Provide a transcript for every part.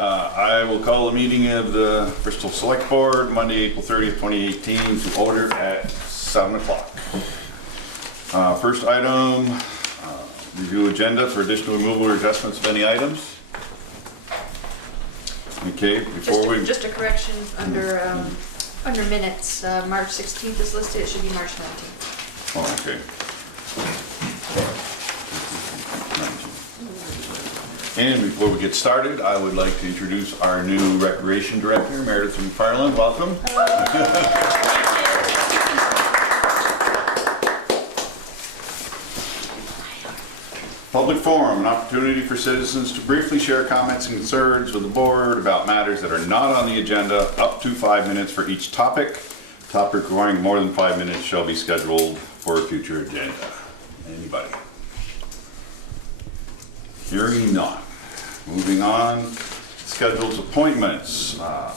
I will call the meeting of the Bristol Select Board, Monday, April 30th, 2018, to order at 7 o'clock. First item, review agenda for additional removal or adjustments of any items. Okay, Just a correction under minutes, March 16th is listed, it should be March 19th. Oh, okay. And before we get started, I would like to introduce our new Recreation Director, Meredith McFarland. Welcome. Public forum, an opportunity for citizens to briefly share comments and concerns with the board about matters that are not on the agenda, up to 5 minutes for each topic. Topic requiring more than 5 minutes shall be scheduled for a future agenda. Anybody? Hearing none. Moving on, scheduled appointments. A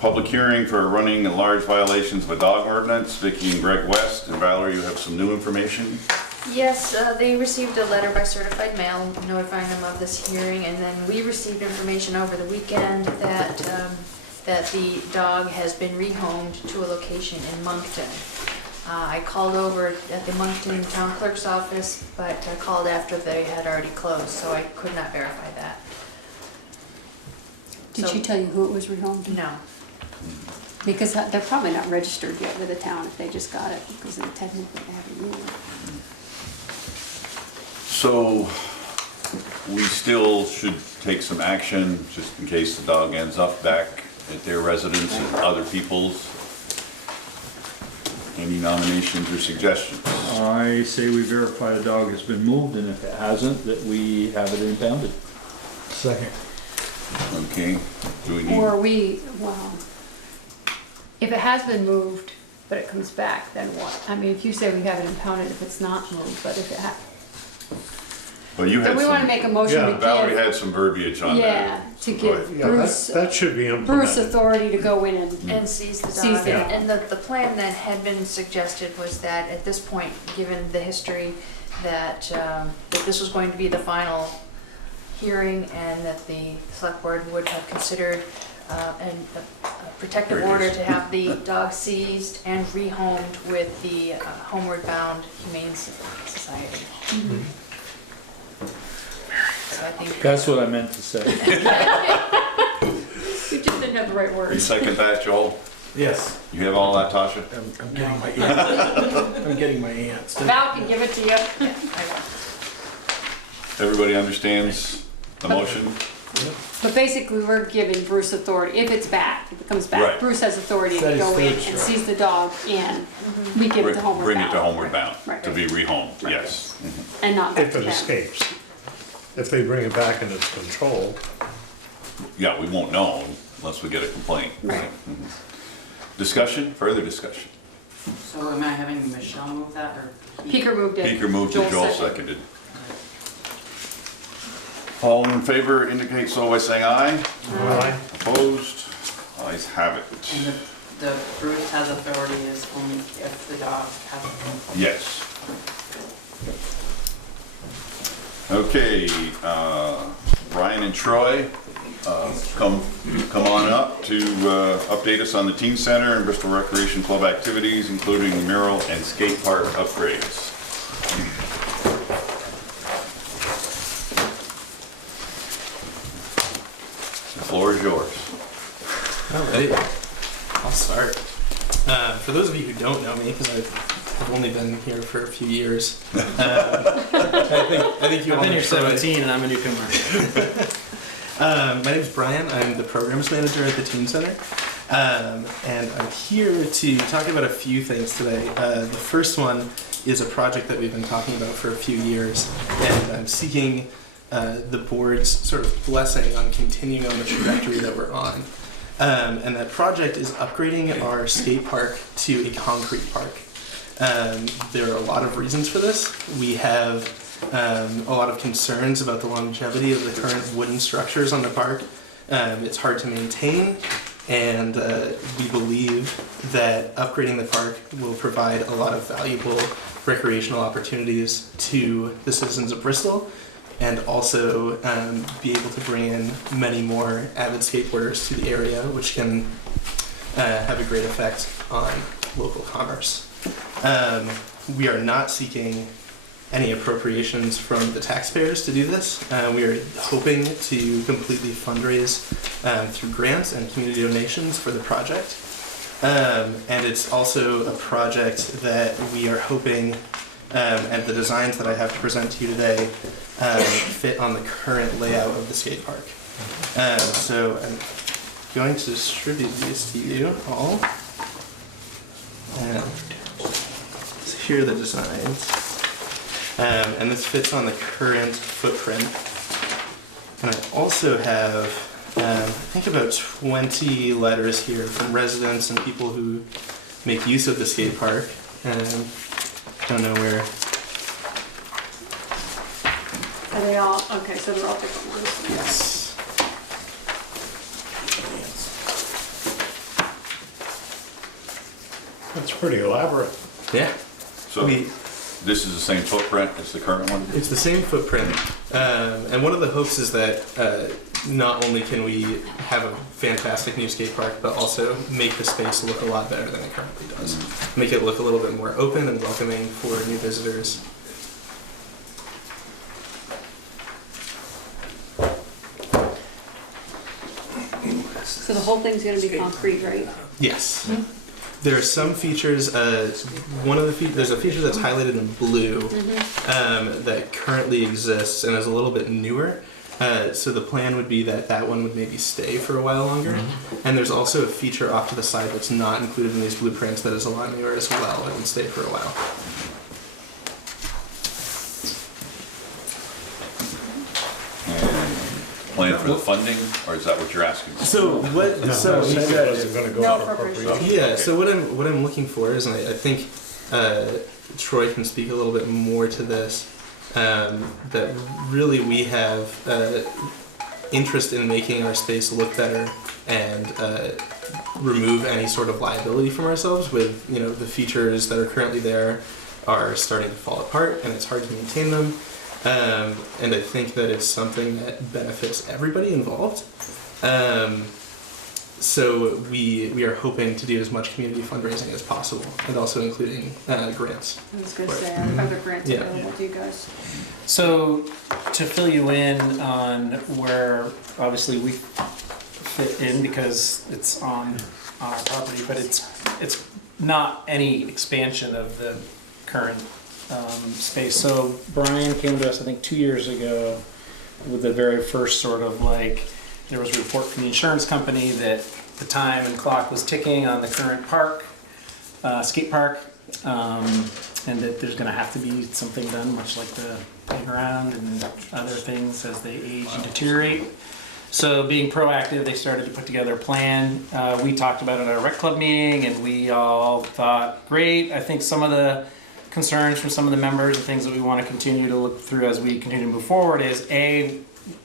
public hearing for running large violations of a dog ordinance. Vicki and Greg West, and Valerie, you have some new information. Yes, they received a letter by certified mail notifying them of this hearing, and then we received information over the weekend that that the dog has been rehomed to a location in Moncton. I called over at the Moncton Town Clerk's office, but I called after they had already closed, so I could not verify that. Did she tell you who it was rehomed? No. Because they're probably not registered yet with the town if they just got it, because they technically haven't moved. So we still should take some action just in case the dog ends up back at their residence and other people's. Any nominations or suggestions? I say we verify the dog has been moved, and if it hasn't, that we have it impounded. Second. Okay, do we need? Or well, if it has been moved, but it comes back, then what? I mean, if you say we have it impounded if it's not moved, but if it Well, you had we want to make a motion to Valerie give, had some verbiage on that. yeah, to give Yeah, Bruce, that should be implemented. Bruce authority to go in And seize the dog. Seize the dog. And the plan that had been suggested was that at this point, given the history, that this was going to be the final hearing, and that the select board would have considered a protective order to have the dog seized and rehomed with the Homeward Bound Humane Society. Mm-hmm. So I think That's what I meant to say. You just didn't have the right You words. second that, Joel? Yes. You have all that, Tasha? I'm getting my ants. I'm getting my ants. Val can give it to you. yeah, I will. Everybody understands the motion? But basically, we're giving Bruce authority, if it's back, if it comes back, Right. Bruce has authority That to is go in true. and seize the dog and we give it to Homeward Bound. Bring it to Homeward Bound, Right. to be rehomed, Right. yes. And not back If to it them. escapes. If they bring it back and it's controlled. Yeah, we won't know unless we get a complaint. Right. Discussion, further discussion. So am I having Michelle move that, or? Peeker moved it. Peeker moved it, Joel seconded. All in favor indicate so by saying aye. Aye. Opposed? Ayes have it. And the Bruce has authority is only if the dog has. Yes. Okay, Brian and Troy, come on up to update us on the Teen Center and Bristol Recreation Club activities, including mural and skate park upgrades. The floor is yours. Alright, I'll start. For those of you who don't know me, because I've only been here for a few years, I think you all I've been know here Troy. 17 and I'm a newcomer. My name's Brian. I'm the programs manager at the Teen Center. And I'm here to talk about a few things today. The first one is a project that we've been talking about for a few years, and I'm seeking the board's sort of blessing on continuing on the trajectory that we're on. And that project is upgrading our skate park to a concrete park. There are a lot of reasons for this. We have a lot of concerns about the longevity of the current wooden structures on the park. It's hard to maintain, and we believe that upgrading the park will provide a lot of valuable recreational opportunities to the citizens of Bristol, and also be able to bring in many more avid skateboarders to the area, which can have a great effect on local commerce. We are not seeking any appropriations from the taxpayers to do this. We are hoping to completely fundraise through grants and community donations for the project. And it's also a project that we are hoping, and the designs that I have to present to you today fit on the current layout of the skate park. So I'm going to distribute these to you all. And so here are the designs. And this fits on the current footprint. And I also have, I think about 20 letters here from residents and people who make use of the skate park. Don't know where. Are they all, okay, so they're all different ones. Yes. That's pretty elaborate. Yeah. So this is the same footprint as the current one? It's the same footprint, and one of the hopes is that not only can we have a fantastic new skate park, but also make the space look a lot better than it currently does. Make it look a little bit more open and welcoming for new visitors. So the whole thing's gonna be concrete, right? Yes. There are some features. There's a feature that's highlighted in blue that currently exists and is a little bit newer. So the plan would be that that one would maybe stay for a while longer. And there's also a feature off to the side that's not included in these blueprints that is a lot newer as well and would stay for a while. Plan for the funding, or is that what you're asking? So what? He So said it wasn't gonna go No on appropriation. appropriation. yeah. So what I'm looking for is, and I think Troy can speak a little bit more to this. That really we have interest in making our space look better and remove any sort of liability from ourselves. With the features that are currently there are starting to fall apart, and it's hard to maintain them. And I think that it's something that benefits everybody involved. So we are hoping to do as much community fundraising as possible, and also including grants. I was gonna say, are there grants Yeah. available to you guys? So, to fill you in on where obviously we fit in, because it's on our property, but it's not any expansion of the current space. So Brian came to us, I think 2 years ago, with the very first sort of there was a report from the insurance company that the time and clock was ticking on the current park, skate park, and that there's going to have to be something done, much like the playground and other things as they age and deteriorate. So being proactive, they started to put together a plan. We talked about it at our rec club meeting, and we all thought, great. I think some of the concerns from some of the members and things that we want to continue to look through as we continue to move forward is, A,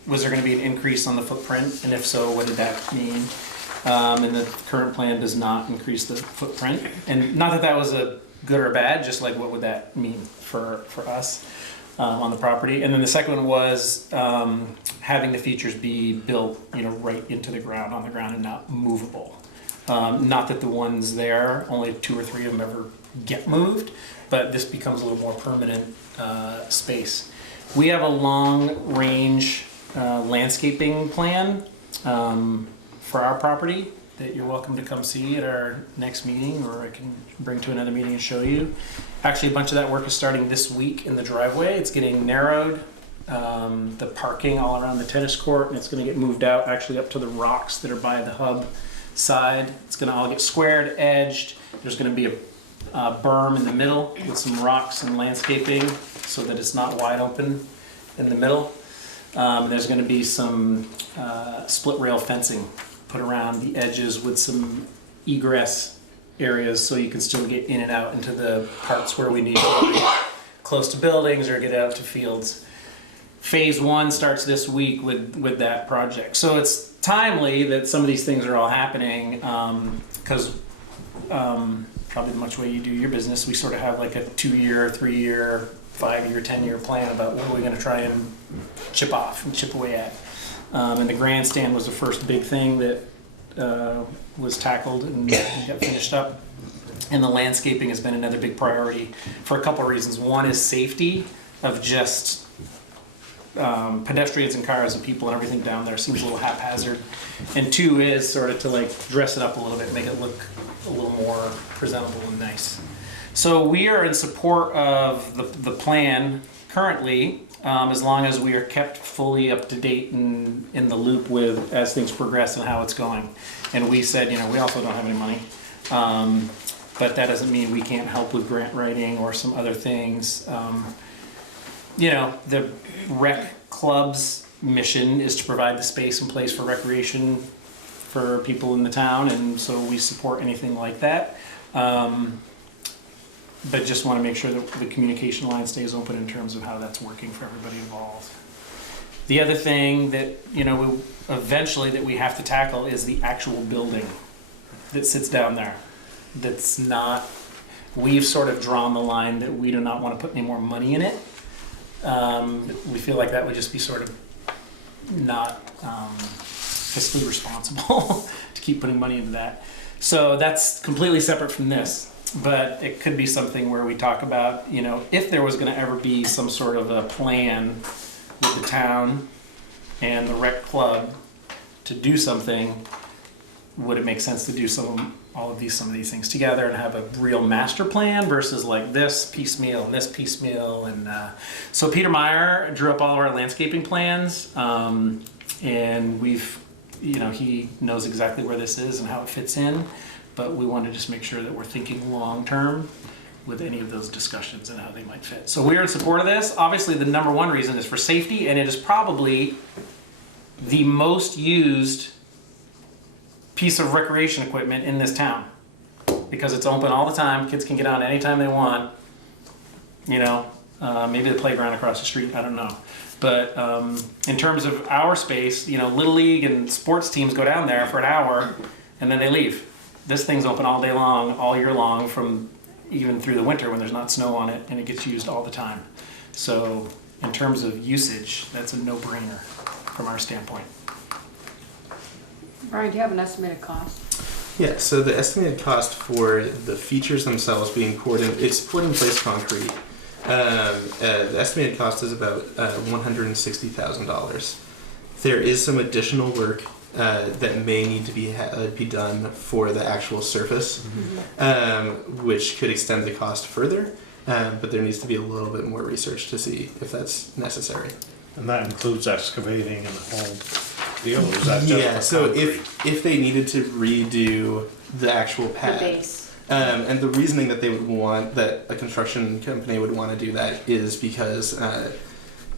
was there going to be an increase on the footprint? And if so, what did that mean? And the current plan does not increase the footprint. And not that that was a good or bad, just like what would that mean for us on the property. And then the second one was having the features be built right into the ground, on the ground, and not movable. Not that the ones there, only 2 or 3 of them ever get moved, but this becomes a little more permanent space. We have a long range landscaping plan for our property that you're welcome to come see at our next meeting, or I can bring to another meeting and show you. Actually, a bunch of that work is starting this week in the driveway. It's getting narrowed, the parking all around the tennis court, and it's going to get moved out actually up to the rocks that are by the hub side. It's going to all get squared, edged. There's going to be a berm in the middle with some rocks and landscaping so that it's not wide open in the middle. There's going to be some split rail fencing put around the edges with some egress areas so you can still get in and out into the parts where we need to be close to buildings or get out to fields. Phase 1 starts this week with that project. So it's timely that some of these things are all happening because probably the much way you do your business, we sort of have like a 2-year, 3-year, 5-year, 10-year plan about what are we going to try and chip off and chip away at. And the grandstand was the first big thing that was tackled and got finished up. And the landscaping has been another big priority for a couple of reasons. One is safety of just pedestrians and cars and people and everything down there seems a little haphazard. And two is sort of to like dress it up a little bit, make it look a little more presentable and nice. So we are in support of the plan currently, as long as we are kept fully up to date and in the loop with as things progress and how it's going. And we said, we also don't have any money. But that doesn't mean we can't help with grant writing or some other things. The rec club's mission is to provide the space and place for recreation for people in the town, and so we support anything like that. But just want to make sure that the communication line stays open in terms of how that's working for everybody involved. The other thing that, eventually that we have to tackle is the actual building that sits down there. That's not, we've sort of drawn the line that we do not want to put any more money in it. We feel like that would just be sort of not fiscally responsible to keep putting money into that. So that's completely separate from this. But it could be something where we talk about, if there was going to ever be some sort of a plan with the town and the rec club to do something, would it make sense to do some of these things together and have a real master plan versus like this piecemeal and this piecemeal? And so Peter Meyer drew up all of our landscaping plans, and we've, he knows exactly where this is and how it fits in. But we want to just make sure that we're thinking long-term with any of those discussions and how they might fit. So we're in support of this. Obviously, the number one reason is for safety, and it is probably the most used piece of recreation equipment in this town because it's open all the time. Kids can get on anytime they want. Maybe the playground across the street, I don't know. But in terms of our space, Little League and sports teams go down there for an hour and then they leave. This thing's open all day long, all year long, from even through the winter when there's not snow on it, and it gets used all the time. So in terms of usage, that's a no-brainer from our standpoint. Brian, do you have an estimated cost? Yeah, so the estimated cost for the features themselves being poured in place concrete. The estimated cost is about $160,000. There is some additional work that may need to be done for the actual surface, which could extend the cost further. But there needs to be a little bit more research to see if that's necessary. And that includes excavating and the whole deal, or is that just Yeah, for so concrete? if they needed to redo the actual pad, The base. and the reasoning that a construction company would want to do that is because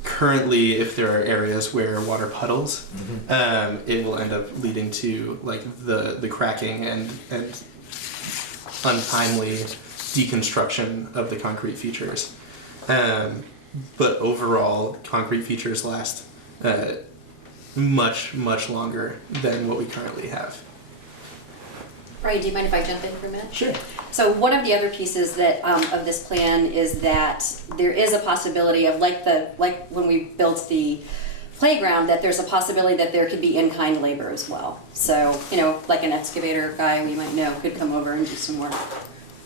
currently, if there are areas where water puddles, it will end up leading to like the cracking and untimely deconstruction of the concrete features. But overall, concrete features last much longer than what we currently have. Brian, do you mind if I jump in for a minute? Sure. So one of the other pieces that of this plan is that there is a possibility of like when we built the playground, that there's a possibility that there could be in-kind labor as well. So like an excavator guy we might know could come over and do some work.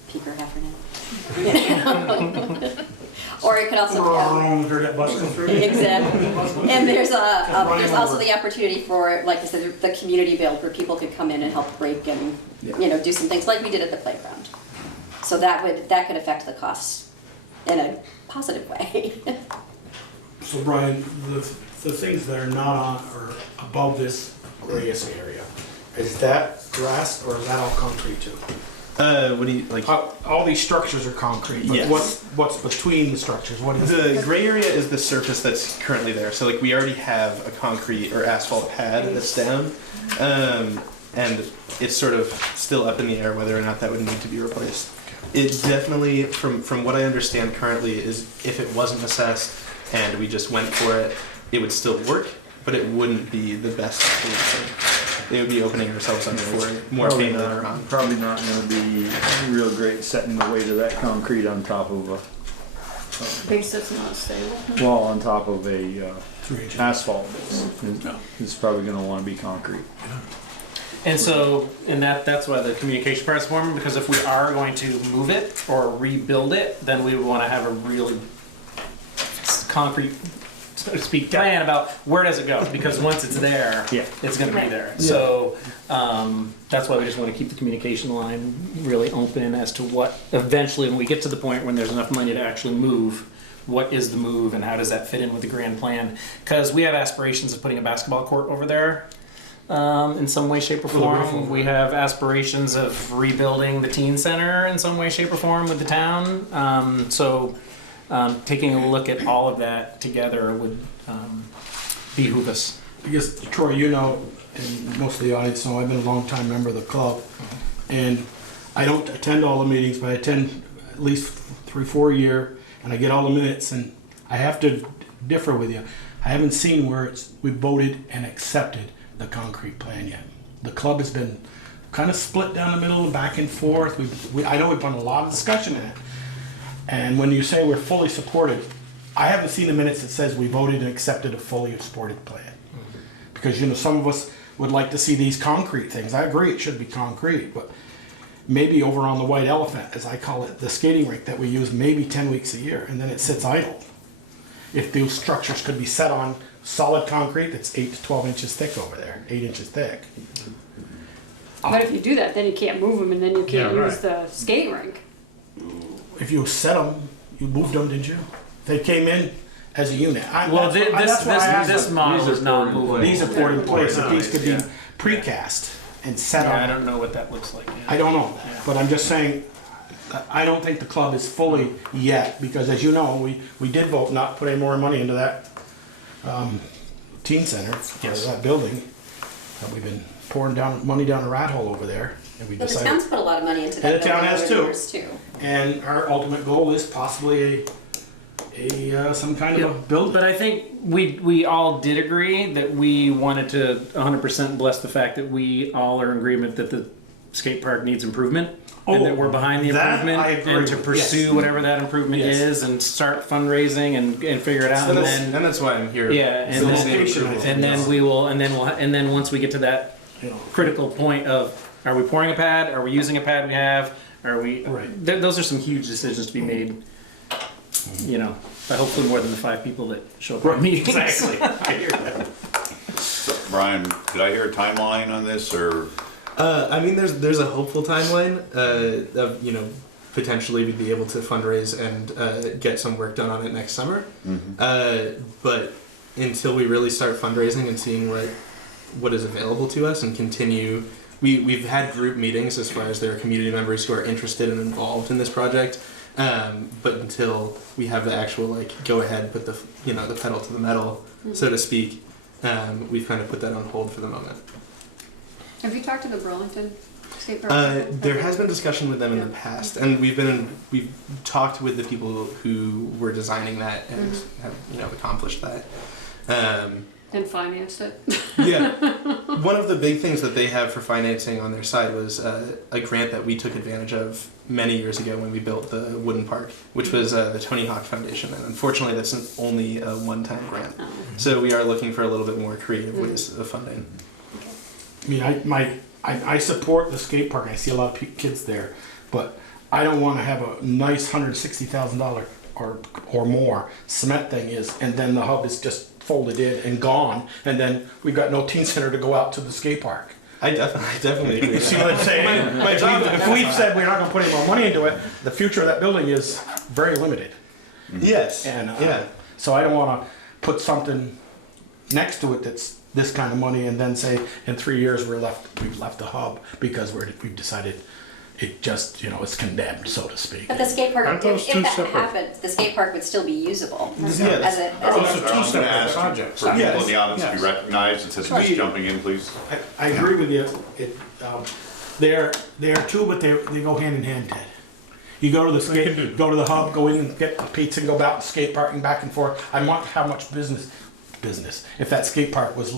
Peeker Heffernan. Or it could also exactly. And there's also the opportunity for, like I said, the community build where people could come in and help break and do some things like we did at the playground. So that could affect the costs in a positive way. So Brian, the things that are not on or above this grass area, is that grass or is that all concrete too? What do you like? All these structures are concrete, but Yes. what's between the structures? What is The gray area is the surface that's currently there. So like we already have a concrete or asphalt pad that's down, and it's sort of still up in the air whether or not that would need to be replaced. It definitely, from what I understand currently, is if it wasn't assessed and we just went for it, it would still work, but it wouldn't be the best solution. It would be opening ourselves up for more pain later on. Probably not gonna be real great setting the weight of that concrete on top of a Base that's not stable. Well, on top of a 3 inches. asphalt base, it's probably gonna wanna be concrete. And so, and that's why the communication part's important, because if we are going to move it or rebuild it, then we would wanna have a really concrete, so to speak, plan about where does it go, because once it's there, Yeah. it's gonna be Right. there. So, that's why we just wanna keep the communication line really open as to what, eventually, when we get to the point when there's enough money to actually move, what is the move and how does that fit in with the grand plan? Because we have aspirations of putting a basketball court over there. In some way, shape, or form. We have aspirations of rebuilding the teen center in some way, shape, or form with the town. Taking a look at all of that together would behoove us. I guess, Troy, you know, and most of the audience know, I've been a long time member of the club. And I don't attend all the meetings, but I attend at least 3-4 a year, and I get all the minutes, and I have to differ with you. I haven't seen where we voted and accepted the concrete plan yet. The club has been kind of split down the middle and back and forth. I know we've done a lot of discussion in it. And when you say we're fully supported, I haven't seen the minutes that says we voted and accepted a fully supported plan. Because, you know, some of us would like to see these concrete things. I agree it should be concrete, but maybe over on the White Elephant, as I call it, the skating rink that we use maybe 10 weeks a year, and then it sits idle. If those structures could be set on solid concrete that's 8 to 12 inches thick over there, 8 inches thick. But if you do that, then you can't move them and then you can't Yeah, use the skate rink. If you set them, you moved them, didn't you? They came in as a unit. Well, this model is not movable. These are poured in place, if these could be Yeah. precast and set Yeah, I on. don't know what that looks like. yet. I don't know, but I'm just saying, I don't think the club is fully yet, because as you know, we did vote not to put any more money into that teen center, or Yes. that building. We've been pouring money down a rat hole over there, and we But the decided. town's put a lot of money into that. And the town building has over the too. years, too. And our ultimate goal is possibly some kind of a building. But I think we all did agree that we wanted to 100% bless the fact that we all are in agreement that the skate park needs improvement. And that we're behind the that improvement I agree and to with, pursue yes. whatever that improvement Yes. is and start fundraising and figure it out. And that's why I'm here. Yeah, and So then, location, I think, and then is- we will, and then once we get to that You know, critical point of, are we pouring a pad? Are we using a pad we have? Are we? Right. Those are some huge decisions to be made. You know, by hopefully more than the 5 people that show up at meetings. exactly. I hear that. Brian, did I hear a timeline on this, or? I mean, there's a hopeful timeline of, you know, potentially we'd be able to fundraise and get some work done on it next summer. But until we really start fundraising and seeing what is available to us and continue, we've had group meetings as far as there are community members who are interested and involved in this project. But until we have the actual go ahead, put the the pedal to the metal, so to speak, we've kind of put that on hold for the moment. Have you talked to the Burlington skate park? There has been discussion with them in the past, and we've talked with the people who were designing that and have accomplished that. And financed it? Yeah, one of the big things that they have for financing on their side was a grant that we took advantage of many years ago when we built the wooden park, which was the Tony Hawk Foundation, and unfortunately that's only a one-time grant. So we are looking for a little bit more creative ways of funding. I mean, I support the skate park. I see a lot of kids there, but I don't want to have a nice $160,000 or more cement thing and then the hub is just folded in and gone, and then we've got no teen center to go out to the skate park. I definitely agree. You see what I'm saying? If we've said we're not going to put any more money into it, the future of that building is very limited. Yes. And yeah. so I don't want to put something next to it that's this kind of money and then say in 3 years we've left the hub because we've decided it just it's condemned, so to speak. But the skate park, Aren't those if two that separate? happened, the skate park would still be usable Yes. as a Oh, as so a- two I'm separate gonna ask projects. for people in the Yes, audience to be yes. recognized. It says who's jumping in, please. I agree with you. They are two, but they go hand in hand, Ted. You go to the skate, go to the hub, go in and get the pizza and go out to skate park and back and forth. I want how much business. If that skate park was,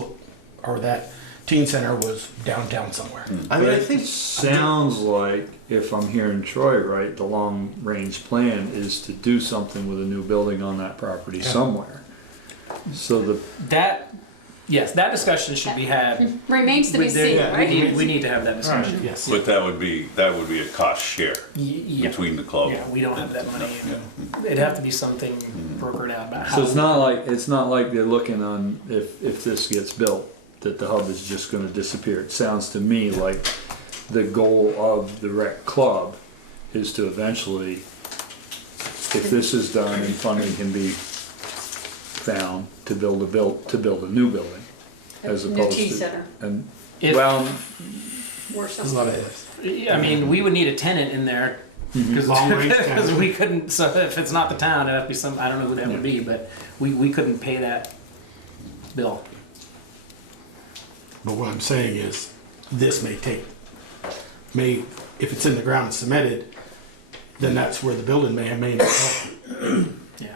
or that teen center was downtown somewhere. I mean, I think Sounds like, if I'm hearing Troy right, the long-range plan is to do something with a new building on that property somewhere. So Yes, that discussion should be had. Remains to be seen, right? We need to have that discussion. Yes. But that would be a cost share Yeah. between the club. Yeah, we don't have that money. Yeah. It'd have to be something brokered out about how. So it's not like they're looking on, if this gets built, that the hub is just gonna disappear. It sounds to me like the goal of the rec club is to eventually, if this is done and funding can be found, to build a new building, as New opposed tea to. center And, If- well, or there's a something. lot of ifs. I mean, we would need a tenant in there because Long-range tenant. we couldn't. So if it's not the town, it'd have to be some. I don't know who that would be, but we couldn't pay that bill. But what I'm saying is, this if it's in the ground and cemented, then that's where the building may not go. Yeah.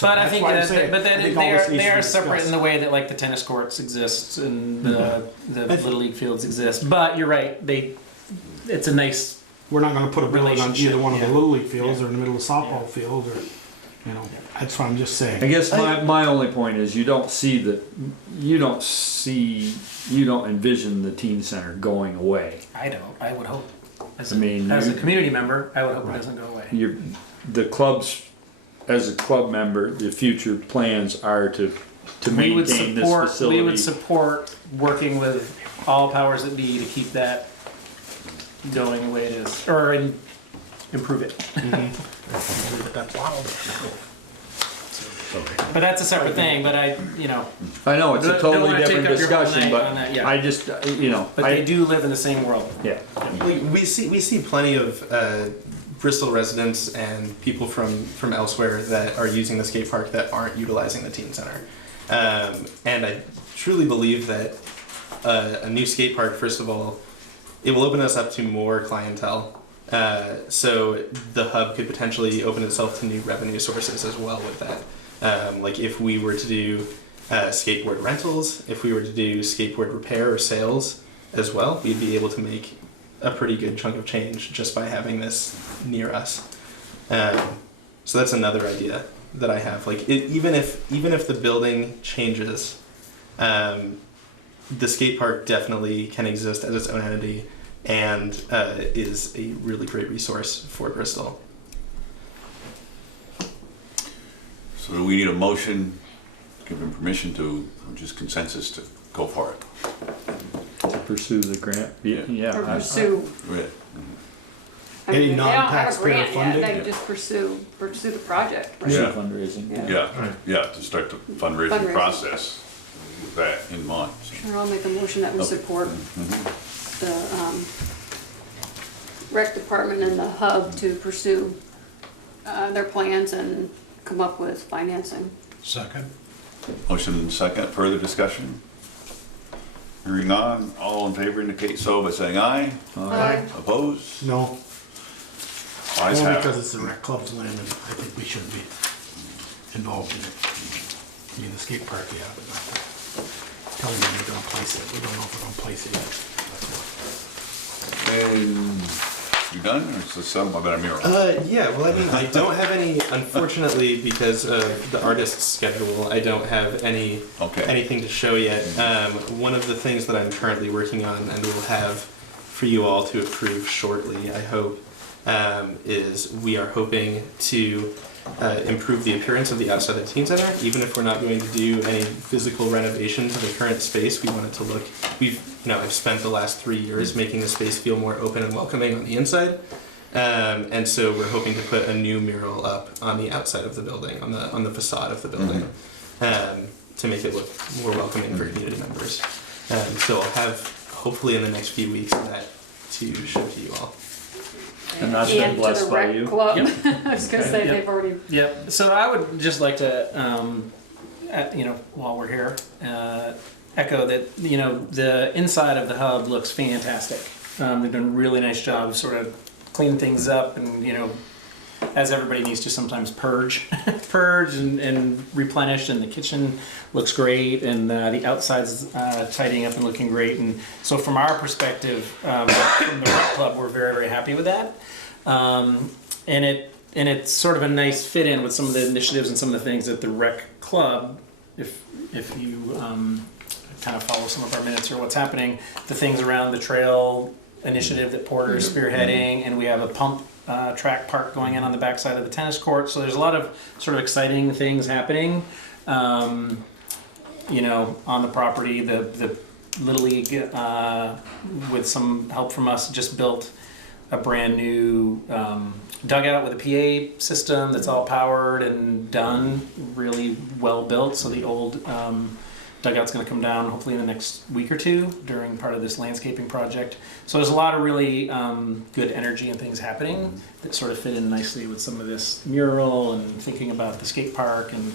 But I that's think why I'm that, saying, but I then think all they this are needs they to are be separate in discussed. the way that like the tennis courts exist and the little league fields exist. But you're right. It's a nice. We're not gonna put a building on either one of the Yeah. Little League fields or in the middle of softball field or, that's what I'm just saying. I guess my only point is you don't envision the teen center going away. I don't. I would hope. As I mean, as you- a community member, I would hope it doesn't go away. As a club member, the future plans are to We would maintain this support. facility. We would support working with all powers that be to keep that going the way it is, or improve it. But that's a separate thing. But I know it's a Don't totally wanna take different up your whole discussion, night but on that, yeah. I just, but they do live in the same world. yeah. Like, we see plenty of Bristol residents and people from elsewhere that are using the skate park that aren't utilizing the teen center, and I truly believe that a new skate park, first of all, it will open us up to more clientele. So the hub could potentially open itself to new revenue sources as well with that. Like if we were to do skateboard rentals, if we were to do skateboard repair or sales as well, we'd be able to make a pretty good chunk of change just by having this near us. So that's another idea that I have. Like even if the building changes, the skate park definitely can exist as its own entity and is a really great resource for Bristol. So do we need a motion, giving permission to, or just consensus to go for it? To pursue the grant, yeah. Or pursue. Right. I mean, Any if they don't have a non-taxpayer grant yet, funding? they just pursue the project. right? Pursue Yeah. fundraising. Yeah, to start the fundraising Fundraising. process with that in mind. So, Sure, I'll make a motion that we Okay. support the rec department and the hub to pursue their plans and come up with financing. Second. Motion and second, further discussion? Hearing none, all in favor indicate so by saying aye. Aye. Opposed? No, Ayes only have because it. it's the rec club's land and I think we should be involved in it. I mean, the skate park, yeah, but not telling them we're gonna place it. We don't know if we're gonna place it yet. And you done, or is this some, I bet a mural? Yeah, well, I mean, I don't have any, unfortunately, because of the artist's schedule, I don't have Okay. anything to show yet. One of the things that I'm currently working on and will have for you all to approve shortly, I hope, is we are hoping to improve the appearance of the outside of the teen center. Even if we're not going to do any physical renovation to the current space, we want it to look. I've spent the last 3 years making the space feel more open and welcoming on the inside, and so we're hoping to put a new mural up on the outside of the building, on the facade of the building, to make it look more welcoming for community members. So I'll have hopefully in the next few weeks that to show to you all. And that's been And to blessed the by rec you. club. Yep. I was gonna say, Yep. they've already, Yep. So I would just like to, while we're here, echo that the inside of the hub looks fantastic. They've done a really nice job of sort of cleaning things up and as everybody needs to sometimes purge, purge and replenish, and the kitchen looks great, and the outside's tidying up and looking great. And so from our perspective, from the rec club, we're very, very happy with that. And it's sort of a nice fit in with some of the initiatives and some of the things that the rec club, if you kind of follow some of our minutes or what's happening, the things around the trail initiative that Porter is spearheading, and we have a pump track park going in on the backside of the tennis court. So there's a lot of sort of exciting things happening, you know, on the property. The Little League, with some help from us, just built a brand new dugout with a PA system that's all powered and done, really well built. So the old dugout's going to come down hopefully in the next week or two during part of this landscaping project. So there's a lot of really good energy and things happening that sort of fit in nicely with some of this mural and thinking about the skate park and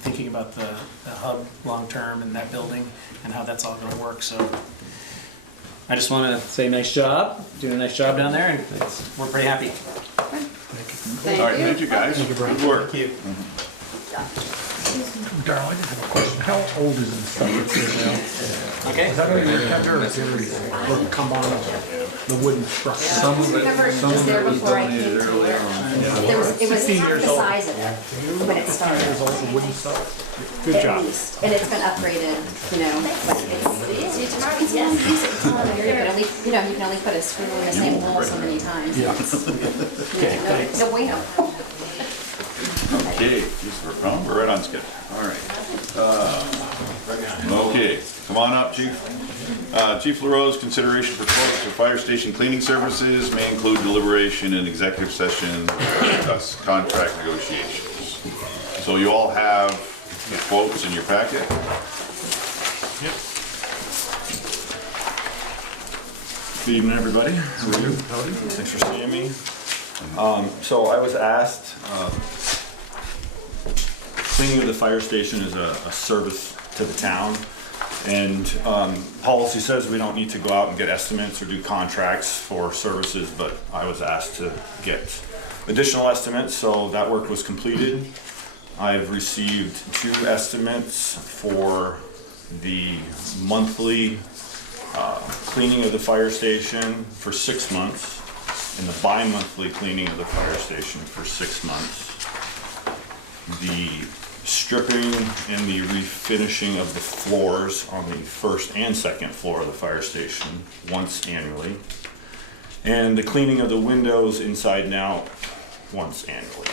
thinking about the hub long term and that building and how that's all going to work. So I just want to say nice job, doing a nice job down there, and we're pretty happy. Thank All right, you. thank you guys. Good work. Thank you. Darryl, I just have a question. How old is this stuff that's there now? Okay. Is that going to be kept or is it come on the wooden structure? Some of it was there before I came to it. It was half the size of it when it started. Years old, the wooden stuff? Good At job. least. And it's been upgraded, you know, but it's yes. You can only put a screw in the same hole so many times. Yeah. No bueno. Okay, we're right on schedule. All right. Okay, come on up, Chief. Chief LaRose, consideration for quotes for fire station cleaning services may include deliberation and executive session to discuss contract negotiations. So you all have the quotes in your packet. Yep. Good evening, everybody. How are you? Howdy. Thanks for seeing me. So I was asked, cleaning of the fire station is a service to the town, and policy says we don't need to go out and get estimates or do contracts for services, but I was asked to get additional estimates, so that work was completed. I've received 2 estimates for the monthly cleaning of the fire station for 6 months and the bi-monthly cleaning of the fire station for 6 months. The stripping and the refinishing of the floors on the first and second floor of the fire station once annually. And the cleaning of the windows inside and out once annually.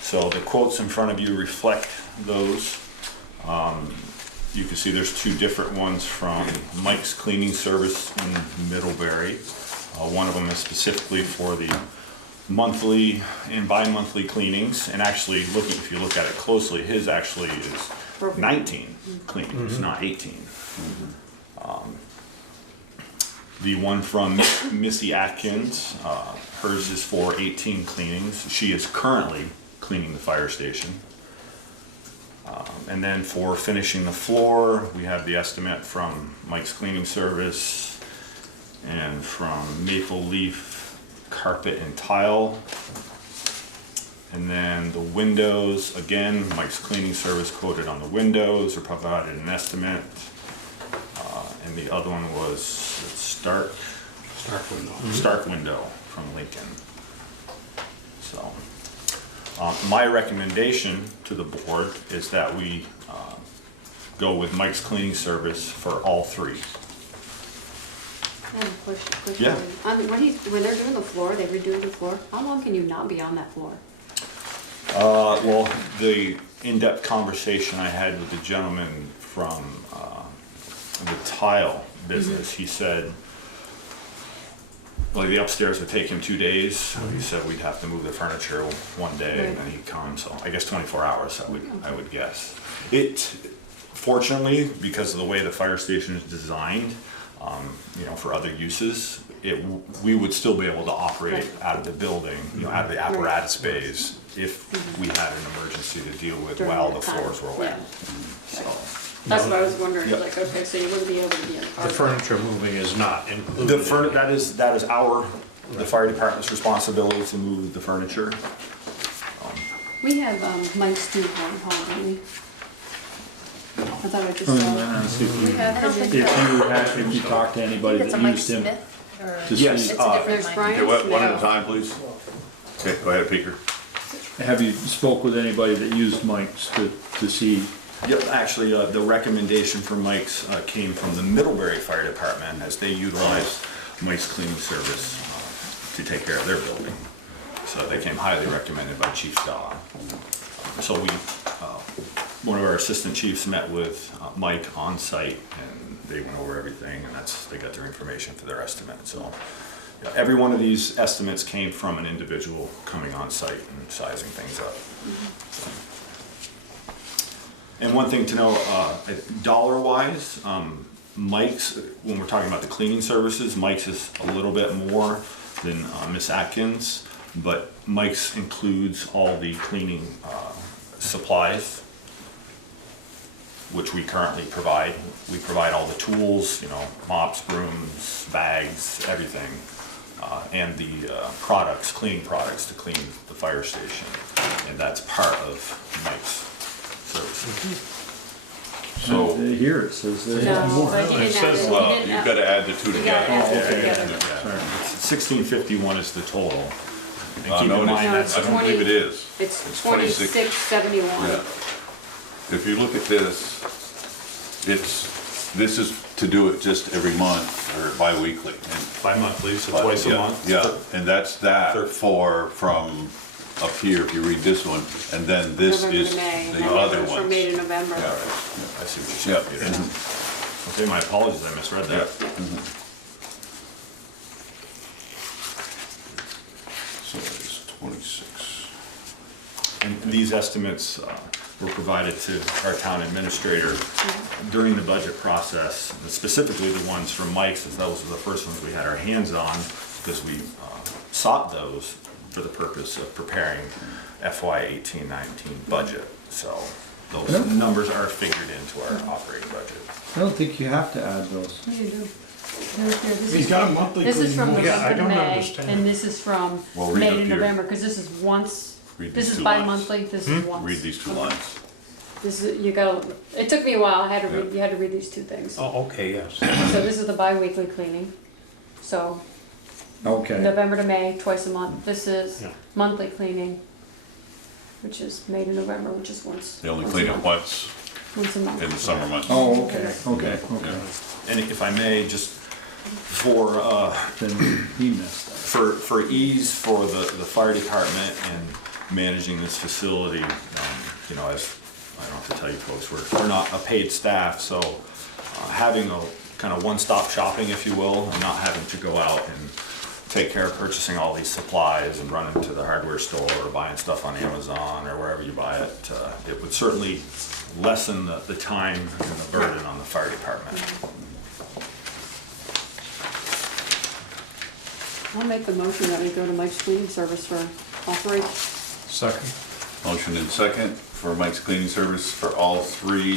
So the quotes in front of you reflect those. You can see there's 2 different ones from Mike's Cleaning Service in Middlebury. One of them is specifically for the monthly and bi-monthly cleanings, and actually if you look at it closely, his actually is 19 cleanings, not 18. The one from Missy Atkins, hers is for 18 cleanings. She is currently cleaning the fire station. And then for finishing the floor, we have the estimate from Mike's Cleaning Service and from Maple Leaf Carpet and Tile. And then the windows, again, Mike's Cleaning Service quoted on the windows or provided an estimate. And the other one was Stark Window from Lincoln. So my recommendation to the board is that we go with Mike's Cleaning Service for all 3. I have a question. Yeah. When they're doing the floor, they redo the floor, how long can you not be on that floor? Well, the in-depth conversation I had with the gentleman from the tile business, he said, like, the upstairs would take him 2 days. So he said we'd have to move the furniture one day and then he'd come. So I guess 24 hours, I would guess. Fortunately, because of the way the fire station is designed, you know, for other uses, we would still be able to operate out of the building, you know, out of the apparatus bays if we had an emergency to deal with while the floors were wet. So. That's what I was wondering, Yep. like, okay, so you wouldn't be able to be in the car. The furniture moving is not included. That is our the fire department's responsibility to move the furniture. We have Mike's too, Hall, don't we? I thought I just I saw it. ask if We you, have, I don't think if you talk to I anybody think it's a that Mike used him. Smith, or to Yes, it's a there's different Mike. Brian. Okay, one at a Smith. time, please. Okay, go ahead, Peter. Have you spoke with anybody that used Mike's to see? Yep, actually, the recommendation for Mike's came from the Middlebury Fire Department as they utilized Mike's cleaning service to take care of their building. So they came highly recommended by Chief Stella. So we, one of our assistant chiefs met with Mike on site and they went over everything and they got their information for their estimate. So yeah, every one of these estimates came from an individual coming on site and sizing things up. And one thing to know, dollar-wise, Mike's, when we're talking about the cleaning services, Mike's is a little bit more than Miss Atkins, but Mike's includes all the cleaning supplies, which we currently provide. We provide all the tools, mops, brooms, bags, everything, and the products, cleaning products to clean the fire station, and that's part of Mike's services. So, Here it says there. No, but he didn't have it. well, He didn't you've have- got to add the two You gotta together. add it Okay. together. Yeah. 1651 is the total. And keep No, in it mind, isn't. that's I don't believe it is. It's 26. 2671. Yeah. If you look at this, this is to do it just every month or bi-weekly. And- bi-monthly, so twice a yeah, month. Yeah, and that's from up here, if you read this one, and then this November is to May, and the then other there's one. from May to November. Yeah, I see what you're yeah. saying. Okay, my apologies, I misread Yeah. that. So it's 26. And these estimates were provided to our town administrator during the budget process, specifically the ones from Mike's, as those were the first ones we had our hands on, because we sought those for the purpose of preparing FY 18-19 budget. So those numbers are figured into our operating budget. I don't think you have to add those. What do you do? This He's is got a from- monthly. This is from cleaning. Yeah, I November to don't May, understand. and this is from Well, read May up to here. November, because this is once, Read this these is two lines. bi-monthly, this is once. Read these two lines. This is, you gotta, it took me a while, I had to read, you had to read these two things. Oh, okay, yes. So this is the bi-weekly cleaning, so Okay. November to May, twice a month. This is Yeah. monthly cleaning, which is May to November, which is once. They only once clean a it month. once Once a month. in the summer months. Oh, okay, okay. And if I may, just for Then he missed that. for ease for the fire department and managing this facility, as I don't have to tell you folks, we're not a paid staff, so having a kind of one-stop shopping, if you will, and not having to go out and take care of purchasing all these supplies and running to the hardware store or buying stuff on Amazon or wherever you buy it, it would certainly lessen the time and the burden on the fire department. I'll make the motion that we go to Mike's Cleaning Service for operate. Second. Motion and second for Mike's Cleaning Service for all three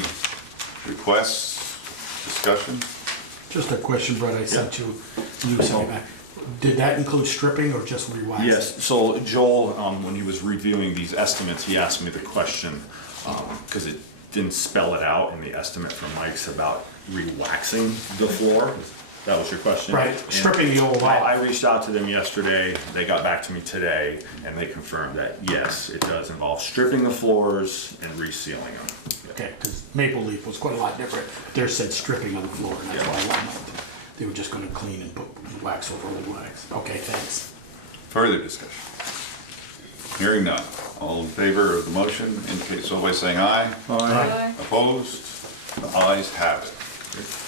requests. Discussion? Just a question, Brett, I sent you sent me back. Did that include stripping or just re-waxing? Yes, so Joel, when he was reviewing these estimates, he asked me the question, because it didn't spell it out in the estimate from Mike's about re-waxing the floor. That was your question? Right, And stripping the old I wall. reached out to them yesterday, they got back to me today, and they confirmed that, yes, it does involve stripping the floors and resealing them. Okay, because Maple Leaf was quite a lot different. Theirs said stripping of the floor, and that's why I went. They were just gonna clean and put wax over old wax. Okay, thanks. Further discussion? Hearing none. All in favor of the motion indicate so by saying aye. Aye. Opposed? The ayes have it.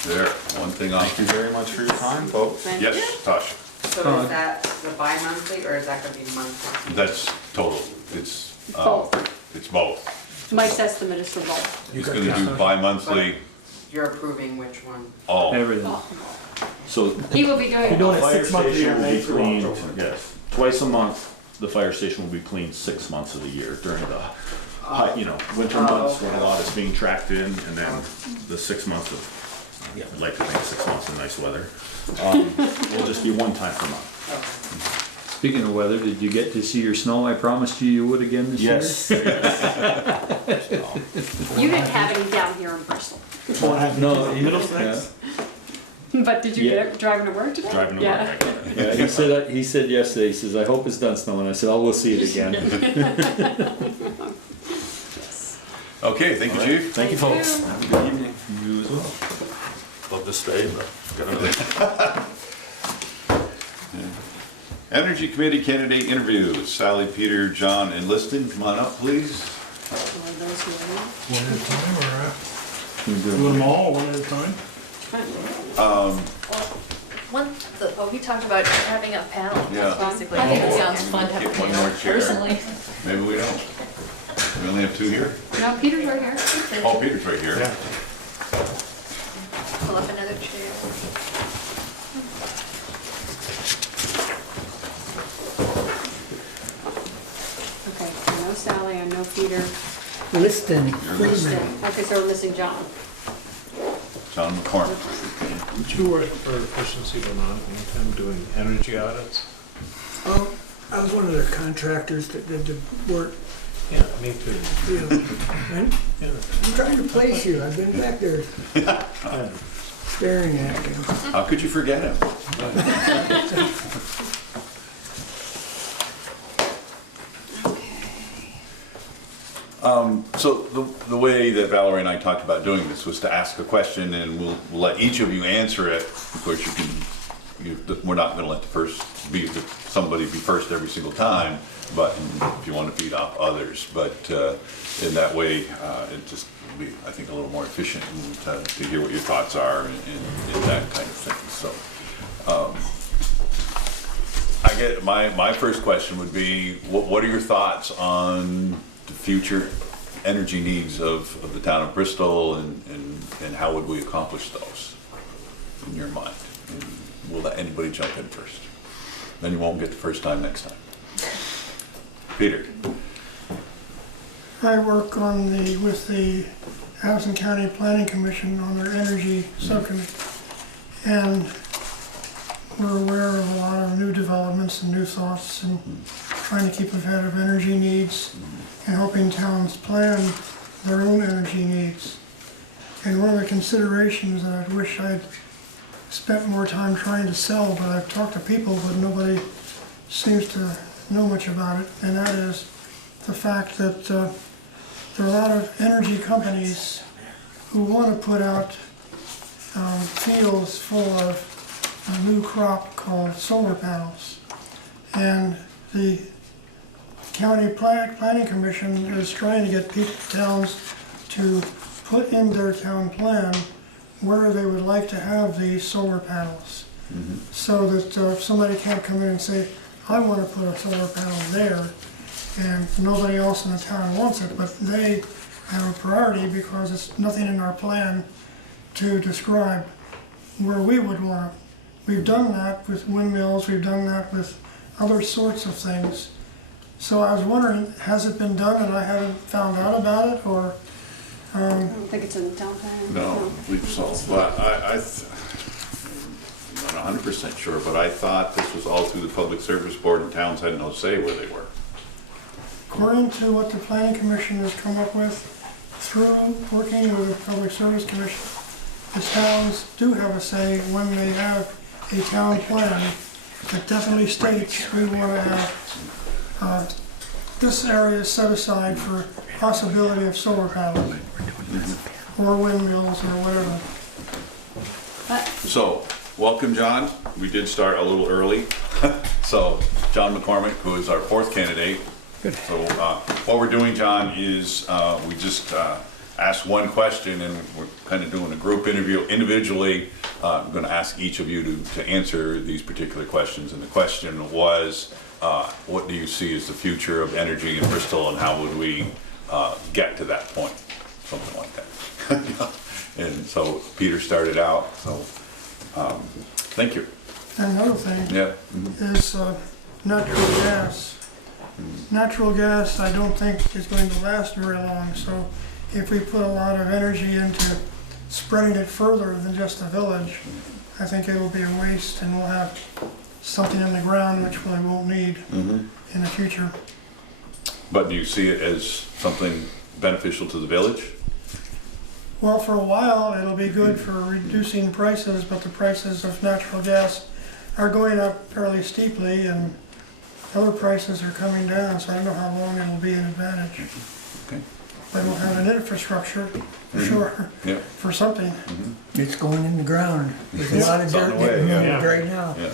There, one thing on. Thank you very much for your time, folks. Thank Yes, you. Tasha. So is that the bi-monthly or is that gonna be monthly? That's total. It's Both. It's both. Mike's estimate is for both. He's gonna do bi-monthly, You're approving which one? all. Everything. So He will be doing. You're doing it Fire 6 months a year, station will May be through cleaned, October. yes, twice a month, the fire station will be cleaned 6 months of the year during the, winter months when a lot is being tracked in, and then the 6 months of, I'd like to think 6 months of nice weather, will just be one time per month. Okay. Speaking of weather, did you get to see your snow I promised you would again this year? Yes. You didn't have any down here in Bristol. No, Middlesex? But did you Yeah. get it driving to work today? Driving to Yeah. work. I got it. Yeah, he said yesterday, he says, I hope it's done snowing. I said, oh, we'll see it again. Okay, thank you, Chief. Thank you, folks. Have a good evening. You as well. Love to stay, but gotta. Energy Committee candidate interviews. Sally, Peter, John, and Liston, come on up, please. One at a time, or You do do it. them all one at a time? We talked about having a panel, Yeah. basically. I think it sounds fun to have a Get one panel, more chair. personally. Maybe we don't. We only have two here? No, Peter's right here. Oh, Peter's right here. Yeah. Pull up another chair. Okay, I know Sally, I know Peter. Liston. Okay, so we're missing John. John McCormick. Did you work for Efficiency Vermont anytime doing energy audits? I was one of their contractors that did the work. Yeah, me too. And Yeah. I'm trying to place you. I've been back there staring at you. How could you forget him? So the way that Valerie and I talked about doing this was to ask a question and we'll let each of you answer it. Of course, we're not gonna let somebody be first every single time, but if you want to feed off others. But in that way, it just will be, I think, a little more efficient and to hear what your thoughts are and that kind of thing. So I get my first question would be, what are your thoughts on the future energy needs of the town of Bristol and how would we accomplish those in your mind? And we'll let anybody jump in first. Then you won't get the first time next time. Peter. I work with the Addison County Planning Commission on their energy subcommittee. And we're aware of a lot of new developments and new thoughts and trying to keep ahead of energy needs and helping towns plan their own energy needs. And one of the considerations that I wish I'd spent more time trying to sell, but I've talked to people, but nobody seems to know much about it, and that is the fact that there are a lot of energy companies who want to put out fields full of a new crop called solar panels. And the County Planning Commission is trying to get towns to put in their town plan where they would like to have these solar panels. So that somebody can't come in and say, I want to put a solar panel there, and nobody else in the town wants it, but they have a priority because it's nothing in our plan to describe where we would want it. We've done that with windmills, we've done that with other sorts of things. So I was wondering, has it been done and I haven't found out about it, or? I don't think it's in the town plan. No, I believe so. But I'm not 100% sure, but I thought this was all through the Public Service Board and towns had no say where they were. According to what the Planning Commission has come up with, through working with the Public Service Commission, the towns do have a say when they have a town plan that definitely states we want to have this area set aside for possibility of solar panels or windmills or whatever. So, welcome, John. We did start a little early. So, John McCormick, who is our fourth candidate. Good. So, what we're doing, John, is we just asked one question, and we're kind of doing a group interview individually. I'm going to ask each of you to answer these particular questions. And the question was, what do you see as the future of energy in Bristol, and how would we get to that point? Something like that. And so Peter started out, so thank you. And another thing Yeah. is natural gas. Natural gas, I don't think is going to last very long, so if we put a lot of energy into spreading it further than just the village, I think it will be a waste, and we'll have something in the ground which we won't need in the future. But do you see it as something beneficial to the village? Well, for a while, it'll be good for reducing prices, but the prices of natural gas are going up fairly steeply, and other prices are coming down, so I don't know how long it'll be an advantage. Okay. But we'll have an infrastructure, for sure, Yeah. for something. It's going in the ground. There's a lot of It's on dirt the way, getting moved yeah. right now. Yeah.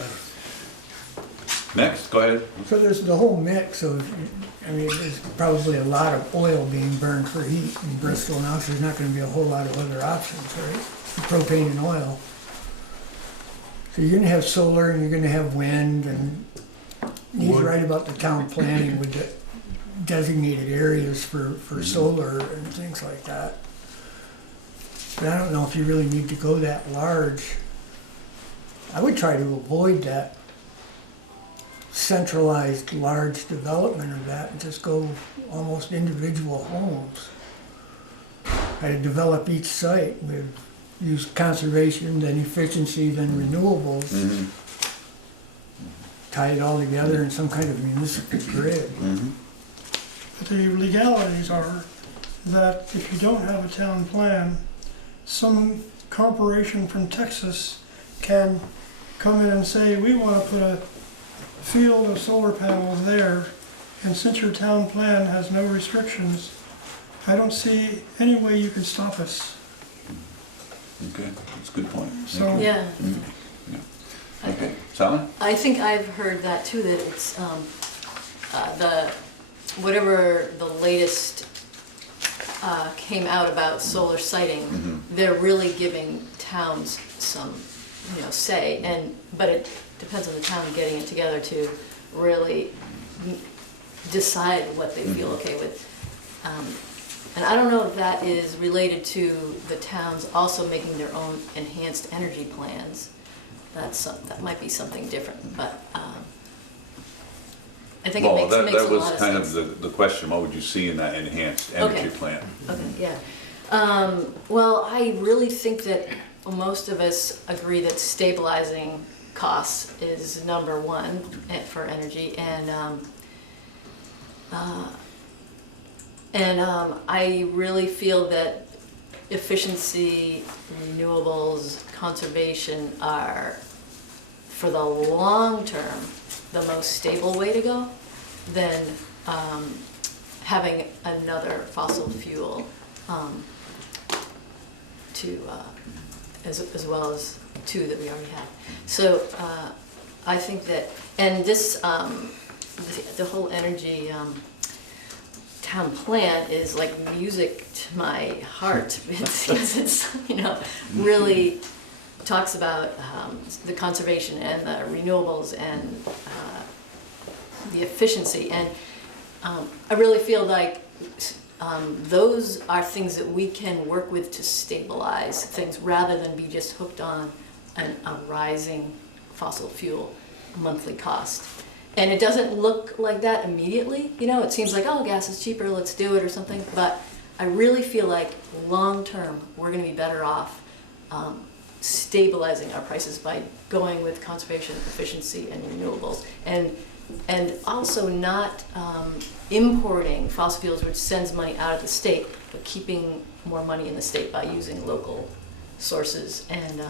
Next, go ahead. So there's the whole mix of, I mean, there's probably a lot of oil being burned for heat in Bristol now, so there's not gonna be a whole lot of other options, right? Propane and oil. So you're gonna have solar and you're gonna have wind, and he's Wood. right about the town planning with the designated areas for solar and things like that. But I don't know if you really need to go that large. I would try to avoid that centralized large development of that and just go almost individual homes. Try to develop each site with use conservation, then efficiency, then renewables. Tie it all together in some kind of municipal grid. But the legalities are that if you don't have a town plan, some corporation from Texas can come in and say, we want to put a field of solar panels there, and since your town plan has no restrictions, I don't see any way you can stop us. Okay, that's a good point. So Yeah. Okay, Sally? I think I've heard that too, that it's, whatever the latest came out about solar siting, they're really giving towns some, say, but it depends on the town getting it together to really decide what they feel okay with. And I don't know if that is related to the towns also making their own enhanced energy plans. That might be something different, but I think it makes a lot of sense. That was kind of the question, what would you see in that enhanced energy plan? Okay, yeah. Well, I really think that most of us agree that stabilizing costs is number one for energy, and I really feel that efficiency, renewables, conservation are, for the long term, the most stable way to go than having another fossil fuel as well as two that we already have. So I think that, and this, the whole energy town plan is like music to my heart. It's really talks about the conservation and the renewables and the efficiency, and I really feel like those are things that we can work with to stabilize things rather than be just hooked on a rising fossil fuel monthly cost. And it doesn't look like that immediately, it seems like, oh, gas is cheaper, let's do it or something, but I really feel like long term we're going to be better off stabilizing our prices by going with conservation, efficiency, and renewables, and also not importing fossil fuels, which sends money out of the state, but keeping more money in the state by using local sources and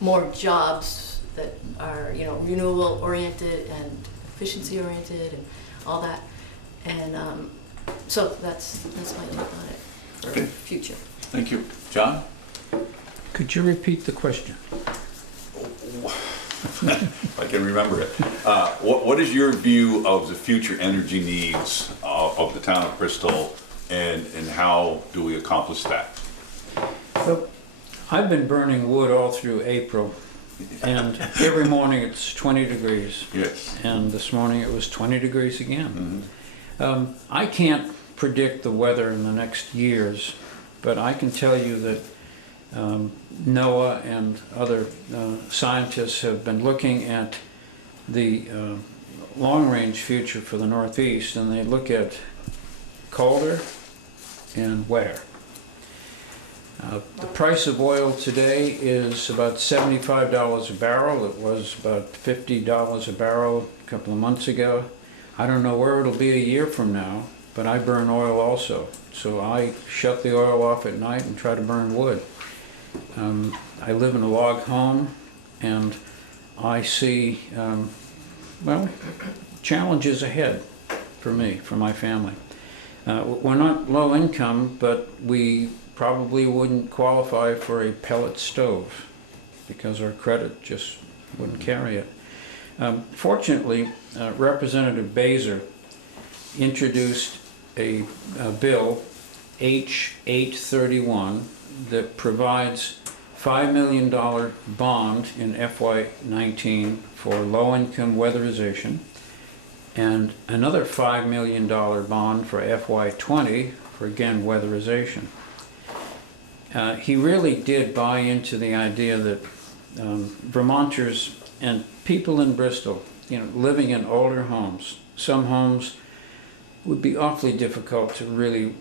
more jobs that are renewable oriented and efficiency oriented and all that, and so that's my take on it for the future. Thank you. John? Could you repeat the question? If I can remember it. What is your view of the future energy needs of the town of Bristol, and how do we accomplish that? So, I've been burning wood all through April, and every morning it's 20 degrees. Yes. And this morning it was 20 degrees again. I can't predict the weather in the next years, but I can tell you that NOAA and other scientists have been looking at the long-range future for the Northeast, and they look at colder and wetter. The price of oil today is about $75 a barrel. It was about $50 a barrel a couple of months ago. I don't know where it'll be a year from now, but I burn oil also. So I shut the oil off at night and try to burn wood. I live in a log home, and I see, well, challenges ahead for me, for my family. We're not low income, but we probably wouldn't qualify for a pellet stove because our credit just wouldn't carry it. Fortunately, Representative Baser introduced a bill, H831, that provides $5 million bond in FY19 for low-income weatherization, and another $5 million bond for FY20 for, again, weatherization. He really did buy into the idea that Vermonters and people in Bristol, living in older homes, some homes would be awfully difficult to really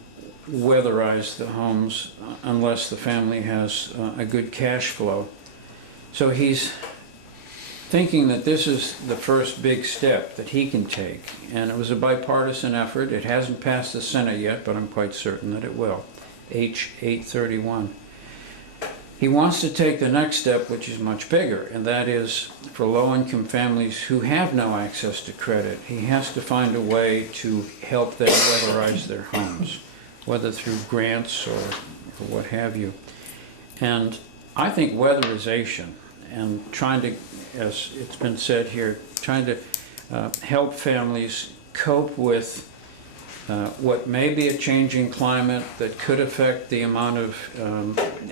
weatherize the homes unless the family has a good cash flow. So he's thinking that this is the first big step that he can take, and it was a bipartisan effort. It hasn't passed the Senate yet, but I'm quite certain that it will. H831. He wants to take the next step, which is much bigger, and that is for low-income families who have no access to credit. He has to find a way to help them weatherize their homes, whether through grants or what have you. And I think weatherization and trying to, as it's been said here, trying to help families cope with what may be a changing climate that could affect the amount of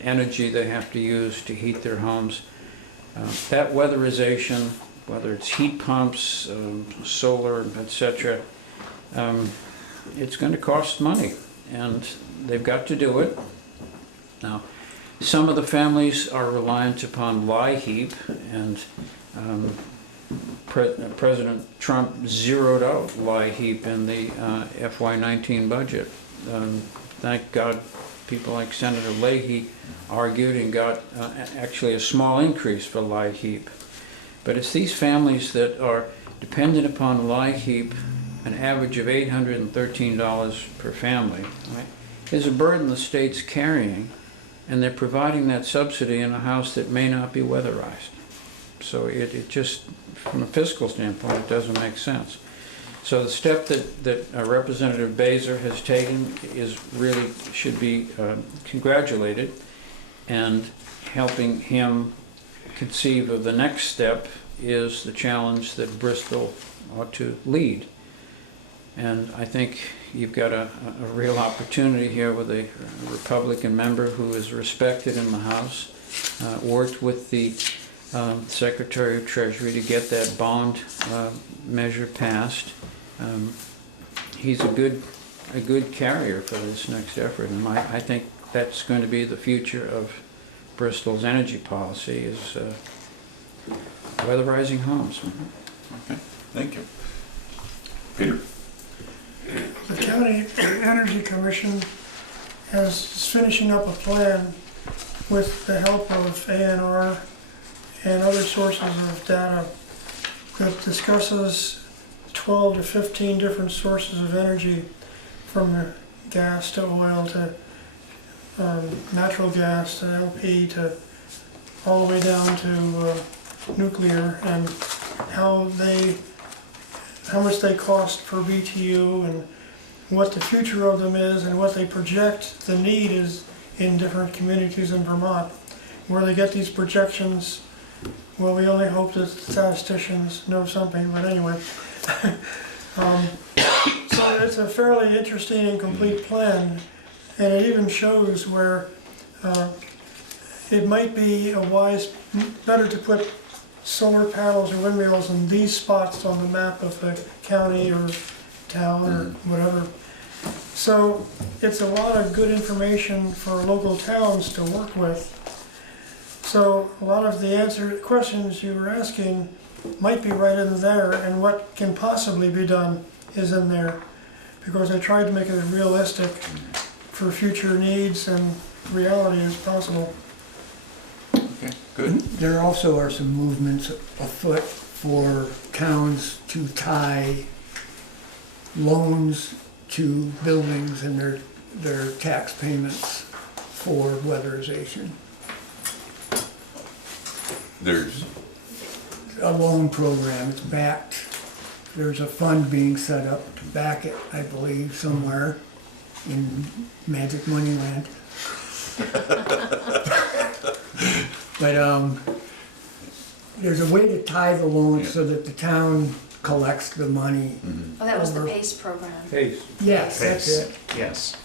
energy they have to use to heat their homes. That weatherization, whether it's heat pumps, solar, etc., it's going to cost money, and they've got to do it. Now, some of the families are reliant upon LIHEAP, and President Trump zeroed out LIHEAP in the FY19 budget. Thank God people like Senator Leahy argued and got actually a small increase for LIHEAP. But it's these families that are dependent upon LIHEAP, an average of $813 per family, right, is a burden the state's carrying, and they're providing that subsidy in a house that may not be weatherized. So it just, from a fiscal standpoint, it doesn't make sense. So the step that Representative Baser has taken is really should be congratulated, and helping him conceive of the next step is the challenge that Bristol ought to lead. And I think you've got a real opportunity here with a Republican member who is respected in the House, worked with the Secretary of Treasury to get that bond measure passed. He's a good carrier for this next effort, and I think that's going to be the future of Bristol's energy policy, is weatherizing homes. Okay, thank you. Peter? The County Energy Commission is finishing up a plan with the help of ANR and other sources of data that discusses 12 to 15 different sources of energy, from gas to oil to natural gas to LP to all the way down to nuclear, and how much they cost per BTU, and what the future of them is, and what they project the need is in different communities in Vermont. Where they get these projections, well, we only hope that the statisticians know something, but anyway. So it's a fairly interesting and complete plan, and it even shows where it might be better to put solar panels or windmills in these spots on the map of the county or town or whatever. So it's a lot of good information for local towns to work with. So a lot of the questions you were asking might be right in there, and what can possibly be done is in there, because I tried to make it realistic for future needs and reality as possible. Okay, good. There also are some movements afoot for towns to tie loans to buildings and their tax payments for weatherization. There's, A loan program, it's backed. There's a fund being set up to back it, I believe, somewhere in Magic Money Land. But there's a way to tie the loan so that the town collects the money. Oh, that was the over- PACE program. Pace. Yes, that's Pace. it. Yes.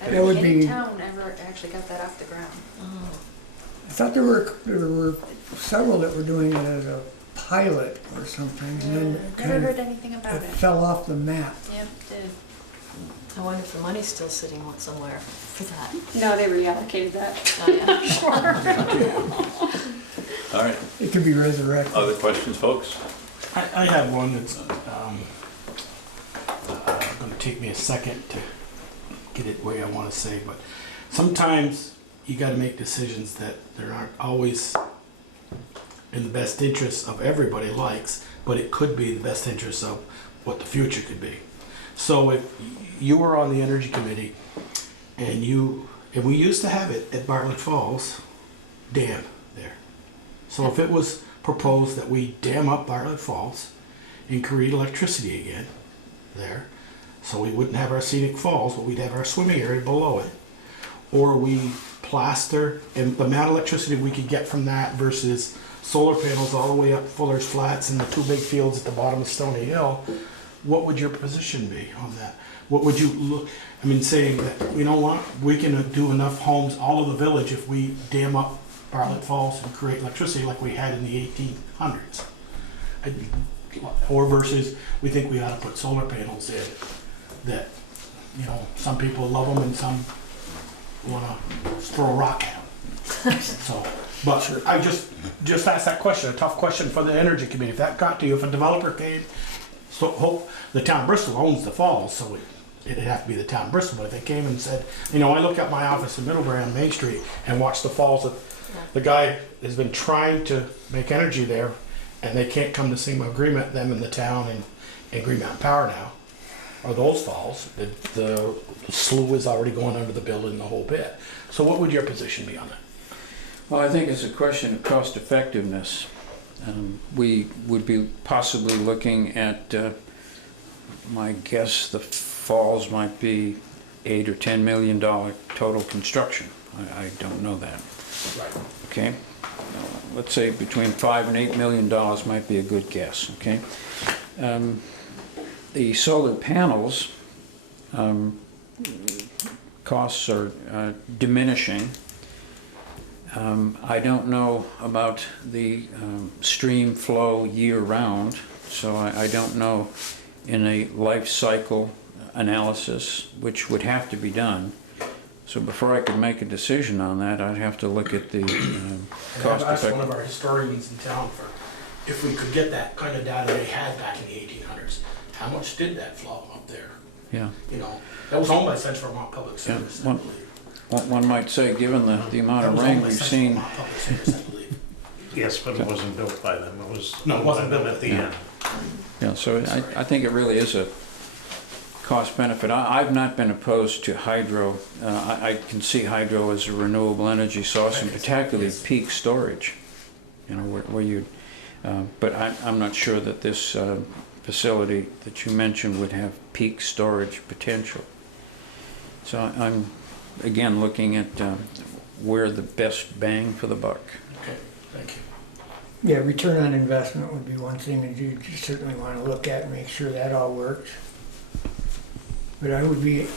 I That don't would think any be- town ever actually got that off the ground. I thought there were several that were doing it as a pilot or something, and then it Never kind heard of anything about it it. fell off the map. Yep, did. I wonder if the money's still sitting somewhere for that. No, they reallocated that. Oh, yeah. all right. It could be resurrected. Other questions, folks? I have one that's going to take me a second to get it where I want to say, but sometimes you got to make decisions that there aren't always in the best interest of everybody likes, but it could be the best interest of what the future could be. So if you were on the Energy Committee and we used to have it at Bartlett Falls Dam there. So if it was proposed that we dam up Bartlett Falls and create electricity again there, so we wouldn't have our scenic falls, but we'd have our swimming area below it, or we plaster, and the amount of electricity we could get from that versus solar panels all the way up Fuller's Flats and the two big fields at the bottom of Stony Hill, what would your position be on that? What would you look, I mean, saying that, you know what, we can do enough homes all over the village if we dam up Bartlett Falls and create electricity like we had in the 1800s. Or versus, we think we ought to put solar panels in that, you know, some people love them and some want to throw a rock at them. So, but I just asked that question, a tough question for the Energy Committee. If that got to you, if a developer came, so hope the town of Bristol owns the falls, so it'd have to be the town of Bristol. But if they came and said, you know, I look at my office in Middlebury on Main Street and watch the falls, the guy has been trying to make energy there, and they can't come to some agreement, them and the town and Green Mountain Power now, or those falls, the slough is already going under the building, the whole bit. So what would your position be on that? Well, I think it's a question of cost effectiveness. We would be possibly looking at, my guess, the falls might be $8 or $10 million total construction. I don't know that. Right. Okay? Let's say between $5 and $8 million might be a good guess. Okay? The solar panels costs are diminishing. I don't know about the stream flow year-round, so I don't know in a life cycle analysis, which would have to be done. So before I could make a decision on that, I'd have to look at the cost I've asked one effective. of our historians in town for if we could get that kind of data they had back in the 1800s. How much did that flow up there? Yeah. You know, that was owned by Central Vermont Public Yeah. Service, I believe. One might say, given the amount That of was rain owned by we've Central seen, Vermont Public Service, I believe. Yes, but it wasn't built by them. It was No, it wasn't built at the yeah. end. yeah, so I think it really is a cost benefit. I've not been opposed to hydro. I can see hydro as a renewable energy source, and particularly peak storage. You know, where you, but I'm not sure that this facility that you mentioned would have peak storage potential. So I'm again looking at where the best bang for the buck. Okay, thank you. Yeah, return on investment would be one thing that you certainly want to look at and make sure that all works. But I would be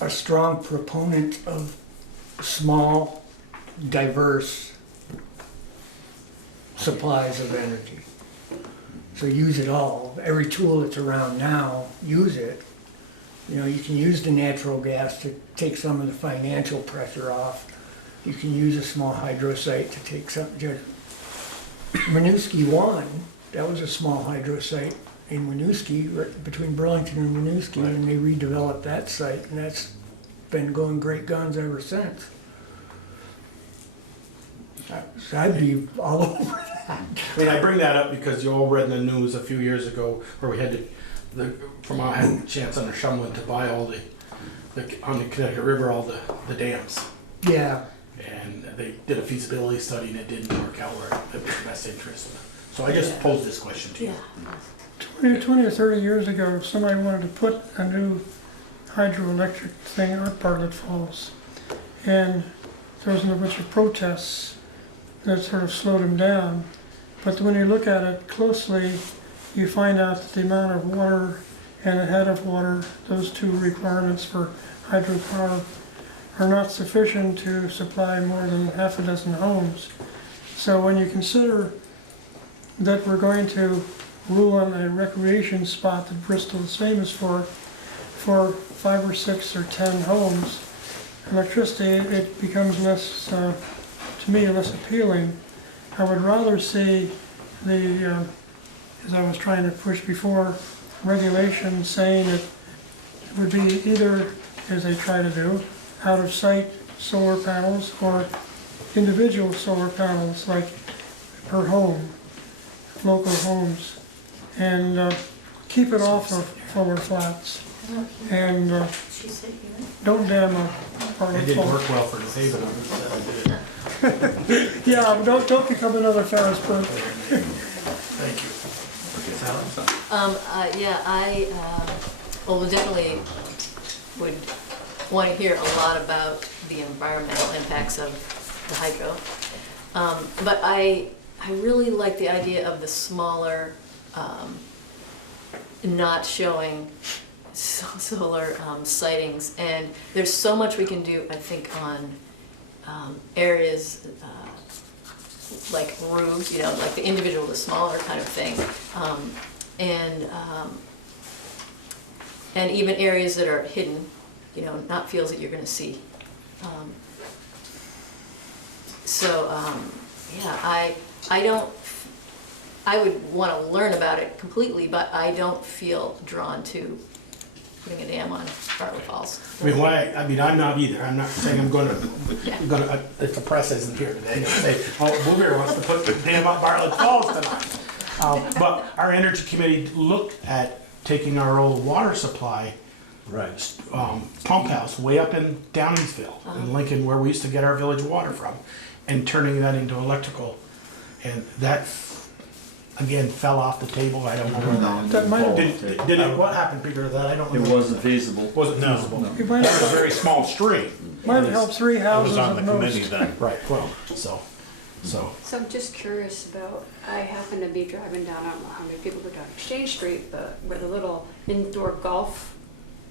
a strong proponent of small, diverse supplies of energy. So use it all. Every tool that's around now, use it. You know, you can use the natural gas to take some of the financial pressure off. You can use a small hydro site to take some. Winooski 1, that was a small hydro site in Winooski, right between Burlington and Winooski, and they redeveloped that site, and that's been going great guns ever since. So I'd be all over that. I mean, I bring that up because you all read in the news a few years ago where we had I had a chance under Shumlin to buy all on the Connecticut River, all the dams. Yeah. And they did a feasibility study and it didn't work out where it was the best interest. So I just posed this question to you. 20 or 30 years ago, somebody wanted to put a new hydroelectric thing at Bartlett Falls. And there was a bunch of protests that sort of slowed them down. But when you look at it closely, you find out that the amount of water and the head of water, those two requirements for hydropower, are not sufficient to supply more than half a dozen homes. So when you consider that we're going to rule on a recreation spot that Bristol is famous for 5 or 6 or 10 homes, electricity, it becomes less, to me, less appealing. I would rather see the, as I was trying to push before, regulations saying that it would be either, as they try to do, out of sight solar panels or individual solar panels, like per home, local homes, and keep it off of fuller flats. And don't dam up Bartlett It didn't Oh. work Falls. well for disabled. Yeah, don't become another Ferris Bueller. Thank you. Yeah, I, well, we definitely would want to hear a lot about the environmental impacts of the hydro. But I really like the idea of the smaller, not showing solar sightings. And there's so much we can do, I think, on areas like roofs, you know, like the individual, the smaller kind of thing. And even areas that are hidden, you know, not fields that you're gonna see. Yeah, I would wanna learn about it completely, but I don't feel drawn to putting a dam on Bartlett Falls. I mean, I'm not either. I'm not saying I'm gonna, if the press isn't here today, they'll say, oh, Booger wants to put the dam up Bartlett Falls tonight. But our energy committee looked at taking our old water supply, pump house way up in Downingsville, in Lincoln, where we used to get our village water from, and turning that into electrical. And that, again, fell off the table. I don't know where That might have did it, what happened, Peter, to that? I don't It know. wasn't feasible. Wasn't feasible. It might That's a have very small stream. might have helped 3 I houses was on at the most. committee then. Right, well, so. So I'm just curious about, I happen to be driving down, I don't know how many people go down Exchange Street, but where the little indoor golf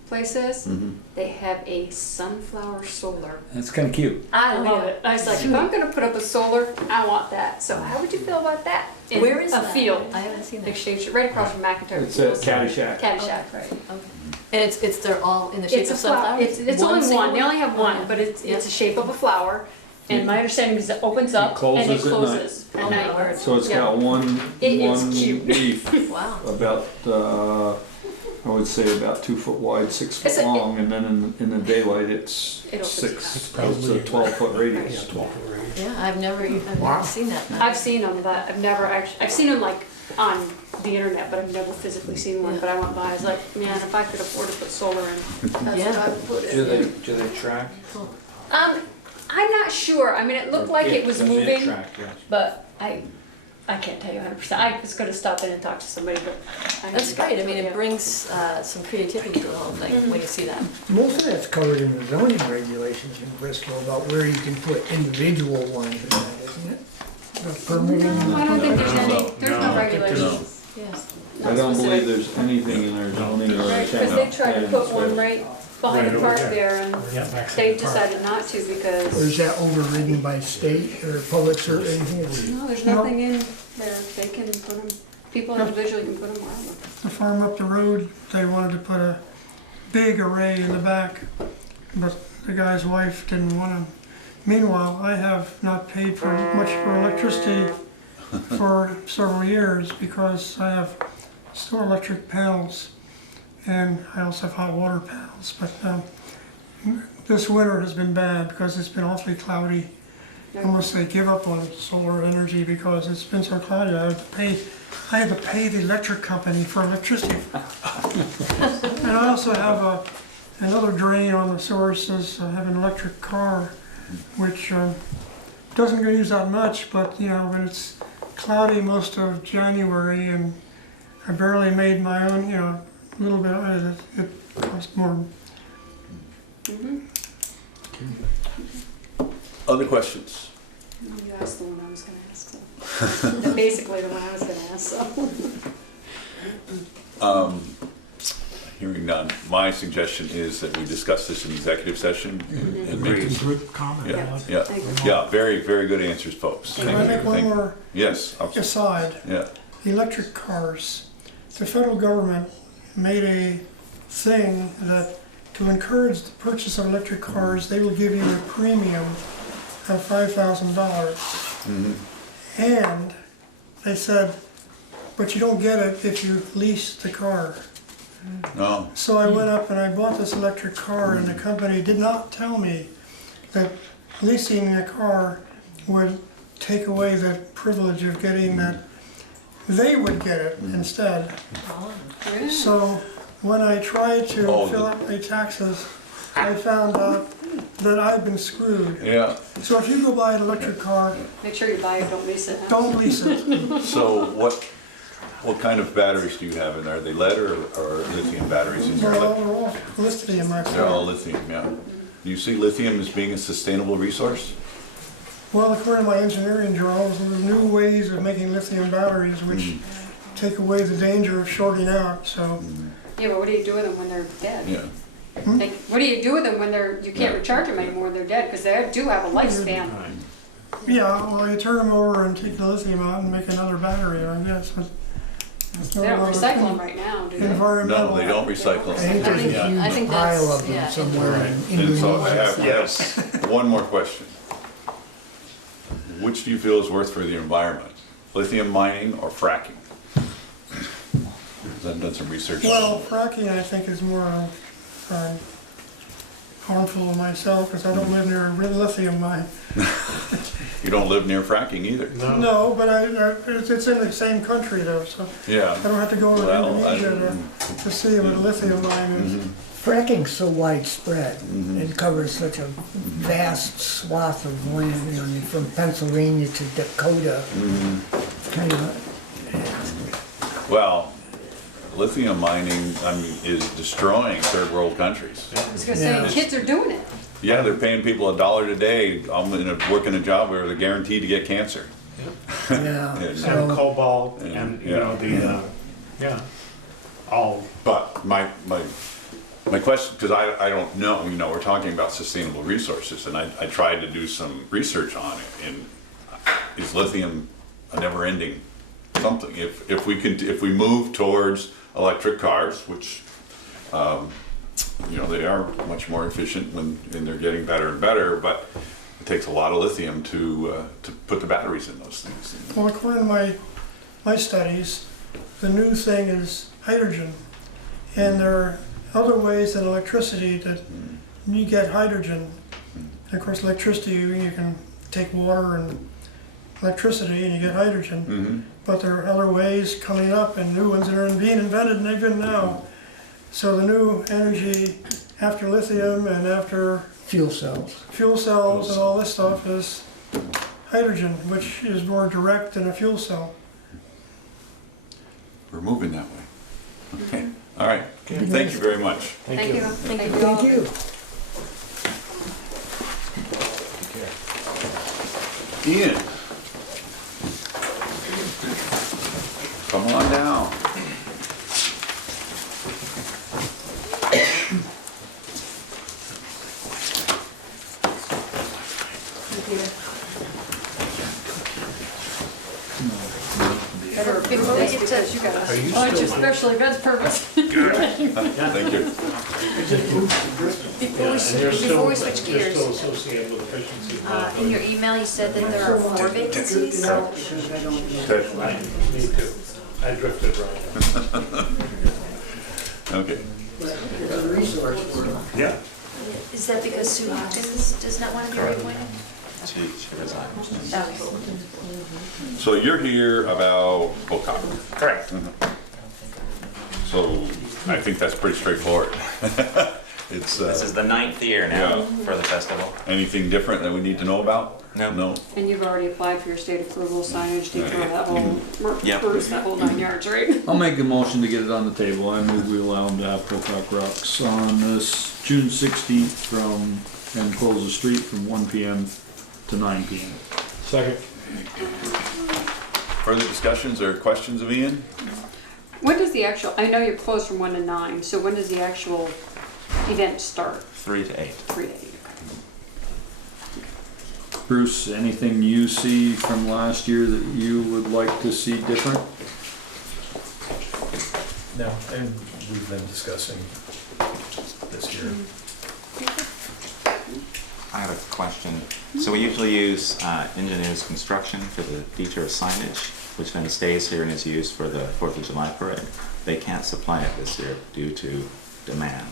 place is, they have a sunflower solar. That's kind of cute. I love it. I was like, if I'm gonna put up a solar, I want that. So how would you feel about that? In Where is a that? field? I haven't seen that. Exchange Street, right across from McIntyre. It's at Caddyshack. Caddyshack, right. Okay. And they're all in the shape It's a of flower, sunflowers? it's only single one, they only have one, but it's a shape of a flower. And my understanding is it opens up and it closes at night. closes at Oh, my night. word. So it's Yeah. got one It's cute. leaf, Wow. about, I would say about 2 foot wide, 6 foot It's a- long, and then in the daylight, it's It opens 6, It's probably it's a 12-foot radius. 12 radius. Yeah, I've never seen that. I've seen them, but I've never actually, I've seen them like on the internet, but I've never physically seen one. Yeah. But I went by, I was like, man, if I could afford to put solar in, that's Yeah. what I would put in. Do they track? I'm not sure. I mean, it looked like it was Yeah, they moving, track, yes. but I can't tell you 100%. I was gonna stop in and talk to somebody, but. That's great, I mean, it Yeah. brings some creativity to the whole thing when you see that. Most of that's covered in the zoning regulations in Bristol about where you can put individual ones and that, isn't it? The permitting. No, I don't think there's any, there's no regulations. Yes. I don't believe there's anything in our zoning or Right, because they tried to put one right behind the park there, and Yeah, back to they the park. decided not to Or because, is that overridden by state or public or anything? no, there's nothing in there. They can put them, people individually can put them wherever. The farm up the road, they wanted to put a big array in the back, but the guy's wife didn't want them. Meanwhile, I have not paid for much for electricity for several years because I have still electric panels and I also have hot water panels. But this winter has been bad because it's been awfully cloudy. Almost they give up on solar energy because it's been so cloudy. I had to pay the electric company for electricity. And I also have another drain on the source. Is I have an electric car, which doesn't get used that much, but you know, when it's cloudy most of January and I barely made my own, you know, a little bit of it, it costs more. Other questions? No, you asked the one I was gonna ask, so. Basically the one I was gonna ask, so. Hearing none, my suggestion is that we discuss this in executive session. And make Good comment. yeah, very, very good answers, folks. Can I make one more Yes. aside? Yeah. The electric cars. The federal government made a thing that to encourage the purchase of electric cars, they will give you a premium of $5,000. And they said, but you don't get it if you lease the car. No. So I went up and I bought this electric car, and the company did not tell me that leasing a car would take away the privilege of getting that. They would get it instead. So when I tried to fill out my taxes, I found out that I've been screwed. Yeah. So if you go buy an electric car, Make sure you buy it, don't lease it. don't lease it. So what kind of batteries do you have in there? Are they lead or lithium batteries in there? They're all lithium, actually. They're all lithium, yeah. Do you see lithium as being a sustainable resource? Well, according to my engineering drawings, there are new ways of making lithium batteries which take away the danger of shorting out, so. Yeah, but what do you do with them when they're dead? Yeah. Like, what do you do with them when you can't recharge them anymore when they're dead? Because they do have a lifespan. Yeah, well, you turn them over and take the lithium out and make another battery, I guess. But They don't recycle them right now, do they? Environmental. No, they don't recycle I think there's a I think huge pile that's- of them yeah. somewhere in And so I Indonesia. have one more question. Which do you feel is worse for the environment? Lithium mining or fracking? 'Cause I've done some research Well, on it. fracking, I think, is more harmful to myself because I don't live near a lithium mine. You don't live near fracking either. No, but it's in the same country though, so Yeah. I don't have to go over to Well, Indonesia to see what a lithium mine is. Fracking's so widespread, it covers such a vast swath of land, you know, from Pennsylvania to Dakota. It's kind of, Well, lithium mining, I mean, is destroying third world countries. I was gonna say, Yeah. kids are doing it. Yeah, they're paying people $1 a day. I'm working a job where they're guaranteed to get cancer. yeah. And- And So, cobalt And, and, you yeah. know, the, all, But my question, because I don't know, you know, we're talking about sustainable resources, and I tried to do some research on it, and is lithium a never-ending something? If we move towards electric cars, which, you know, they are much more efficient and they're getting better and better, but it takes a lot of lithium to put the batteries in those things. Well, according to my studies, the new thing is hydrogen. And there are other ways than electricity that you get hydrogen. And of course, electricity, you can take water and electricity and you get hydrogen. But there are other ways coming up and new ones that are being invented and even now. So the new energy after lithium and after fuel cells. fuel cells and all this stuff is hydrogen, which is more direct than a fuel cell. We're moving that way. Okay, all right. Thank you very much. Thank you. Thank you. Ian. Come on down. Better before we get to, you got a bunch of special events permits. Thank you. Before we switch They're gears, still associated with efficiency. in your email, you said that there are 4 vacancies. I need to, I drifted right. Okay. Yeah. Is Is that because Sue Hawkins does not want to be reappointed? She resigned. Okay. So you're here about Pocock. Correct. So I think that's pretty straightforward. It's, This is the 9th year now yeah. for the festival. Anything different that we need to know about? No. No. And you've already applied for your state approval, signage, detour, that whole, Yep. that whole 9 yards, right? I'll make a motion to get it on the table. I move we allow them to have Pocock Rocks on this June 16th and close the street from 1 PM to 9 PM. Second. Further discussions or questions of Ian? When does the actual, I know you're closed from 1 to 9, so when does the actual event start? 3 to 8. 3 to 8, okay. Bruce, anything you see from last year that you would like to see different? No, and we've been discussing this year. I have a question. So we usually use engineers construction for the detour signage, which then stays here and is used for the 4th of July parade. They can't supply it this year due to demand.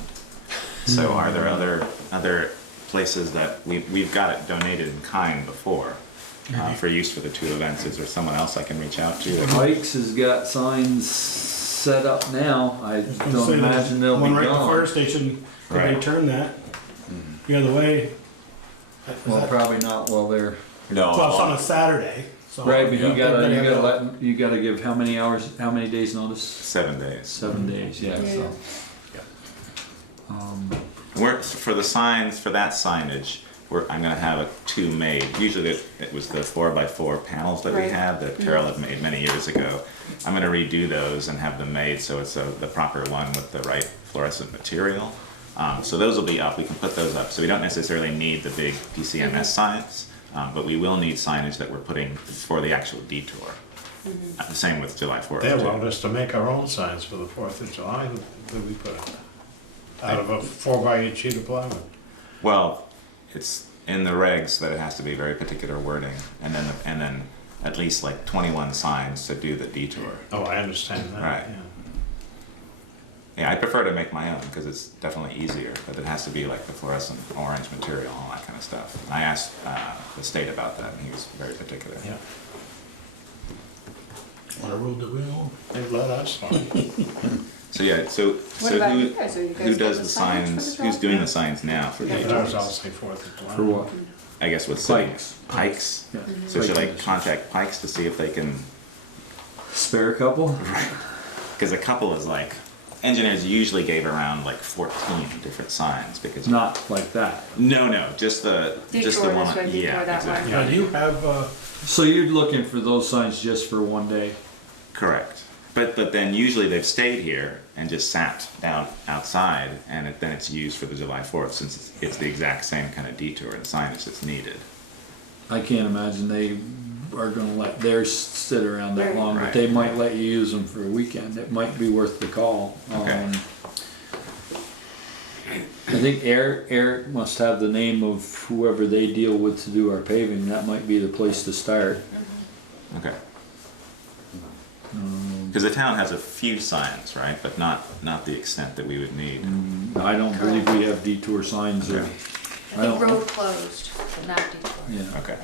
So are there other places that we've got it donated in kind before for use for the 2 events? Is there someone else I can reach out to? Pikes has got signs set up now. I don't imagine they'll be One right at the gone. fire station, they Right. turn that the other way. Well, probably not while they're. No. Well, it's on a Saturday, so. Right, but everybody have it. you gotta give how many hours, how many days notice? 7 days. 7 days, yeah, so. For the signs, for that signage, I'm gonna have 2 made. Usually it was the 4x4 panels that we Right. had that Carol had made many years ago. I'm gonna redo those and have them made so it's the proper one with the right fluorescent material. So those will be up, we can put those up. So we don't necessarily need the big PCMS signs, but we will need signage that we're putting for the actual detour. The same with July 4th. They too. allowed us to make our own signs for the 4th of July that we put out of a 4x8 sheet of plywood. Well, it's in the regs that it has to be very particular wording, and then at least like 21 signs to do the detour. Oh, I understand that. Right. Yeah. Yeah, I prefer to make my own because it's definitely easier, but it has to be like the fluorescent orange material, all that kind of stuff. And I asked the state about that, and he was very particular. Yeah. What rule do we own? They let us on. So yeah, so about you guys? Are you guys who does getting the the signage for signs? the Who's job? doing the signs now for But detours? ours all say 4th of July. For what? I guess with Pikes. Pikes. Yeah. So should I Pikes. contact Pikes to see if they can? Spare a couple? Because a couple is like, engineers usually gave around like 14 different signs because. Not like that. No, just the Detour one. this way, detour Yeah, that way. exactly. Now, do you have, So you're looking for those signs just for 1 day? Correct. But then usually they've stayed here and just sat down outside, and then it's used for the July 4th since it's the exact same kind of detour and signage that's needed. I can't imagine they are gonna let theirs sit around that Right. long, but Right. they might let you use them for a weekend. It might be worth the call. Okay. I think Eric must have the name of whoever they deal with to do our paving. That might be the place to start. Okay. Because the town has a few signs, right? But not the extent that we would need. I don't believe we have detour signs or. Okay. I think road closed, but not detour. Yeah. Okay.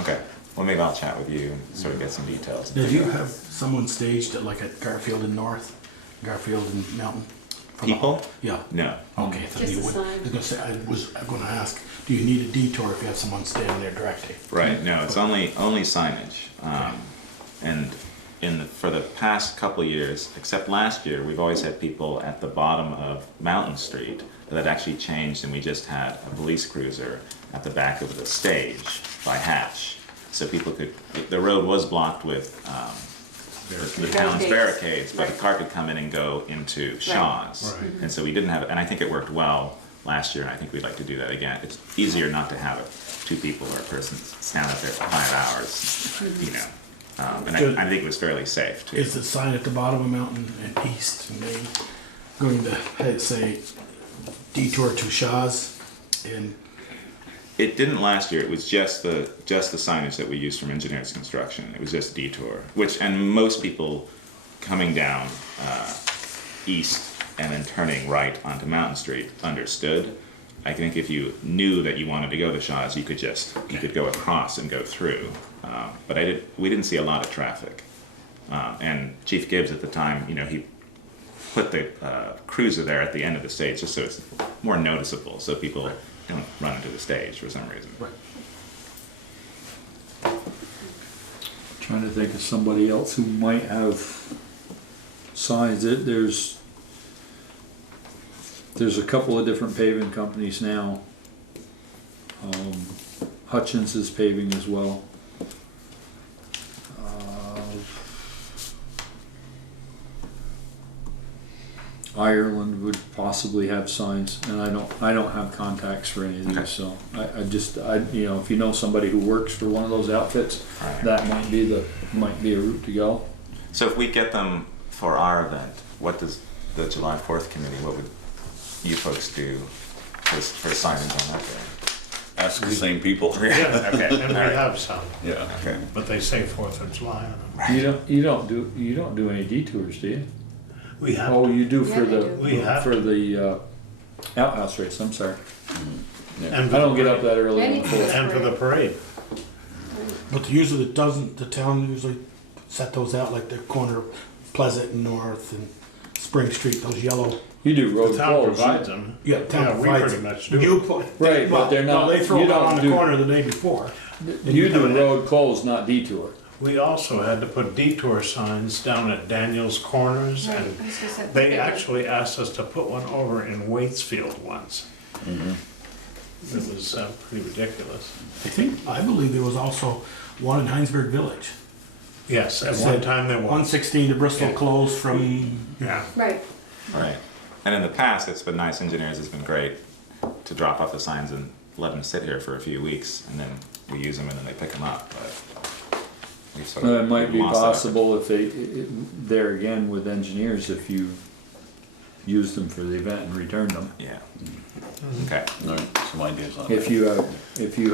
Okay. Well, maybe I'll chat with you and sort of get some details. did you have someone staged at like at Garfield and North, Garfield and Mountain? People? Yeah. No. Okay, then Just you a would. sign. I was gonna ask, do you need a detour if you have someone standing there directly? Right. No, it's only signage. And for the past couple of years, except last year, we've always had people at the bottom of Mountain Street. That actually changed, and we just had a police cruiser at the back of the stage by Hatch, so people could. The road was blocked with the town's barricades, but the car could come in and go into Shaw's, Right. and so we didn't have it. And I think it worked well last year, and I think we'd like to do that again. It's easier not to have 2 people or a person stand up there for 5 hours, you know. And I think it was fairly safe too. Is the sign at the bottom of Mountain and East and Main going to say detour to Shaw's? And It didn't last year. It was just the signage that we used from Engineers Construction. It was just detour, and most people coming down east and then turning right onto Mountain Street, understood. I think if you knew that you wanted to go to Shaw's, you could go across and go through. But we didn't see a lot of traffic. And Chief Gibbs at the time, he put the cruiser there at the end of the stage just so it's more noticeable, so people don't run into the stage for some reason. Trying to think of somebody else who might have signs. There's a couple of different paving companies now. Hutchins is paving as well. Ireland would possibly have signs, and I don't have contacts for any of these, so I if you know somebody who works for one of those outfits, that might be a route to go. So if we get them for our event, what does the July 4th committee, what would you folks do for signage on that day? Ask the same people. Yeah, Okay. and we have some, Yeah, okay. but they say 4th of July on them. You don't do any detours, do you? We have. Oh, you do Yeah, for they do. We have for the outhouse race. I'm sorry. And I don't get up that early on the Any- 4th. And for the parade. But usually the town usually set those out like the corner of Pleasant and North and Spring Street, those yellow. You do The road town close. provides them. Yeah, town Yeah, we provides pretty it. much do. You put, Right, but they're not- They throw you it out don't on the do- corner the day before. You do road close, not detour. We also had to put detour signs down at Daniel's Corners, Right, and I was gonna say, they actually asked us to put one over in Waitsfield once. It was pretty ridiculous. I believe there was also one in Heinsberg Village. Yes, at Said one time there was. 116 to Bristol Yeah. closed from. Yeah. Right. Right. And in the past, it's been nice. Engineers has been great to drop off the signs and let them sit here for a few weeks, and then we use them and then they pick them up. But we've sort of It might be lost that possible if there again with engineers, if you use them for the event and return them. effort. Yeah. Okay. All right, some ideas on If you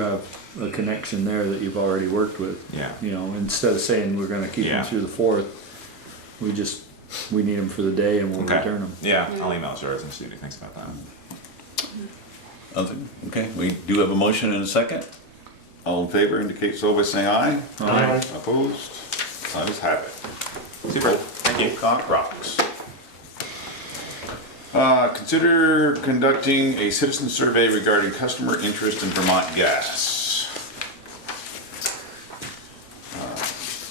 have a connection there that you've already worked with. Yeah. Instead of saying we're gonna keep Yeah. them through the 4th, we need them for the day and we'll Okay. return them. Yeah, I'll email George and see what he thinks about that. Okay, we do have a motion and a second. All in favor indicate so by saying aye. Aye. Opposed? Ayes have it. Super. Thank you. Cock rocks. Consider conducting a citizen survey regarding customer interest in Vermont gas.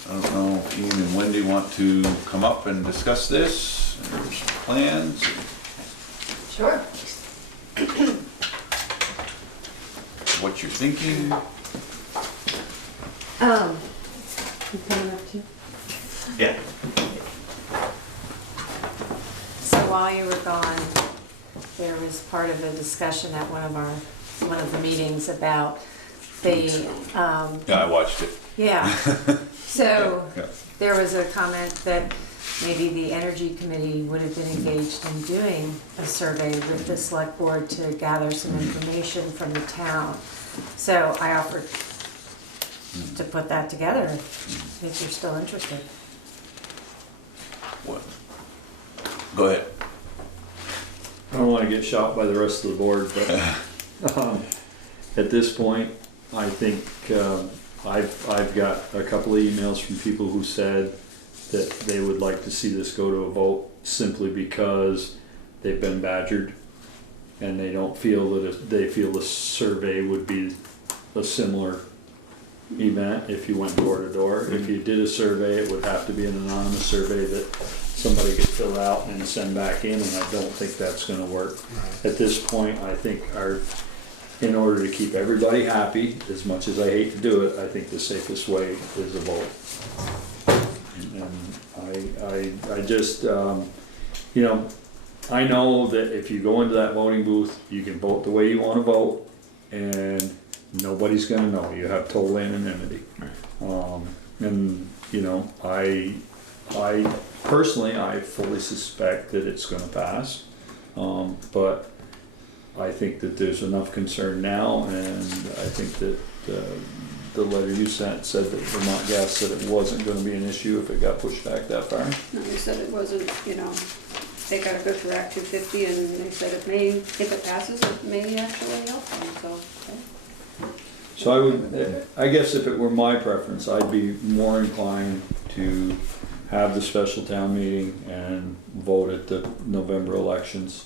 I don't know if Ian and Wendy want to come up and discuss this, or some plans. Sure. What you're thinking. You coming up too? Yeah. So while you were gone, there was part of the discussion at one of the meetings about the, Yeah, I watched it. yeah. So Yeah. there was a comment that maybe the Energy Committee would have been engaged in doing a survey with the Select Board to gather some information from the town. So I offered to put that together if you're still interested. What? Go ahead. I don't wanna get shot by the rest of the board, but, at this point, I think, I've got a couple of emails from people who said that they would like to see this go to a vote simply because they've been badgered and they don't feel that they feel the survey would be a similar event if you went door to door. If you did a survey, it would have to be an anonymous survey that somebody could fill out and send back in, and I don't think that's gonna work. At this point, I think in order to keep everybody happy, as much as I hate to do it, I think the safest way is a vote. And I just, I know that if you go into that voting booth, you can vote the way you wanna vote, and nobody's gonna know, you have total anonymity. And, I personally, I fully suspect that it's gonna pass, but I think that there's enough concern now, and I think that the letter you sent said that Vermont Gas said it wasn't gonna be an issue if it got pushed back that far. No, they said it wasn't, they gotta go through Act 250, and they said it may, if it passes, it may actually help them, so. okay. So I would, I guess if it were my preference, I'd be more inclined to have the special town meeting and vote at the November elections.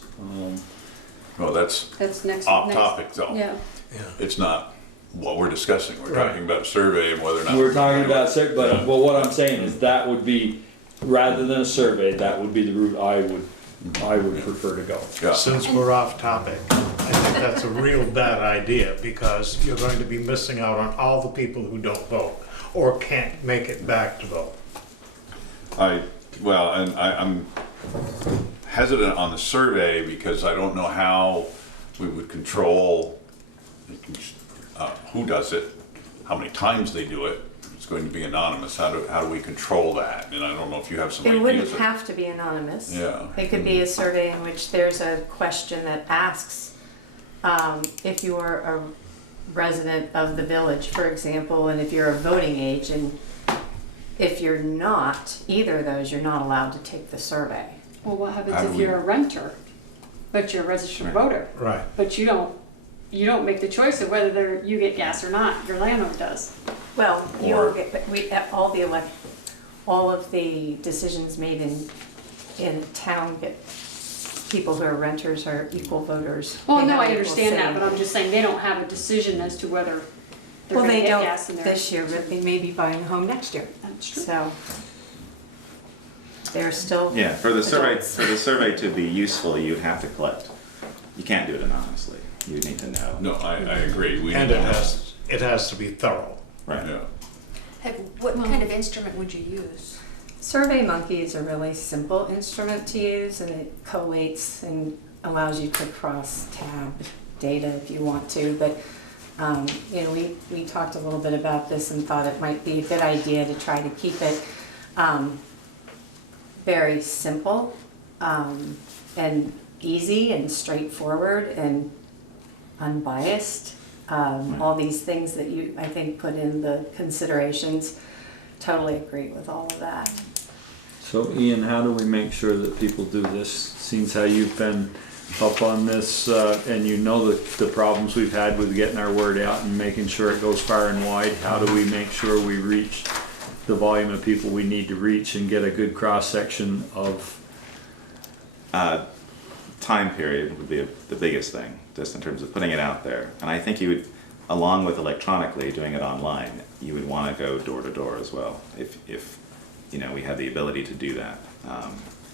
Well, that's That's next. off next- topic though. Yeah, It's not what we're discussing. We're Right. talking about a survey and whether or not. We're talking about, but what I'm saying is that would be, rather than a survey, that would be the route I would prefer to go. Yeah. Since we're off topic, I think that's a real bad idea because you're going to be missing out on all the people who don't vote or can't make it back to vote. I'm hesitant on the survey because I don't know how we would control who does it, how many times they do it. It's going to be anonymous. How do we control that? And I don't know if you have some It ideas. wouldn't have to be anonymous. Yeah. It could be a survey in which there's a question that asks if you are a resident of the village, for example, and if you're a voting age, and if you're not either of those, you're not allowed to take the survey. well, what happens How do if we- you're a renter, but you're a registered voter? Right. But you don't make the choice of whether you get gas or not, your landlord does. Well, Or- you'll get, all of the decisions made in town get, people who are renters are equal voters. Well, They no, have I equal understand that, say. but I'm just saying, they don't have a decision as to whether they're Well, gonna they get don't gas in there. this year, but they may be buying a home next year, That's true. so. They're still. Yeah, for the adults. survey to be useful, you'd have to collect. You can't do it anonymously. You need to know. No, I agree. We And need it to- has to be thorough. Right. Yeah. What kind of instrument would you use? Survey Monkey is a really simple instrument to use, and it collates and allows you to cross-tab data if you want to. But we talked a little bit about this and thought it might be a good idea to try to keep it very simple and easy and straightforward and unbiased. All these things that you, I think, put in the considerations. Totally agree with all of that. So Ian, how do we make sure that people do this? Seems how you've been up on this, and you know the problems we've had with getting our word out and making sure it goes far and wide. How do we make sure we reach the volume of people we need to reach and get a good cross-section of? Time period would be the biggest thing, just in terms of putting it out there. And I think you would, along with electronically doing it online, you would want to go door to door as well, if we had the ability to do that.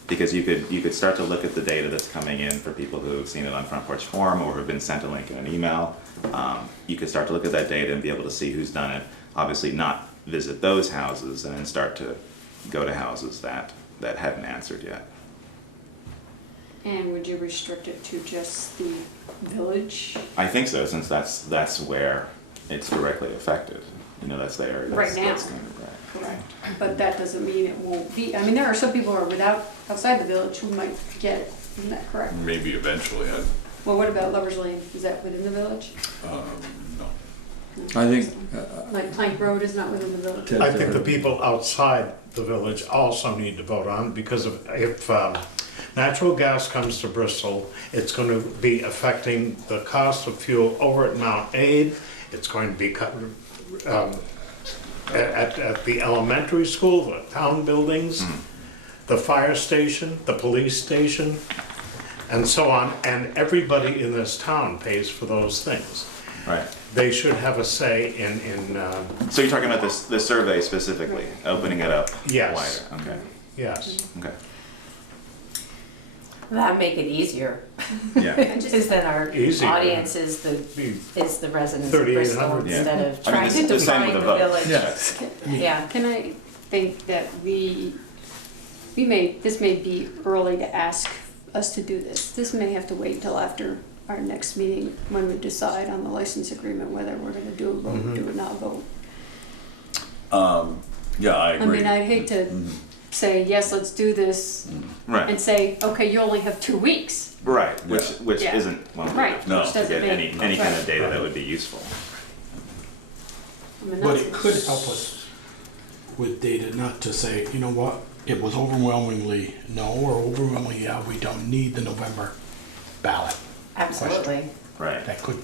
Because you could start to look at the data that's coming in for people who have seen it on Front Porch Forum or have been sent a link in an email. You could start to look at that data and be able to see who's done it. Obviously not visit those houses and then start to go to houses that hadn't answered yet. And would you restrict it to just the village? I think so, since that's where it's directly affected. That's the area Right now. that's going to, right. Correct. But that doesn't mean it won't be, I mean, there are some people who are outside the village who might get it, isn't that correct? Maybe eventually. Well, what about Lover's Lane, is that within the village? No. I think Like Plank Road is not within the village? I think the people outside the village also need to vote on, because if natural gas comes to Bristol, it's going to be affecting the cost of fuel over at Mount Aid. It's going to be cut at the elementary school, the town buildings, the fire station, the police station, and so on. And everybody in this town pays for those things. Right. They should have a say in. So you're talking about the survey specifically, opening it up Yes. wider. Okay. Yes. Okay. That'd make it easier. Yeah. Because then our Easier. audience is the residents of 3,800. Bristol Yeah. instead of I mean, trying it's to the same define with the the vote. village. Yeah. Can I think that this may be early to ask us to do this. This may have to wait until after our next meeting when we decide on the license agreement, whether we're gonna do a vote, do or not vote. Yeah, I I agree. mean, I'd hate to say, yes, let's do this, Right. and say, okay, you only have 2 weeks. Right. Which Yeah. isn't one Right, enough which to doesn't get any make- kind right. of data that would be useful. I mean, But that's- it could help us with data, not to say, you know what, it was overwhelmingly no or overwhelmingly, yeah, we don't need the November ballot. Absolutely. Right. That could,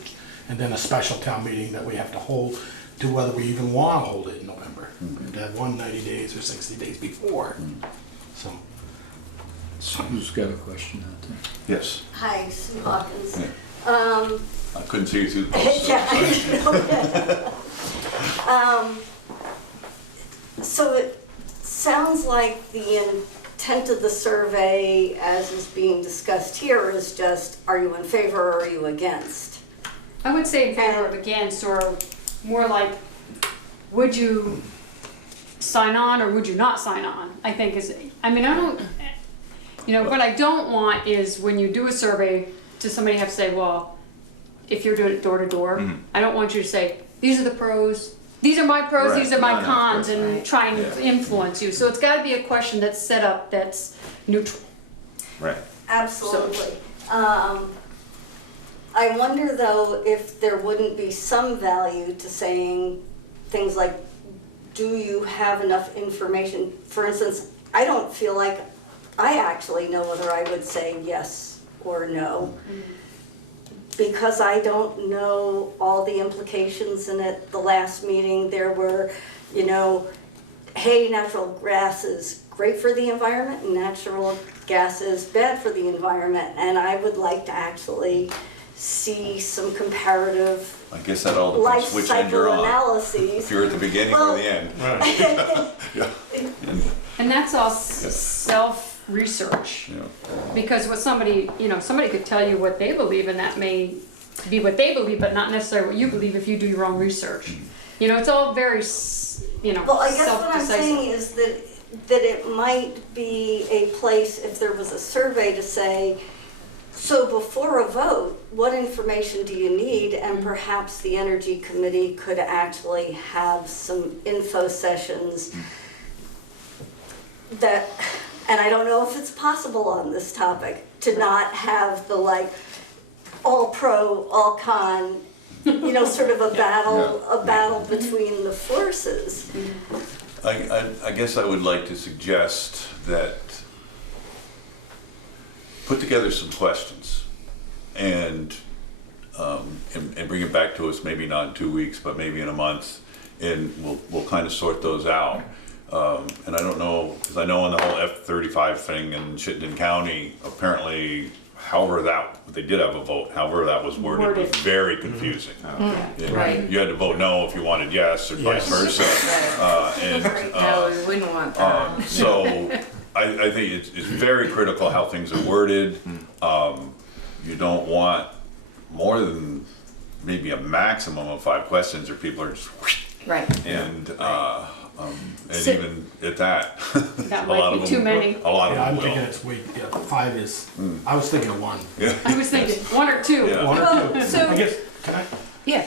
and then a special town meeting that we have to hold to whether we even want to hold it in November. We have to have 190 days or 60 days before. So. Who's got a question out there? Yes. Hi, Sue Hawkins. I couldn't see you through the post. Yeah, I know. So it sounds like the intent of the survey, as is being discussed here, is just, are you in favor or are you against? I would say in favor of against, or more like, would you sign on or would you not sign on? I think is, I mean, I don't, you know, what I don't want is when you do a survey to somebody have to say, well, if you're doing it door to door, I don't want you to say, these are the pros, these are my pros, Right. these are my No, no, cons, of course. and try and Yeah. influence you. So it's gotta be a question that's set up that's neutral. Right. Absolutely. I wonder though if there wouldn't be some value to saying things like, do you have enough information? For instance, I don't feel like I actually know whether I would say yes or no. Because I don't know all the implications, and at the last meeting there were, you know, hey, natural grass is great for the environment and natural gas is bad for the environment, and I would like to actually see some comparative I guess that all life depends which end you're cycle on. analyses. If you're at the beginning or the end. Yeah. And that's all self-research. Yeah. Because what somebody, you know, somebody could tell you what they believe, and that may be what they believe, but not necessarily what you believe if you do your own research. You know, it's all very, you know, Well, I guess what I'm self-decisive. saying is that it might be a place, if there was a survey, to say, so before a vote, what information do you need? And perhaps the Energy Committee could actually have some info sessions that, and I don't know if it's possible on this topic, to not have the like, all pro, all con, you know, sort of a battle between the forces. I guess I would like to suggest that put together some questions and bring it back to us, maybe not in 2 weeks, but maybe in a month, and we'll kind of sort those out. And I don't know, because I know on the whole F-35 thing in Chittenden County, apparently, they did have a vote, however that was worded was very confusing. Right. You had to vote no if you wanted yes, or vice versa. No, we wouldn't want that. So I think it's very critical how things are worded. You don't want more than maybe a maximum of 5 questions, or people are just Right. and even at that, That a lot might of be them, too many. a lot of Yeah, I'm them thinking will. it's yeah, 5 is, I was thinking of 1. Yeah. I was thinking 1 or 2. Yeah. 1 or 2. So- I guess, can I? Yeah.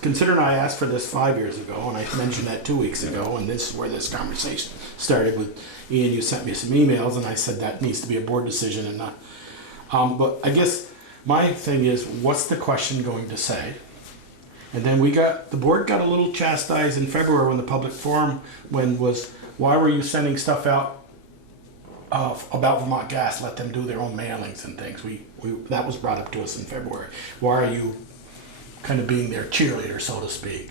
Considering I asked for this 5 years ago, and I mentioned that 2 weeks ago, and this is where this conversation started with Ian, you sent me some emails, and I said that needs to be a board decision and not, but I guess my thing is, what's the question going to say? And then the board got a little chastised in February when the public forum, why were you sending stuff out about Vermont Gas, let them do their own mailings and things. That was brought up to us in February. Why are you kind of being their cheerleader, so to speak?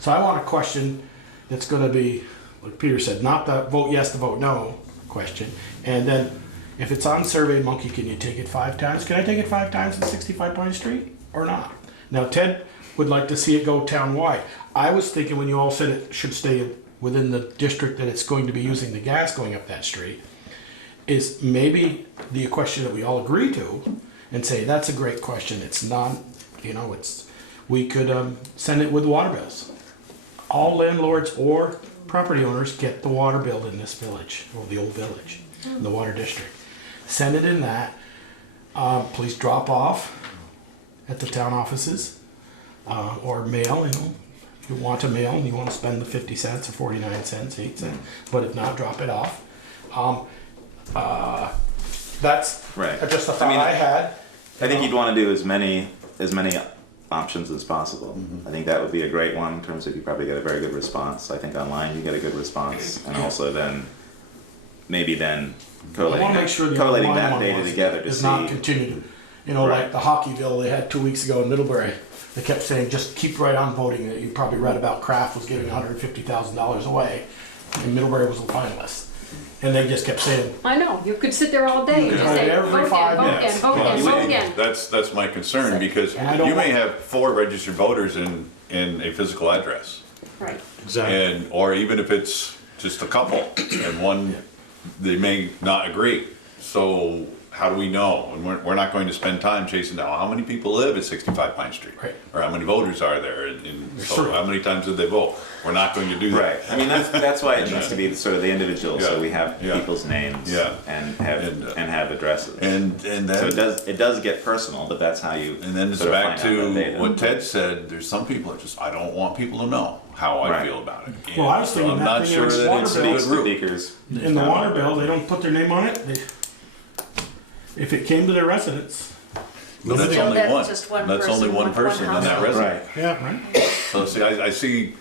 So I want a question that's going to be, like Peter said, not the vote yes to vote no question. And then if it's on Survey Monkey, can you take it 5 times? Can I take it 5 times in 65 Pine Street or not? Now Ted would like to see it go town-wide. I was thinking when you all said it should stay within the district that it's going to be using the gas going up that street, is maybe the question that we all agree to and say, that's a great question. It's not, we could send it with water bills. All landlords or property owners get the water bill in this village, or the old village, the water district. Send it in that. Please drop off at the town offices or mail, if you want to mail and you want to spend the 50 cents or 49 cents, 8 cents, but if not, drop it off. That's Right. just a thought I had. I think you'd want to do as many options as possible. I think that would be a great one in terms of you probably get a very good response. I think online you get a good response, and also then maybe then collating that data together to is see. not continued. You know, Right. like the hockey bill they had 2 weeks ago in Middlebury. They kept saying, just keep right on voting. You probably read about Kraft was giving $150,000 away, and Middlebury was a finalist. And they just kept saying, I know, you could sit there all day and just Right, say, every vote 5 again, vote minutes. again, vote Well, again, you vote see, again. that's my concern, because And I don't you may want- have 4 registered voters in a physical address. Right. And, or even if it's just a couple, and one, they may not agree. So how do we know? And we're not going to spend time chasing down, how many people live at 65 Pine Street? Right. Or how many voters are there, and so Sure. how many times did they vote? We're not going to do that. Right. I mean, that's why it needs to be sort of the individual, so Yeah. we have Yeah. people's names Yeah. and have addresses. And So then, it does get personal, but that's how you. and then it's sort of back find out that to data. what Ted said, there's some people that just, I don't want people to know how I Right. feel about it. Well, I was And thinking I'm that not thing sure in that water it's a bill. good route. Speakers. in the water bill, they don't put their name on it. If it came to their residents. But that's Still, only that's one. just one That's only person, one one person in that household. resident. Right. Yeah, right. So see, I see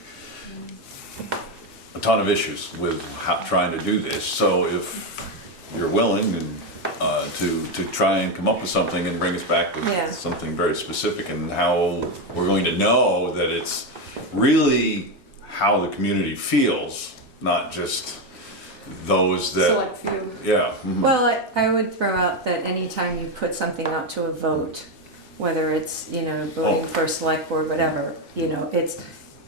a ton of issues with trying to do this. So if you're willing and to try and come up with something and bring us back with Yeah. something very specific, and how we're going to know that it's really how the community feels, not just those that, Select few. yeah. Well, I would throw out that anytime you put something out to a vote, whether it's, voting for a select board, whatever,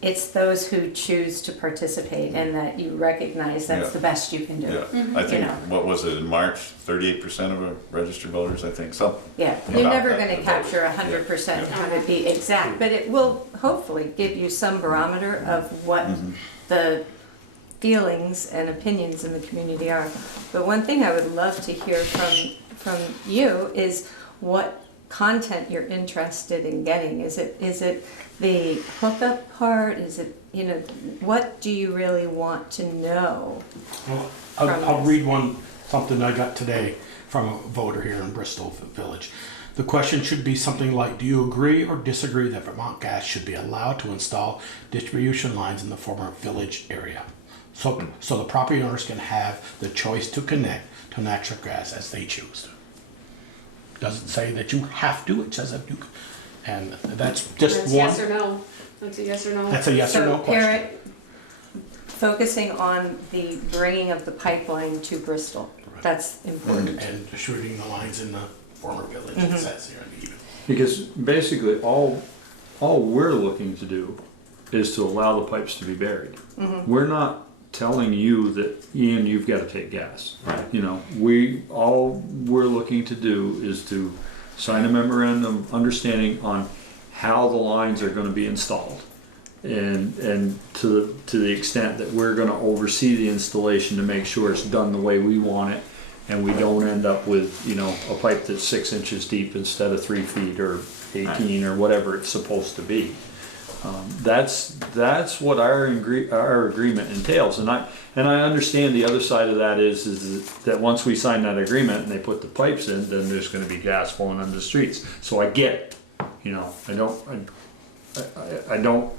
it's those who choose to participate and that you recognize that's Yeah. the best you can do. Yeah, I think, know. what was it, in March, 38% of the registered voters, I think, something. Yeah, you're About never that, gonna the capture voters. 100% and Yeah. have it be exact, but it will hopefully give you some barometer of what the feelings and opinions in the community are. But one thing I would love to hear from you is what content you're interested in getting. Is it the hookup part? Is it, what do you really want to know? Well, From I'll this. read something I got today from a voter here in Bristol Village. The question should be something like, do you agree or disagree that Vermont Gas should be allowed to install distribution lines in the former village area? So the property owners can have the choice to connect to natural gas as they choose. Doesn't say that you have to, it says that you can. And that's just That's one. yes or no. That's a yes or no. That's a yes or no So question. Parrot, focusing on the bringing of the pipeline to Bristol, that's important. And shooting the lines in the former village, Mhm. it says here. Even. Because basically, all we're looking to do is to allow the pipes to be buried. Mhm. We're not telling you that, Ian, you've got to take gas. Right. All we're looking to do is to sign a memorandum of understanding on how the lines are going to be installed. And to the extent that we're going to oversee the installation to make sure it's done the way we want it, and we don't end up with, a pipe that's 6 inches deep instead of 3 feet or 18 or whatever it's supposed to be. That's what our agreement entails, and I understand the other side of that is that once we sign that agreement and they put the pipes in, then there's going to be gas flowing on the streets. So I get it, I don't.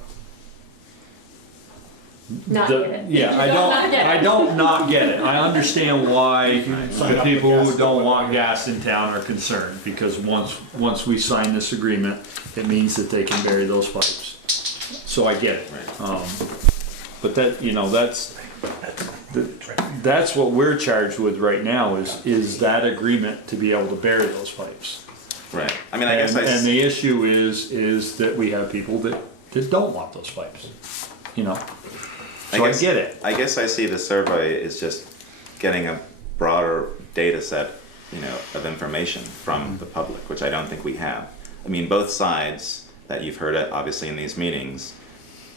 Not get it. Yeah, I Not get it. I don't not get it. I understand why Sign the up people for who gas. don't want gas in town are concerned, because once we sign this agreement, it means that they can bury those pipes. So I get it. But that's what we're charged with right now is that agreement to be able to bury those pipes. Right. I mean, I guess And the issue is that we have people that don't want those pipes, So I get it. I guess I see the survey as just getting a broader data set, of information from the public, which I don't think we have. I mean, both sides that you've heard it, obviously in these meetings,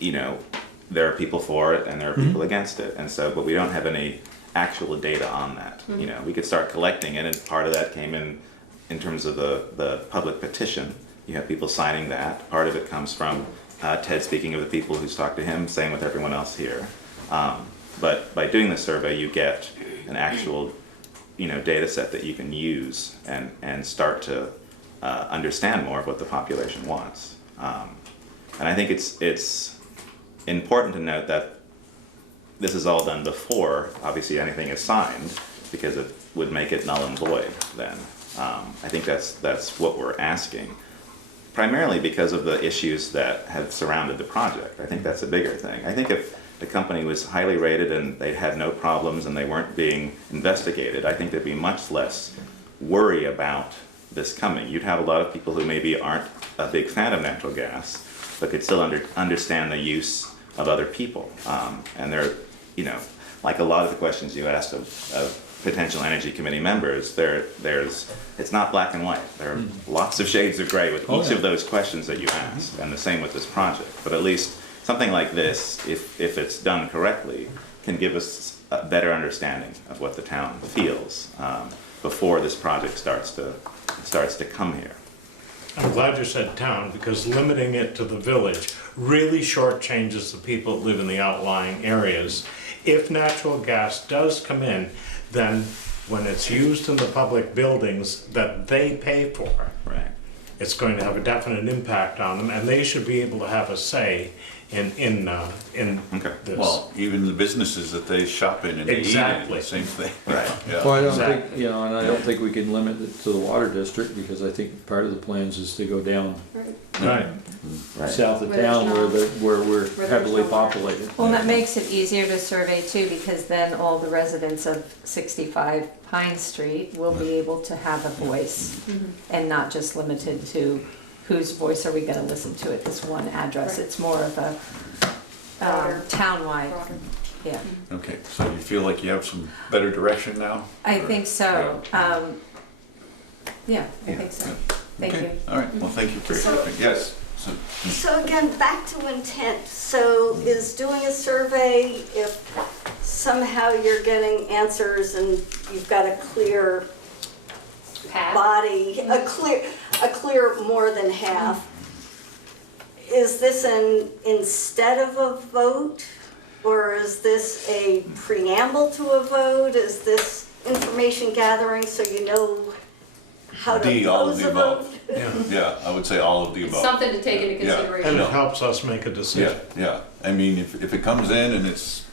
there are people for it and there are people against it, and so, but we don't have any actual data on that. We could start collecting it, and part of that came in terms of the public petition. You have people signing that. Part of it comes from Ted speaking of the people who's talked to him, same with everyone else here. But by doing the survey, you get an actual, data set that you can use and start to understand more of what the population wants. And I think it's important to note that this is all done before, obviously, anything is signed, because it would make it null and void then. I think that's what we're asking, primarily because of the issues that have surrounded the project. I think that's a bigger thing. I think if the company was highly rated and they had no problems and they weren't being investigated, I think there'd be much less worry about this coming. You'd have a lot of people who maybe aren't a big fan of natural gas, but could still understand the use of other people. And they're, you know, like a lot of the questions you asked of potential energy committee members, it's not black and white. There are lots of shades of gray with each of those questions that you asked, and the same with this project. But at least something like this, if it's done correctly, can give us a better understanding of what the town feels before this project starts to come here. I'm glad you said town, because limiting it to the village really shortchanges the people that live in the outlying areas. If natural gas does come in, then when it's used in the public buildings that they pay for, right, it's going to have a definite impact on them, and they should be able to have a say in this. Well, even the businesses that they shop in and they eat in, the same thing. Right. Yeah. Well, I don't think, you know, and I don't think we can limit it to the water district, because I think part of the plans is to go down Right. south of Where town there's where we're there's heavily no water. populated. Well, that makes it easier to survey too, because then all the residents of 65 Pine Street will be able to have a voice and not just limited to whose voice are we gonna listen to at this one address. Right. It's more of a townwide, yeah. Okay, so you feel like you have some better direction now? I think so. Yeah, I think so. Thank Okay. you. All right, well, thank you for your comment. Yes. So again, back to intent. So is doing a survey, if somehow you're getting answers and you've got a clear body, a clear more than half, is this instead of a vote? Or is this a preamble to a vote? Is this information gathering so you know how to all of pose the a vote? above. Yeah, I would say all of the above. Something to take into consideration. And it helps us make a decision. Yeah. I mean, if it comes in and it's,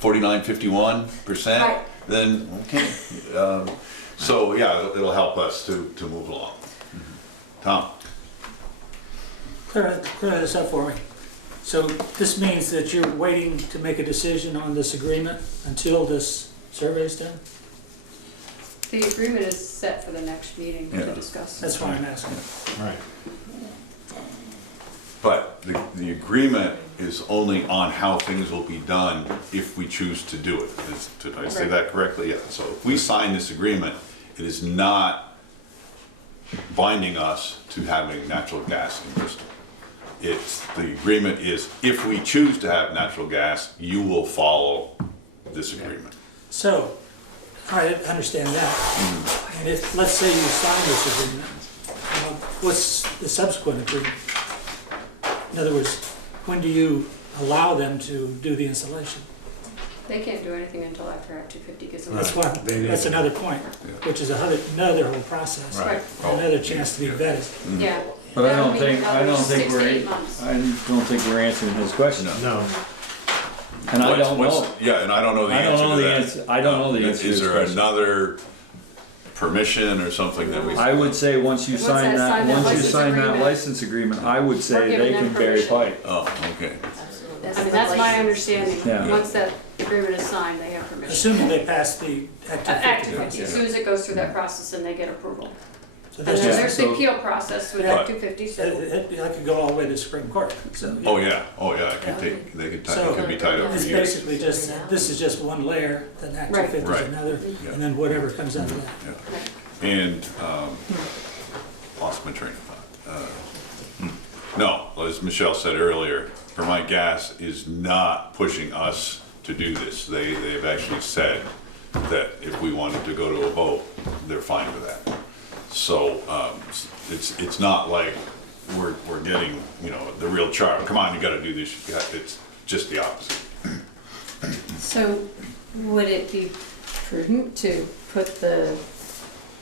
49, 51%, Right. then okay. So yeah, it'll help us to move along. Tom? Clear this up for me. So this means that you're waiting to make a decision on this agreement until this survey is done? The agreement is set for the next meeting Yeah. to discuss. That's why I'm asking. Right. But the agreement is only on how things will be done if we choose to do it. Did I say that correctly? Yeah. So if we sign this agreement, it is not binding us to having natural gas in Bristol. The agreement is, if we choose to have natural gas, you will follow this agreement. So, I understand that. And if, let's say you sign this agreement, what's the subsequent agreement? In other words, when do you allow them to do the installation? They can't do anything until after Act 250 gets That's elected. why, that's another point, which is another whole process. Right. Another chance to be vetted. Yeah. But I That'll don't be think, another 6 to 8 months. we're answering his question. No. And I don't know. Yeah, and I don't know the I don't answer know to the that. answer. I don't know the answer to Is this there question. another permission or something that we? I would say once you Once sign I that, sign that once you license sign that agreement, license agreement, I would we're say giving they them can bury permission. pipe. Oh, okay. I mean, that's my understanding. Yeah. Once that agreement is signed, they have permission. Assuming they pass the Act Act 250. 250, as soon as it goes through that process and they get approval. So And that's then just, there's the so- appeal process with Act 250, so. I could go all the way to the Supreme Court. So, yeah. Oh, yeah, it could take, it could be tied up for It's years. basically just, this is just one layer, then Act Right. 250 Right. is another, and then whatever comes out of that. Yeah. And, lost my train of thought. No, as Michelle said earlier, Vermont Gas is not pushing us to do this. They've actually said that if we wanted to go to a vote, they're fine with that. So, it's not like we're getting, the real charge. Come on, you gotta do this. It's just the opposite. So would it be prudent to put the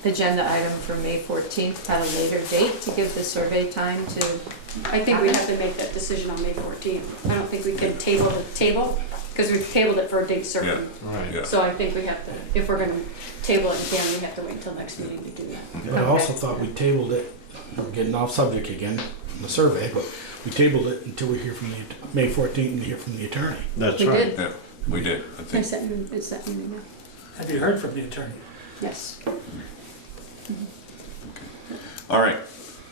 agenda item for May 14th at a later date to give the survey time to? I think we have to make that decision on May 14th. I don't think we can table the table, because we've tabled it for a date certain. Right. Yeah. So I think we have to, if we're gonna table it again, we have to wait until next meeting to do that. But I also thought we tabled it, we're getting off subject again, from the survey, but we tabled it until we hear from the, May 14th, and hear from the attorney. That's We right. did. Yeah, we did, I think. Is that your email? Have you heard from the attorney? Yes. All right,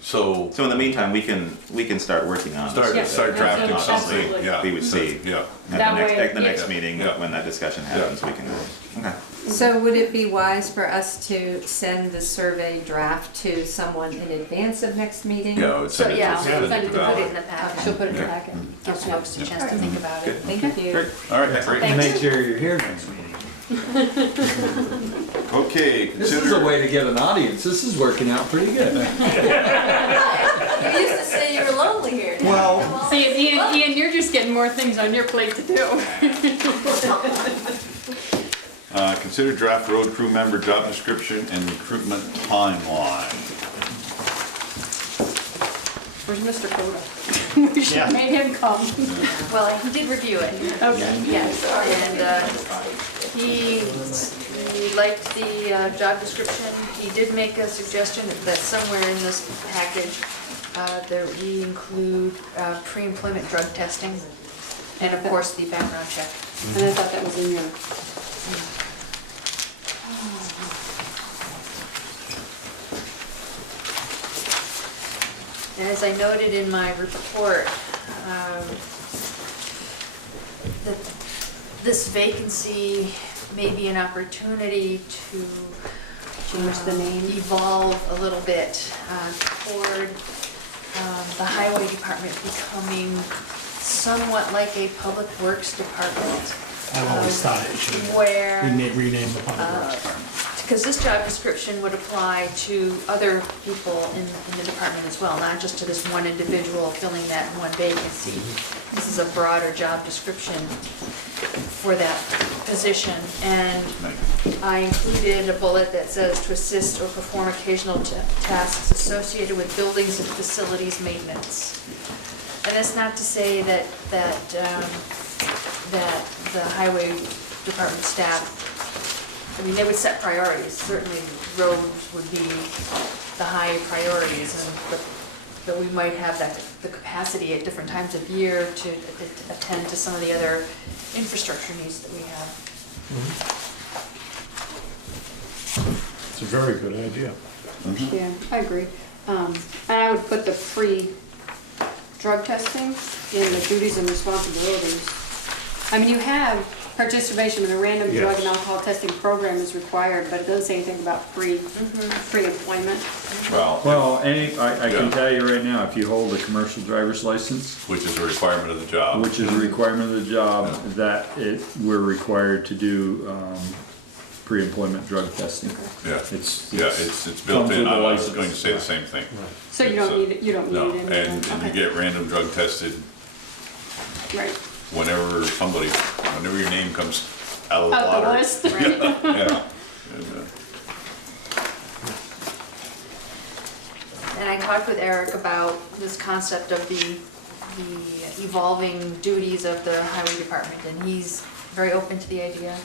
so So in the meantime, we can start working on start this. drafting something, Absolutely. yeah. We would see. Yeah. At That the next, way, at the next yeah. meeting, Yeah. when that discussion happens, we can, okay. So would it be wise for us to send the survey draft to someone in advance of next meeting? Yeah, I would So, send it yeah, to I'll Cindy put it in Valley. the packet. She'll put it in the Yeah. packet. Gives folks a chance to think about it. Thank you. All right, great. And make sure you're here next meeting. Okay, This is a consider, way to get an audience. This is working out pretty good. You used to say you were lonely here. Well, See, Ian, you're just getting more things on your plate to do. consider draft road crew member job description and recruitment timeline. Where's Mr. Coda? We should Yeah. have made him come. Well, he did review it. Okay. Yes, and he liked the job description. He did make a suggestion that somewhere in this package, that we include pre-employment drug testing and of course the background check. And I thought that was in your, And as I noted in my report, that this vacancy may be an opportunity to change the name. evolve a little bit toward the highway department becoming somewhat like a public works department. I've always thought it should Where, rename the public works department. because this job description would apply to other people in the department as well, not just to this one individual filling that one vacancy. This is a broader job description for that position. And I included a bullet that says to assist or perform occasional tasks associated with buildings and facilities maintenance. And that's not to say that the highway department staff, I mean, they would set priorities. Certainly roads would be the high priorities, but we might have the capacity at different times of year to attend to some of the other infrastructure needs that we have. It's a very good idea. Yeah, I agree. And I would put the pre-drug testing in the duties and responsibilities. I mean, you have participation in a random drug Yes. and alcohol testing program is required, but it doesn't say anything about pre-employment. well, I can Yeah. tell you right now, if you hold a commercial driver's license, Which is a requirement of the job. which is a requirement of the job, that we're required to do pre-employment drug testing. Yeah, It's built comes in. with the I was license. going to say the same thing. So you don't need it, you don't No, need it in and you okay. get random drug tested Right. whenever your name comes out of the Out water. the list, right? Yeah. And I talked with Eric about this concept of the evolving duties of the highway department, and he's very open to the idea.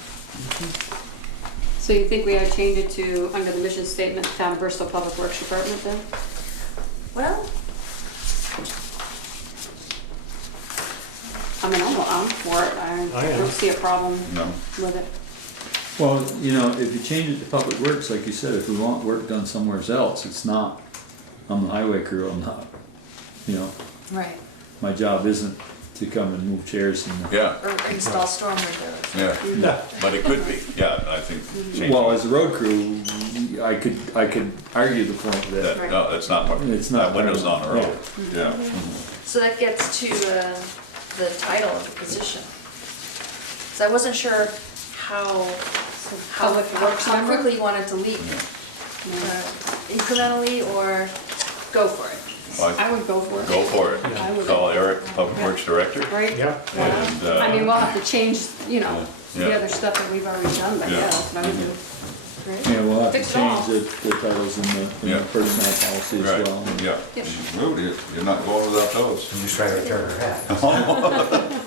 So you think we ought to change it to, under the mission statement, Town of Bristol Public Works Department then? Well, I mean, I'm for it. I am. don't see a problem No. with it. Well, if you change it to public works, like you said, if we want work done somewhere else, it's not, I'm the highway crew, I'm not, right, my job isn't to come and move chairs and. Yeah, or install storm windows. yeah, but it could be, yeah, I think. changing Well, as a road crew, I could argue the point that No, that's not, it's not. that window's on the road, yeah. So that gets to the title of the position. So I wasn't sure how Public Works member? quickly you wanted to leave. Incrementally or go for it? I would go for it. Go for it. I would. Call Eric, Public Works Director. Right? Yeah. And, I mean, we'll have to change, the Yeah. other stuff that we've already done, but Yeah. yeah, that's what I would do. Great. Yeah, we'll have to Fix it all. change the titles in the personnel policy as Right, well. yeah. Yep. You're not going without those. I'm just trying to turn her head.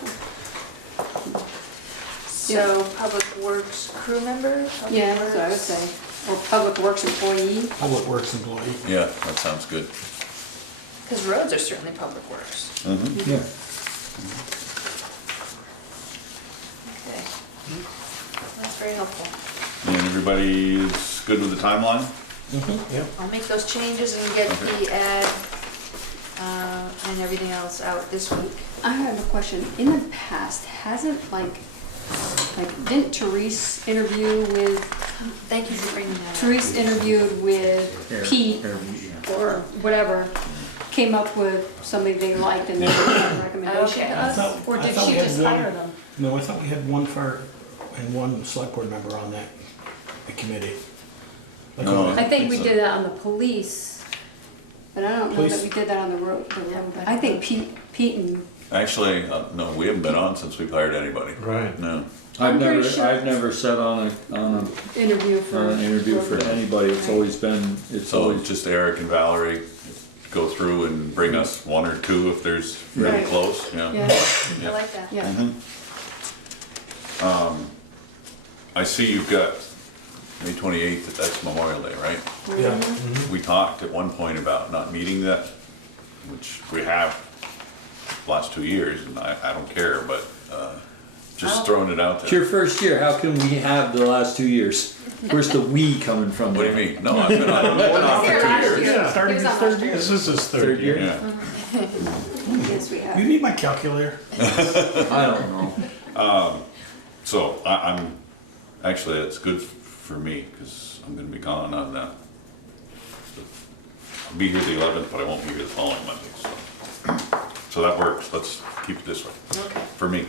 So, Public Works crew member? Public Yeah, that's what I would Works- say. Or public works employee. Public Works employee. Yeah, that sounds good. Because roads are certainly public works. Mm-hmm. Yeah. Okay. That's very helpful. And everybody is good with the timeline? I'll make those changes and get the ad and everything else out this week. I have a question. In the past, hasn't didn't Therese interview with, Thank you for bringing that up. Therese interviewed with Pete or whatever, came up with somebody they liked and they made a recommendation Okay. to us? Or I did thought she we had just one- hire them? No, I thought we had one fire and one select board member on that committee. No, I think we so. did that on the police, but I don't know that Police? we did that on the road. I think Pete and, Actually, no, we haven't been on since we've hired anybody. Right. No. I'm pretty sure- I've never sat on interview for. an interview for anybody. It's always been, it's So always, just Eric and Valerie go through and bring us one or two if there's really Right. close, yeah. Yeah, I like that. yeah. I see you've got May 28th, that's Memorial Day, right? Yeah. We talked at one point about not meeting that, which we have the last 2 years, and I don't care, but just throwing it out it's there. your first year. How can we have the last 2 years? Where's the we coming from? What do you mean? No, I've been on for Here 2 last years. year. Yeah, He was on last year. This is his third Third year. year? Yeah. Yes, we You have. need my calculator? I don't know. So I'm, actually, that's good for me, because I'm gonna be gone on that. I'll be here the 11th, but I won't be here the following Monday, so. So that works, let's keep it this way, Okay. for me.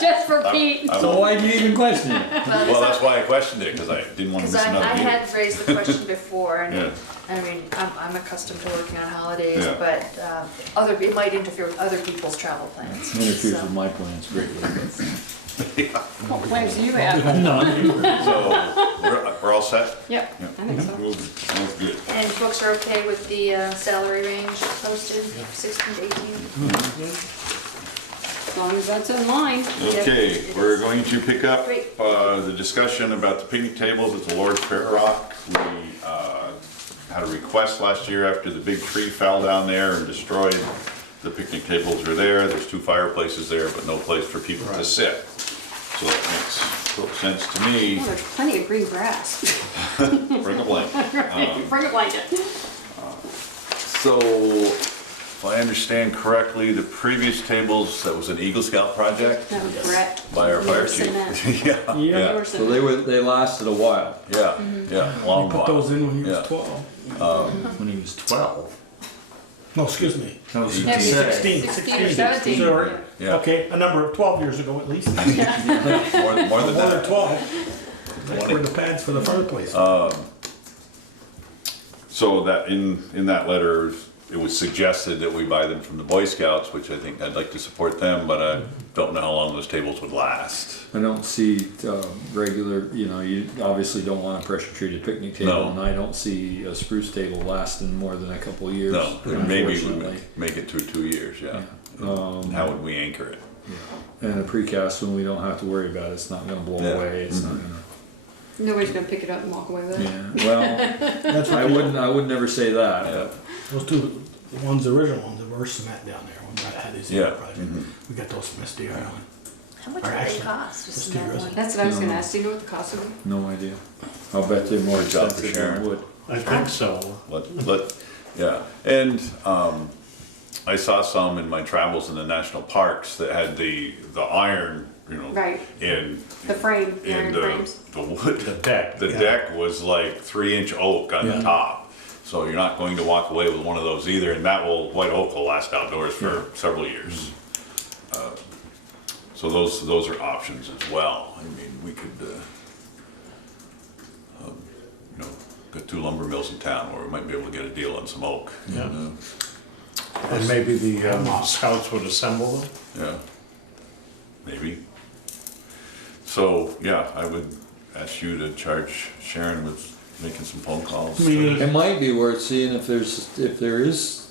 Just for Pete. I So won't- why do you even question it? Well, that's why I questioned it, because I didn't want to Because miss another I meeting. had raised the question before, and Yeah. I mean, I'm accustomed to working on holidays, Yeah. but it might interfere with other people's travel plans. Interferes So- with my plans greatly. What plans do you have? None. So, we're all set? Yep, Yeah. I think so. Sounds good. And folks are okay with the salary range posted, 16 to 18? As long as that's in line. Okay, we're going to pick up Great. the discussion about the picnic tables at the Lord's Fair Rock. We had a request last year after the big tree fell down there and destroyed. The picnic tables are there, there's 2 fireplaces there, but no place for people to sit. So that makes total sense to me. Oh, there's plenty of green grass. Bring a blanket. Bring a blanket. So, if I understand correctly, the previous tables, that was an Eagle Scout project That was Brett. by our You fire were saying that. chief. Yeah, You yeah, were saying So that. they lasted a while. yeah, yeah, long Put while. those in when he was Yeah. 12. When he was 12. No, excuse me. That was Maybe 16, 16 or 17. Sorry. Yeah. Okay, a number of 12 years ago at least. More than More than that. 12. That's where the pads for the fireplace. So that, in that letter, it was suggested that we buy them from the Boy Scouts, which I think I'd like to support them, but I don't know how long those tables would last. I don't see regular, you obviously don't want a pressure treated picnic table, No. and I don't see a spruce table lasting more than a couple of years. No, maybe we Unfortunately. make it through 2 years, yeah. Yeah. How would we anchor it? And a precast one we don't have to worry about. It's not going to blow Yeah. away. It's not going Nobody's gonna pick it up and walk away with to. it. Yeah. Well, That's I what wouldn't. I would never say that. Yeah. those two, the ones, the original ones, that were cement down there when Brett had his Yeah. project. Mhm. We got those from Misty Island. How much Or do they actually, cost? Just just that two one? That's what I was gonna ask. Do you know what the cost of them? No idea. I'll bet they're more Good job for expensive sharing. than wood. I think so. Yeah, and I saw some in my travels in the national parks that had the iron, Right. in The frame, the iron and frames. the wood. The deck. The yeah. deck was like 3-inch oak on the Yeah. top, so you're not going to walk away with one of those either. And white oak will last outdoors for several years. So those are options as well. I mean, we could, got 2 lumber mills in town where we might be able to get a deal on some oak. Yeah. you know? And maybe the scouts would assemble them. Yeah, maybe. So, yeah, I would ask you to charge Sharon with making some phone calls. It might be worth seeing if there is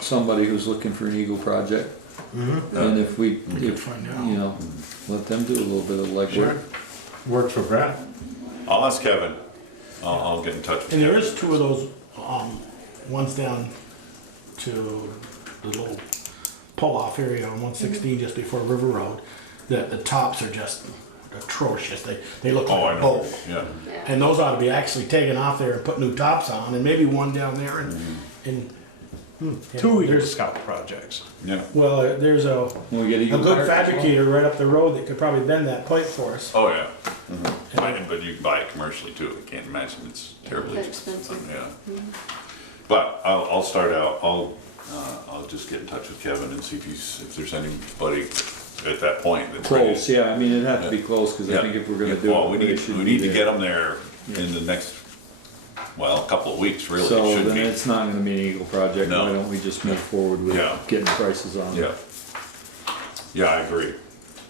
somebody who's looking for an Eagle project. And if we find out. you know, let them do a little bit of legwork. Sure. Worked for Brett. I'll ask Kevin. I'll get in touch with And there Kevin. is two of those, ones down to the little pull-off area on 116 just before River Road, that the tops are just atrocious. They look Oh, like I a know. bowl. Yeah. And those ought to be actually taken off there and put new tops on, and maybe one down there and Two Eagle Scout projects. Yeah. well, there's a When we get Eagle good Park as well. fabricator right up the road that could probably bend that plate for us. Oh, yeah. But you can buy it commercially too. I can't imagine it's terribly That's expensive. Yeah. But I'll start out, I'll just get in touch with Kevin and see if there's anybody at that point that's ready. Close, yeah, I mean, it'd have to be close, cause I think if we're gonna do Well, it, we they should need be to there. get them there in the next, well, a couple of weeks, really, So it should then be. it's not gonna be an Eagle project, No. why don't we just move forward with Yeah. getting prices on it? Yeah, I agree.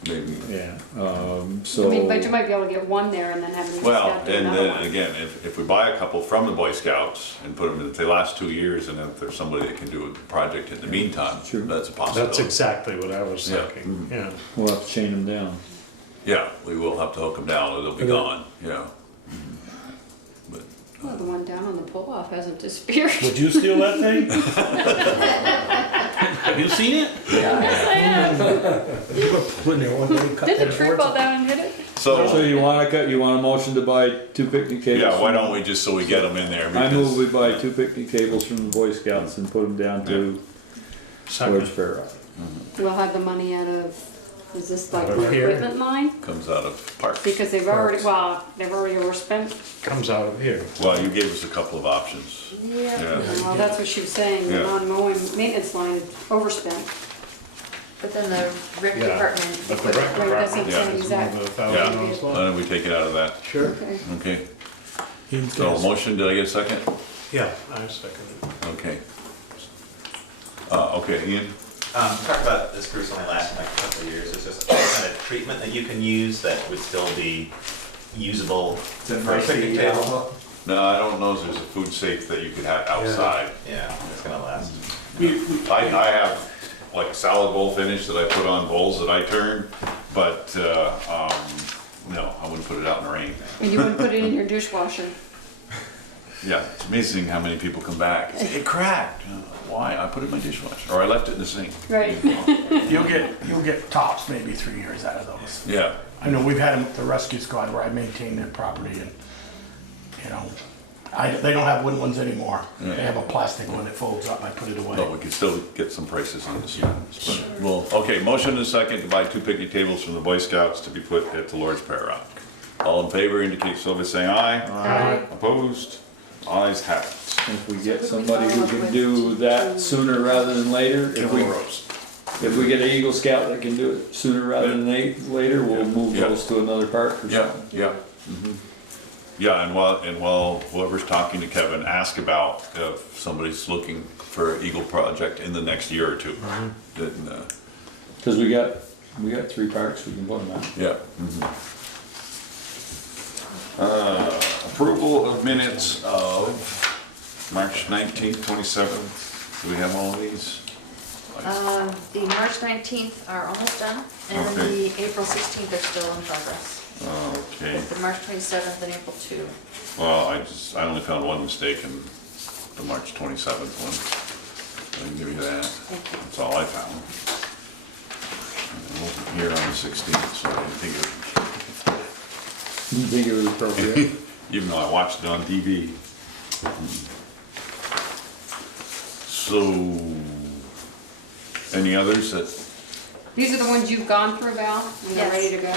Maybe. Yeah, I so. mean, but you might be able to get one there and then have them Well, scout do and another then one. again, if we buy a couple from the Boy Scouts and put them in, if they last 2 years, and if there's somebody that can do a project in the meantime, that's a possibility. That's exactly what I was Yeah. thinking, yeah. We'll have to chain them down. Yeah, we will have to hook them down or they'll be gone, yeah. Well, the one down on the pull-off hasn't disappeared. Would you steal that thing? Have you seen it? Yes, You were putting there one day, cut Did the that tree board. fall down and hit it? So you want a motion to buy 2 picnic tables? Yeah, why from- don't we just, so we get them in there? I because- move we buy 2 picnic tables from the Boy Scouts and put them down to George Fair Rock. We'll have the money out of, is this like Out of the here? equipment line? Comes out of parks. Because they've already, well, they've already overspent. Comes out of here. Well, you gave us a couple of options. Yeah. Well, that's what she was saying, the Yeah. non-mowing maintenance line is overspent. But then the rec Yeah. department. But the rec Right, department that's what I'm saying, is exact- another Yeah, $1,000 as well. why don't we take it out of that? Sure. Okay. Okay, so motion, did I get a second? Yeah, I second it. Okay. Okay, Ian? Talk about this cruise only lasting like a couple of years. Is this kind of treatment that you can use that would still be usable for a picnic table? No, I don't know if there's a food safe that you could have outside. Yeah, it's gonna last. I have like a salad bowl finish that I put on bowls that I turn, but, no, I wouldn't put it out in the rain. And you wouldn't put it in your dishwasher. Yeah, it's amazing how many people come back and say, it cracked. Why? I put it in my dishwasher, or I left it in the sink. Right. You'll get tops maybe 3 years out of those. Yeah. I know we've had them at the rescue squad where I maintain their property and, you know, they don't have wooden ones anymore. Yeah. They have a plastic one that folds up, I put it away. But we could still get some prices on this. Well, okay, motion and a second to buy 2 picnic tables from the Boy Scouts to be put at the Lord's Prayer Rock. All in favor indicate so by saying aye. Aye. Opposed? Ayes have it. If we get somebody who can do that sooner rather than later, if we get an Eagle Scout that can do it sooner rather than later, we'll move Yeah. those to another park or Yeah, something. yeah. Yeah, and while whoever's talking to Kevin, ask about if somebody's looking for an Eagle project in the next year or two. Then, Cause we got 3 parks we can put them at. yeah. Approval of minutes of March 19th, 27th. Do we have all of these? The March 19th are almost done, and then Okay. the April 16th are still in progress. Okay. The March 27th and April 2. Well, I only found one mistake in the March 27th one. I can give you that. That's all I found. I wasn't here on the 16th, so I didn't think it You think it was appropriate? even though I watched it on TV. So, any others that, These are the ones you've gone through, Val, and they're Yes. ready to go?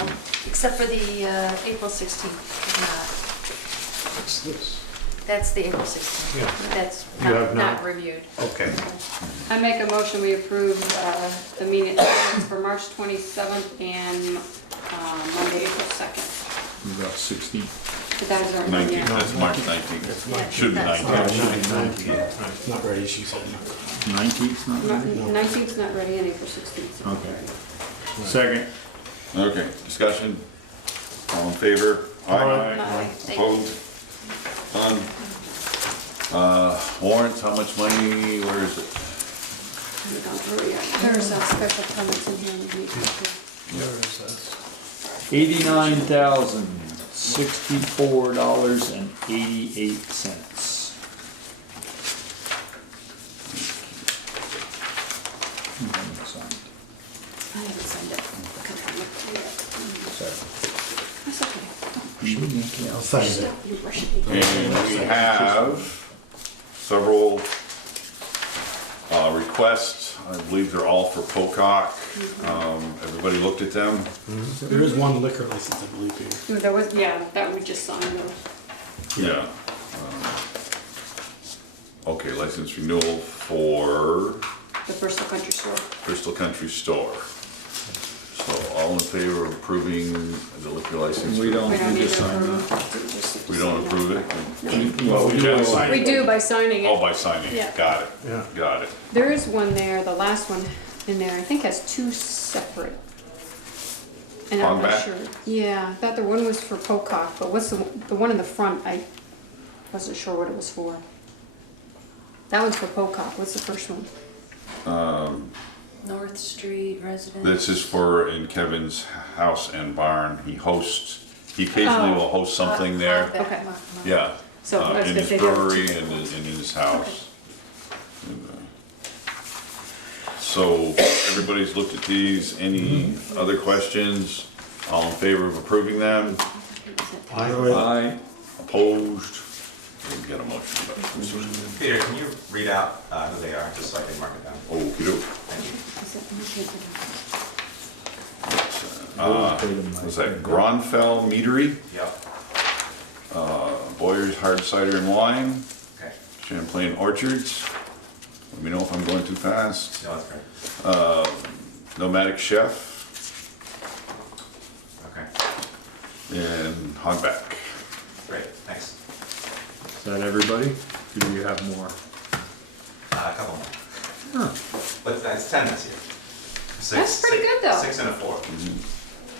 Except for the April 16th. What's this? That's the April 16th. Yeah. That's You have not not? reviewed. Okay. I make a motion, we approve the minutes for March 27th and Monday, April 2nd. We got 16. But that is our 19th, that's March 19th. Should be 19th. It's not ready, she said. 19th's not ready? 19th's not ready and April 16th's not Okay. ready. Second. Okay, discussion? All in favor? Aye. Opposed? None. Warrants, how much money, where is it? There's a special permits in here we need to do. Where is this? $89,064.88. I haven't signed it. Because I looked through it. That's okay. I'll sign it. Stop, you're rushing me. And we have several requests. I believe they're all for Pocock. Everybody looked at them. There is one liquor license, I believe, here. No, that was, yeah, that we just signed those. Yeah. Okay, license renewal for The Bristol Country Store. Bristol Country Store. So all in favor of approving the liquor license? We don't, We don't we need just to sign approve. that. We don't approve it? Well, we do. We do by signing Oh, it. by signing Yeah. it, got it, Yeah. got it. There is one there, the last one in there, I think has two separate. And I'm not Hogback? sure. Yeah, I thought the one was for Pocock, but what's the one in the front, I wasn't sure what it was for. That one's for Pocock, what's the first one? North Street residence. This is for in Kevin's house and barn. He occasionally will host something there. Okay. Yeah. So I was in gonna his say there were brewery two. and in his house. And, so everybody's looked at these. Any other questions? All in favor of approving them? Aye. Opposed? We'll get a motion. Peter, can you read out who they are, just so I can mark it down? Okey-doke. Thank you. Was that Gronfell Meadery? Yep. Boyer's Hard Cider and Wine? Okay. Champlain Orchards? Let me know if I'm going too fast. No, that's great. Nomadic Chef Okay. and Hogback. Great, thanks. Is that everybody? Or do you have more? A couple more. Huh. But that's 10 this year. That's pretty good, though. 6 and a 4.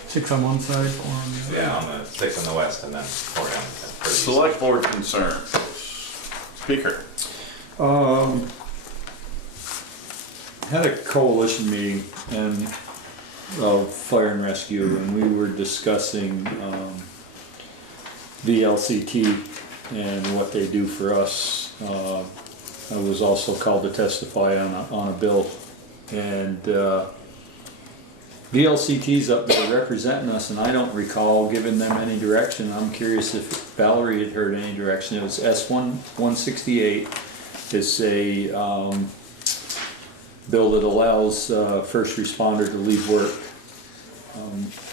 6 on one side, 4 on the other. Yeah, on the 6 on the west and then 4 down. Select board concerns. Speaker. Had a coalition meeting and of fire and rescue, and we were discussing VLCT and what they do for us. I was also called to testify on a bill, and VLCT's up there representing us, and I don't recall giving them any direction. I'm curious if Valerie had heard any direction. It was S168. It's a bill that allows first responder to leave work,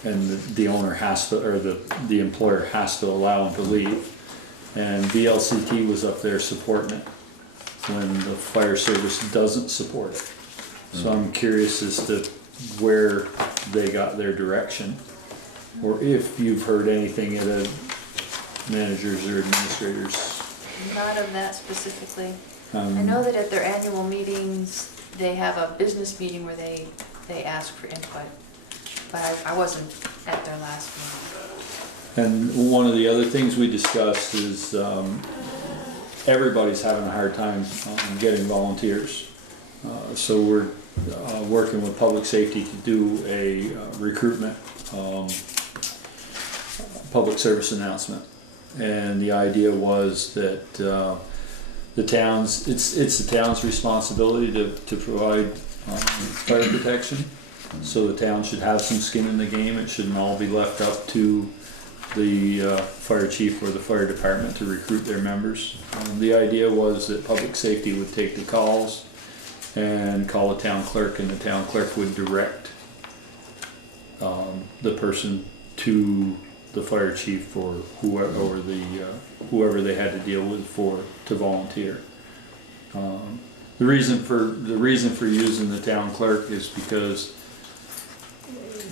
and the owner has to, or the employer has to allow him to leave. And VLCT was up there supporting it when the fire service doesn't support it. So I'm curious as to where they got their direction, or if you've heard anything at a managers or administrators. Not of that specifically. I know that at their annual meetings, they have a business meeting where they ask for input, but I wasn't at their last meeting. And one of the other things we discussed is everybody's having a hard time getting volunteers. So we're working with public safety to do a recruitment public service announcement. And the idea was that the town's, it's the town's responsibility to provide fire protection. So the town should have some skin in the game. It shouldn't all be left up to the fire chief or the fire department to recruit their members. The idea was that public safety would take the calls and call the town clerk, and the town clerk would direct the person to the fire chief or whoever, or whoever they had to deal with to volunteer. The reason for using the town clerk is because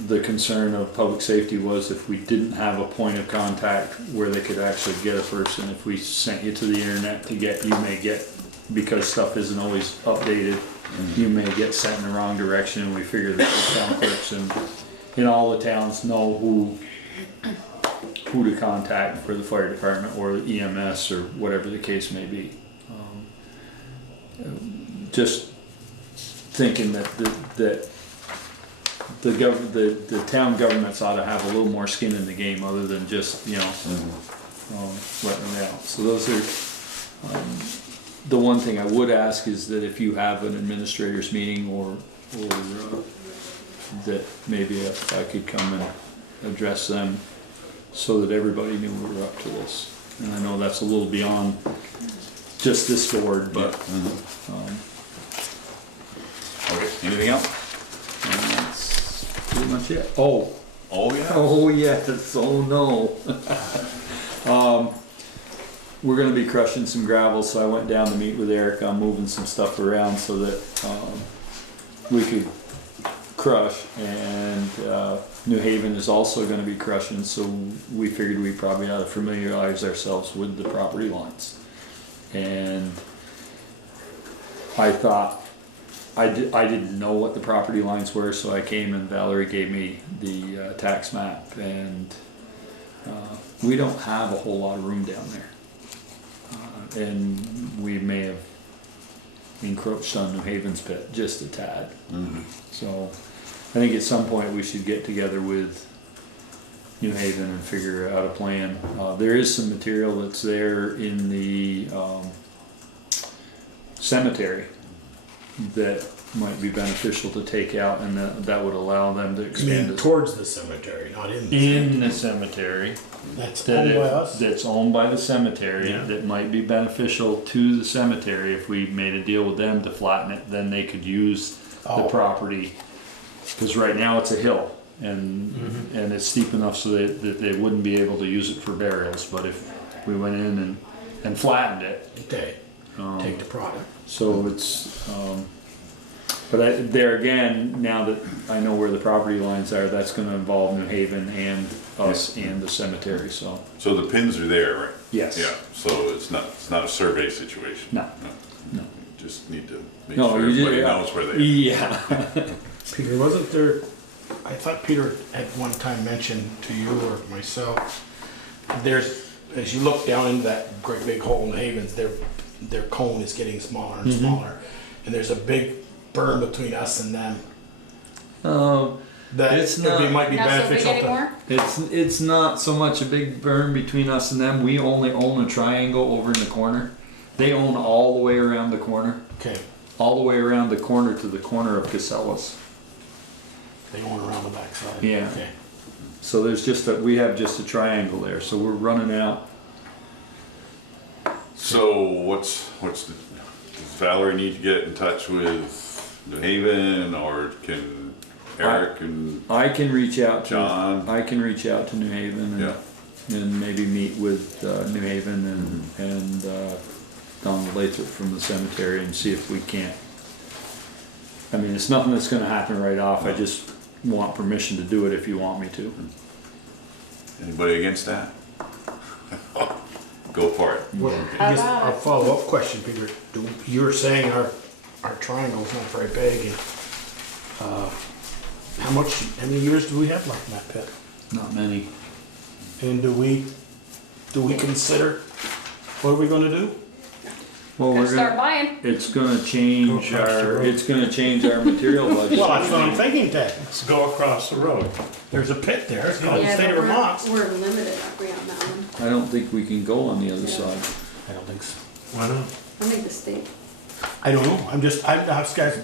the concern of public safety was if we didn't have a point of contact where they could actually get a person, if we sent you to the internet to get, you may get, because stuff isn't always updated, you may get sent in the wrong direction, and we figured that the town clerks in all the towns know who who to contact for the fire department or the EMS or whatever the case may be. Just thinking that the town governments ought to have a little more skin in the game other than just, you know, letting it out. So those are, the one thing I would ask is that if you have an administrators meeting or that maybe if I could come and address them so that everybody knew we were up to this. And I know that's a little beyond just this board, but, Okay, anything else? that's pretty much it. Oh, yeah? oh yes, oh no. We're gonna be crushing some gravel, so I went down to meet with Eric on moving some stuff around so that, we could crush, and, New Haven is also gonna be crushing, so we figured we probably ought to familiarize ourselves with the property lines. And I thought, I didn't know what the property lines were, so I came and Valerie gave me the tax map, and we don't have a whole lot of room down there. And we may have encroached on New Haven's pit just a tad. So I think at some point we should get together with New Haven and figure out a plan. There is some material that's there in the cemetery that might be beneficial to take out, and that would allow them to You expand mean it. towards the cemetery, not in the In the cemetery. That's That owned by us? That's owned by the cemetery, Yeah. that might be beneficial to the cemetery. If we made a deal with them to flatten it, then they could use the Oh. property. Cause right now it's a hill, and it's steep enough so that they wouldn't be able to use it for burials, but if we went in and flattened it. Okay, take the product. So it's, but there again, now that I know where the property lines are, that's gonna involve New Haven and us and the cemetery, so. So the pins are there, right? Yes. Yeah, so it's not a survey situation? No. No. Just need to make No, sure you just- everybody knows where they are. Yeah. Peter, wasn't there, I thought Peter at one time mentioned to you or myself, there's, as you look down into that great big hole in the Havens, their cone is getting smaller and smaller. And there's a big berm between us and them. That It's not- it might be Not so big beneficial to. anymore? It's not so much a big berm between us and them. We only own a triangle over in the corner. They own all the way around the corner. Okay, All the way around the corner to the corner of Casellas. they own around the backside. Yeah. Okay. So there's we have just a triangle there, so we're running out. So what's does Valerie need to get in touch with New Haven, or can Eric and I can reach out to John? I can reach out to New Haven and, Yeah. and maybe meet with New Haven and Don Lathrop from the cemetery and see if we can't. I mean, it's nothing that's gonna happen right off. I just want permission to do it if you want me to. Anybody against that? Go for it. Well, I guess our follow-up question, Peter, you were saying our triangle's not very big, and, how many years do we have left in that pit? Not many. And do we consider, what are we gonna do? Well, Gotta start buying. It's gonna change Go across the road. it's gonna change our material budget. Well, that's what I'm thinking, Ted. Let's go across the road. There's a pit there, it's called the Yeah, state but of Vermont. we're limited, aren't we, on that one? I don't think we can go on the other side. I don't think so. Why not? I think the state. I don't know, I'm guys,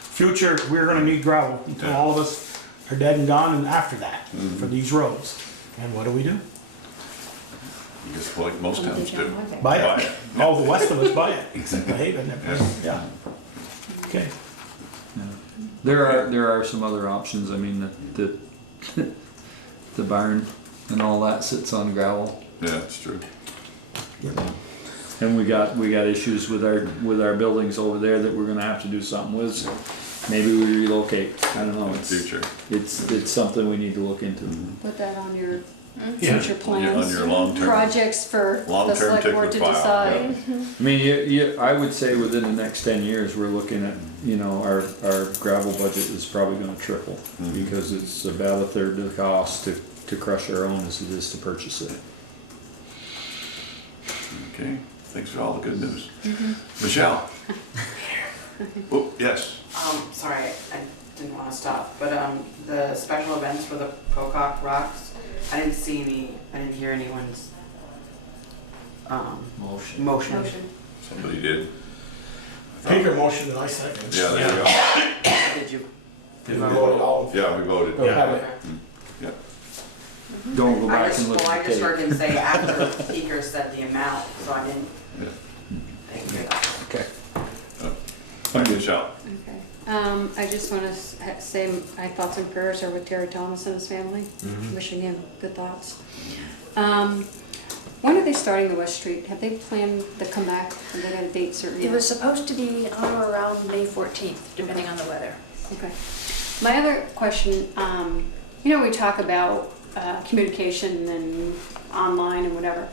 future, we're gonna need gravel until all of us are dead and gone and after that, for these roads. And what do we do? Just like most towns do. Buy it. All the west of us buy it, except the Haven, yeah. Okay. There are some other options. I mean, the the barn and all that sits on gravel, Yeah, that's true. and we got issues with our buildings over there that we're gonna have to do something with. So maybe we relocate. I don't know. Future. It's something we need to look into. Put that on your Yeah. future plans. On your long-term- Projects for the long-term select board to tickler file, decide. I mean, I would say within the next 10 years, we're looking at, our gravel budget is probably gonna triple, because it's about a third of the cost to to crush our own as it is to purchase it. Okay, thanks for all the good news. Michelle? Oh, yes. Sorry, I didn't want to stop, but the special events for the Pocock Rocks, I didn't hear anyone's motion. Somebody did. Peter motion and I second. Yeah, there you go. Did you? We voted all. Yeah, we voted. Yeah. Yeah. Don't go back and look Well, I at the just heard tape. him say after Peter said the amount, so I didn't. Yeah. Thank you. Okay. Thank you, Michelle. Okay. I just want to say my thoughts and prayers are with Terry Thomas and his family. Wishing him good thoughts. When are they starting the West Street? Have they planned to come back? Have they got a date certain? It was supposed to be on or around May 14th, depending on the weather. Okay. My other question, we talk about communication and online and whatever.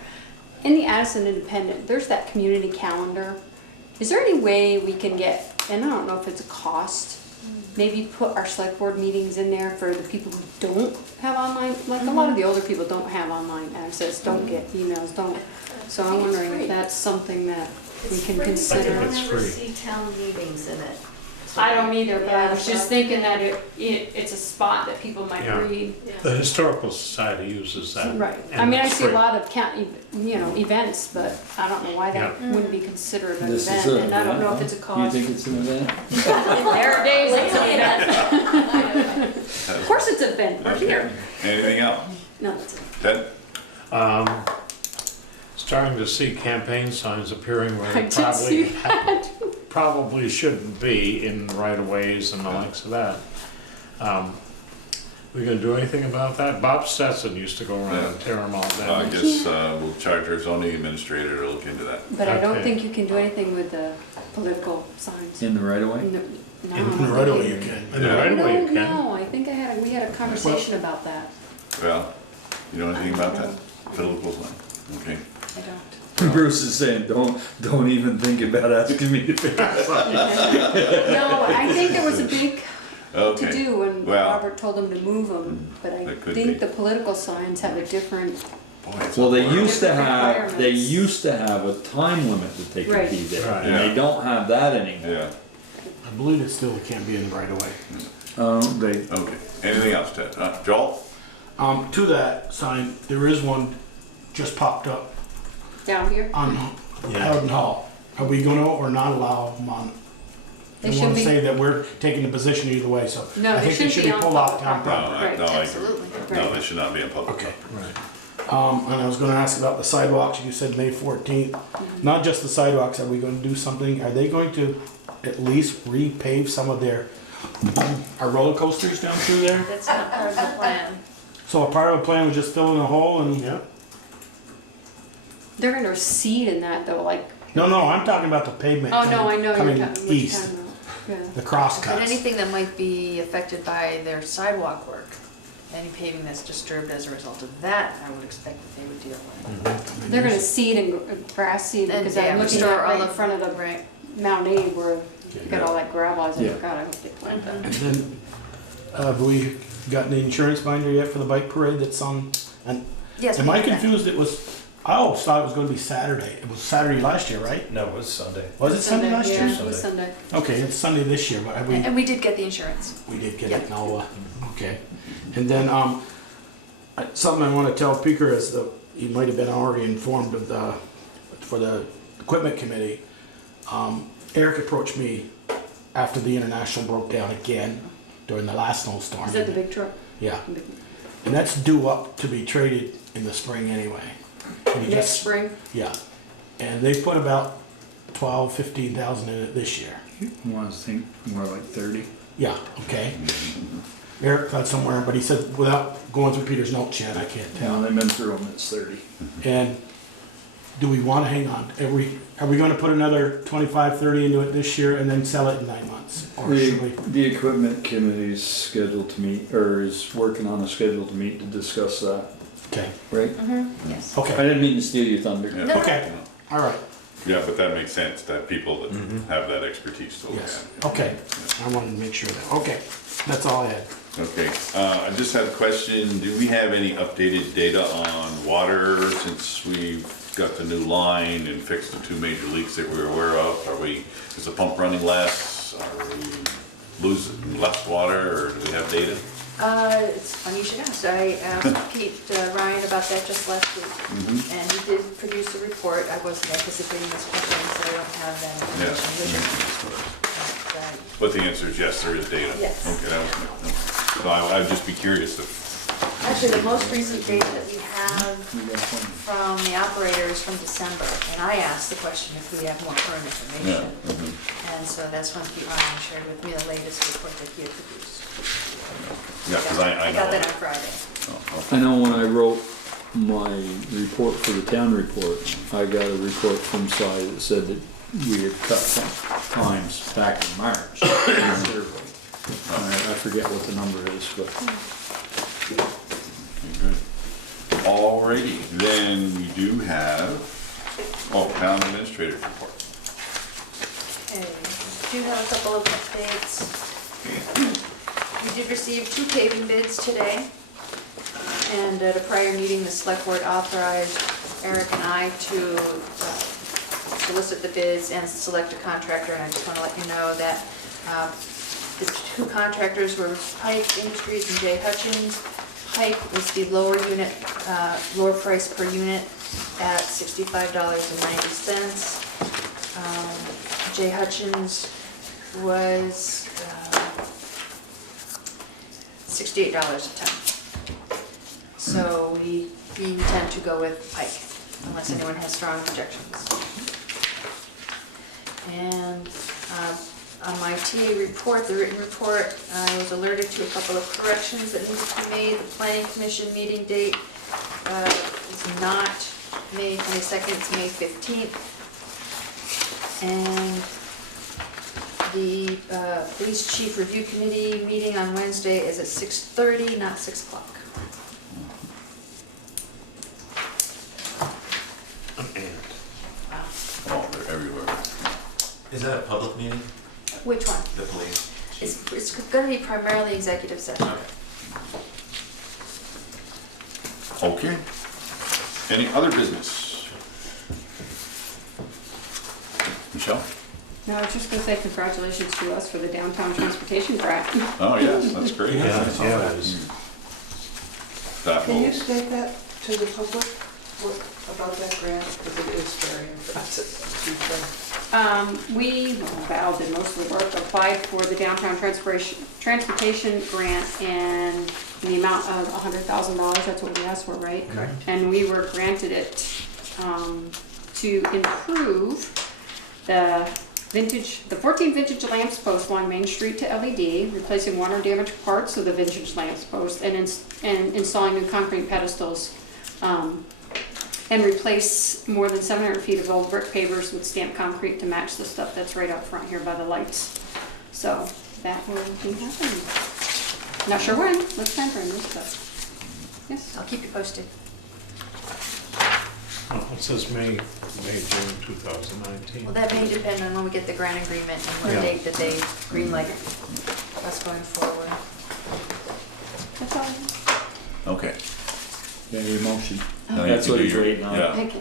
In the Addison Independent, there's that community calendar. Is there any way we can get, and I don't know if it's a cost, maybe put our select board meetings in there for the people who don't have online, like a lot of the older people don't have online access, don't get emails, don't. So I'm wondering if that's something that we can consider. I don't ever see town meetings in it. I don't either, but I was Yeah, just thinking that it's a spot that people might Yeah. read. The Historical Society uses that. Right. and I mean, I it's see a free. lot of events, but I don't know why that wouldn't be considered an This event, is and I don't know if it's a You cost. think it's an event? There are days it's an event. Of course it's an event, we're here. Anything else? No, that's it. Ted? Starting to see campaign signs appearing where I they did see probably shouldn't be in right of ways and the likes of that. We gonna do anything about that? Bob Stetson used to go around and tear them all I down. guess we'll charge our zoning administrator to look into that. But I don't Okay. think you can do anything with the political signs. In the right of way? No. In the right of way you can. In the right of way you can. No, I think we had a conversation about that. Well, you know anything about that? Political one? Okay. I don't. Bruce is saying, don't even think about asking me to pick a sign. No, I think there was a big Okay. to do when Well, Robert told them to move them, but I that could think be. the political signs have a different, boy, it's Well, they a lot. used to have, Requirements. a time limit that they could Right. be there, Right. and they don't have that anymore. Yeah, I believe it still can't be in the right of way. They, okay. Anything else, Ted? Joel? To that sign, there is one just popped up down here. on Howden Hall. Are we gonna or not allow them on? They I should wanna be- say that we're taking a position either way, so No, I they think they shouldn't should be be on pulled off public town property. property. No, I agree. Absolutely. No, they should not be in public. Okay. Right. And I was gonna ask about the sidewalks, you said May 14th. Not just the sidewalks, are we gonna do something, are they going to at least repave some of our roller coasters down through there? That's not part of the plan. So a part of the plan was just fill in a hole and? Yeah. They're gonna seed in that though, like, No, I'm talking about the pavement. oh no, I know you're coming talking, what you're east, talking about. Yeah. the cross But cuts. anything that might be affected by their sidewalk work, any paving that's disturbed as a result of that, I would expect that they would deal with. They're gonna seed and grass seed, And, because yeah, I'm looking restore at all right in the- front of the Right. Mount Aid where you got all that gravel, I was Yeah. like, God, I hope they plant that. And then, have we gotten the insurance binder yet for the bike parade that's on? And Yes, am we I did that. confused? It was, I always thought it was gonna be Saturday. It was Saturday last year, right? No, it was Sunday. Was it Sunday last Yeah, year? it was Sunday. Okay, it's Sunday this year, but have we? And we did get the insurance. We did get Yep. it, now, okay. And then, something I wanna tell Peter is that you might have been already informed of for the equipment committee. Eric approached me after the International broke down again during the last snowstorm. Is that the big truck? Yeah, and that's due up to be traded in the spring anyway. And he Next just- spring? Yeah, and they put about 15,000 in it this year. you want to think more like 30? Yeah, okay. Eric thought somewhere, but he said, without going through Peter's notes yet, I can't tell. No, they've been through them, it's 30. And do we want to hang on? Are we going to put another 25, 30 into it this year and then sell it in 9 months? Or should we? The equipment committee's scheduled to meet, or is working on a schedule to meet to discuss that, Okay, right? Yes. I okay, didn't mean to steal your thunder. Yeah. okay, all right, Yeah, but that makes sense, that people that have that expertise to look yes, at. okay. I wanted to make sure that, okay, that's all I had. Okay, I just had a question. Do we have any updated data on water since we've got the new line and fixed the 2 major leaks that we were aware of? Is the pump running less? Are we losing less water, or do we have data? It's funny you should ask. I asked Pete Ryan about that just last week, and he did produce a report. I wasn't anticipating this question, so I don't have that information. But the answer is yes, there is data. Yes. Okay, that was so I'd just be curious if. Actually, the most recent data that we have from the operator is from December, and I asked the question if we have more current information. And so that's when Pete Ryan shared with me the latest report that he had produced. Yeah, because I got know. that on Friday. I know when I wrote my report for the town report, I got a report from Si that said that we had cut times back in March. Considerably. I forget what the number is, but. Alrighty, then we do have, town administrator report. Okay, we do have a couple of updates. We did receive 2 paving bids today, and at a prior meeting, the select board authorized Eric and I to solicit the bids and select a contractor, and I just want to let you know that the 2 contractors were Pike Industries and J. Hutchins. Pike was the lower price per unit at $65.90. J. Hutchins was $68 a ton. So we intend to go with Pike, unless anyone has strong objections. And on my TA report, the written report, I was alerted to a couple of corrections that needed to be made. The planning commission meeting date is not May 22nd, it's May 15th. And the police chief review committee meeting on Wednesday is at 6:30, not 6 o'clock. Oh, they're everywhere. Is that a public meeting? Which one? The police? It's going to be primarily executive session. Okay. Any other business? Michelle? No, I was just gonna say congratulations to us for the downtown transportation grant. Oh, yes, that's great. Yeah. That Can you will, state that to the public, about that grant, because it is very impressive. Val did most of the work, applied for the downtown transportation grant and in the amount of $100,000, that's what we asked for, right? Correct. And we were granted it to improve the 14 vintage lamps post along Main Street to LED, replacing water damaged parts of the vintage lamps post, and installing new concrete pedestals, and replace more than 700 feet of old brick pavers with stamped concrete to match the stuff that's right out front here by the lights. So that will be happening. Not sure when, what time frame is, but yes. I'll keep you posted. Oh, it says May, June 2019. Well, that may depend on when we get the grant agreement and what Yeah. date that they greenlight us going forward. That's all. okay. Yeah, your motion. Now you That's can what do he's your- waiting on. Yeah, Okay.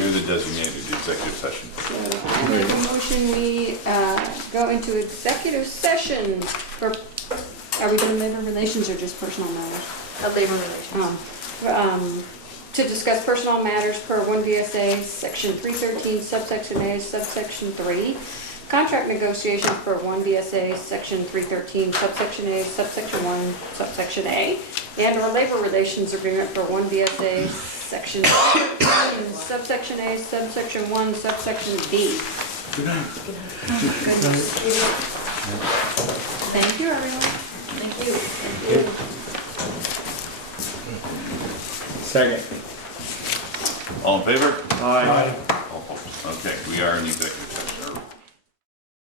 you're the designated executive session. So I make a motion, we go into executive session for, are we doing labor relations or just personal matters? Labor relations. To discuss personal matters per 1 VSA, section 313, subsection A, subsection 3. Contract negotiations per 1 VSA, section 313, subsection A, subsection 1, subsection A. And a labor relations agreement for 1 VSA, section 13, subsection A, subsection 1, subsection B. Thank you, everyone. Thank you. Second. All in favor? Aye. Okay, we are in executive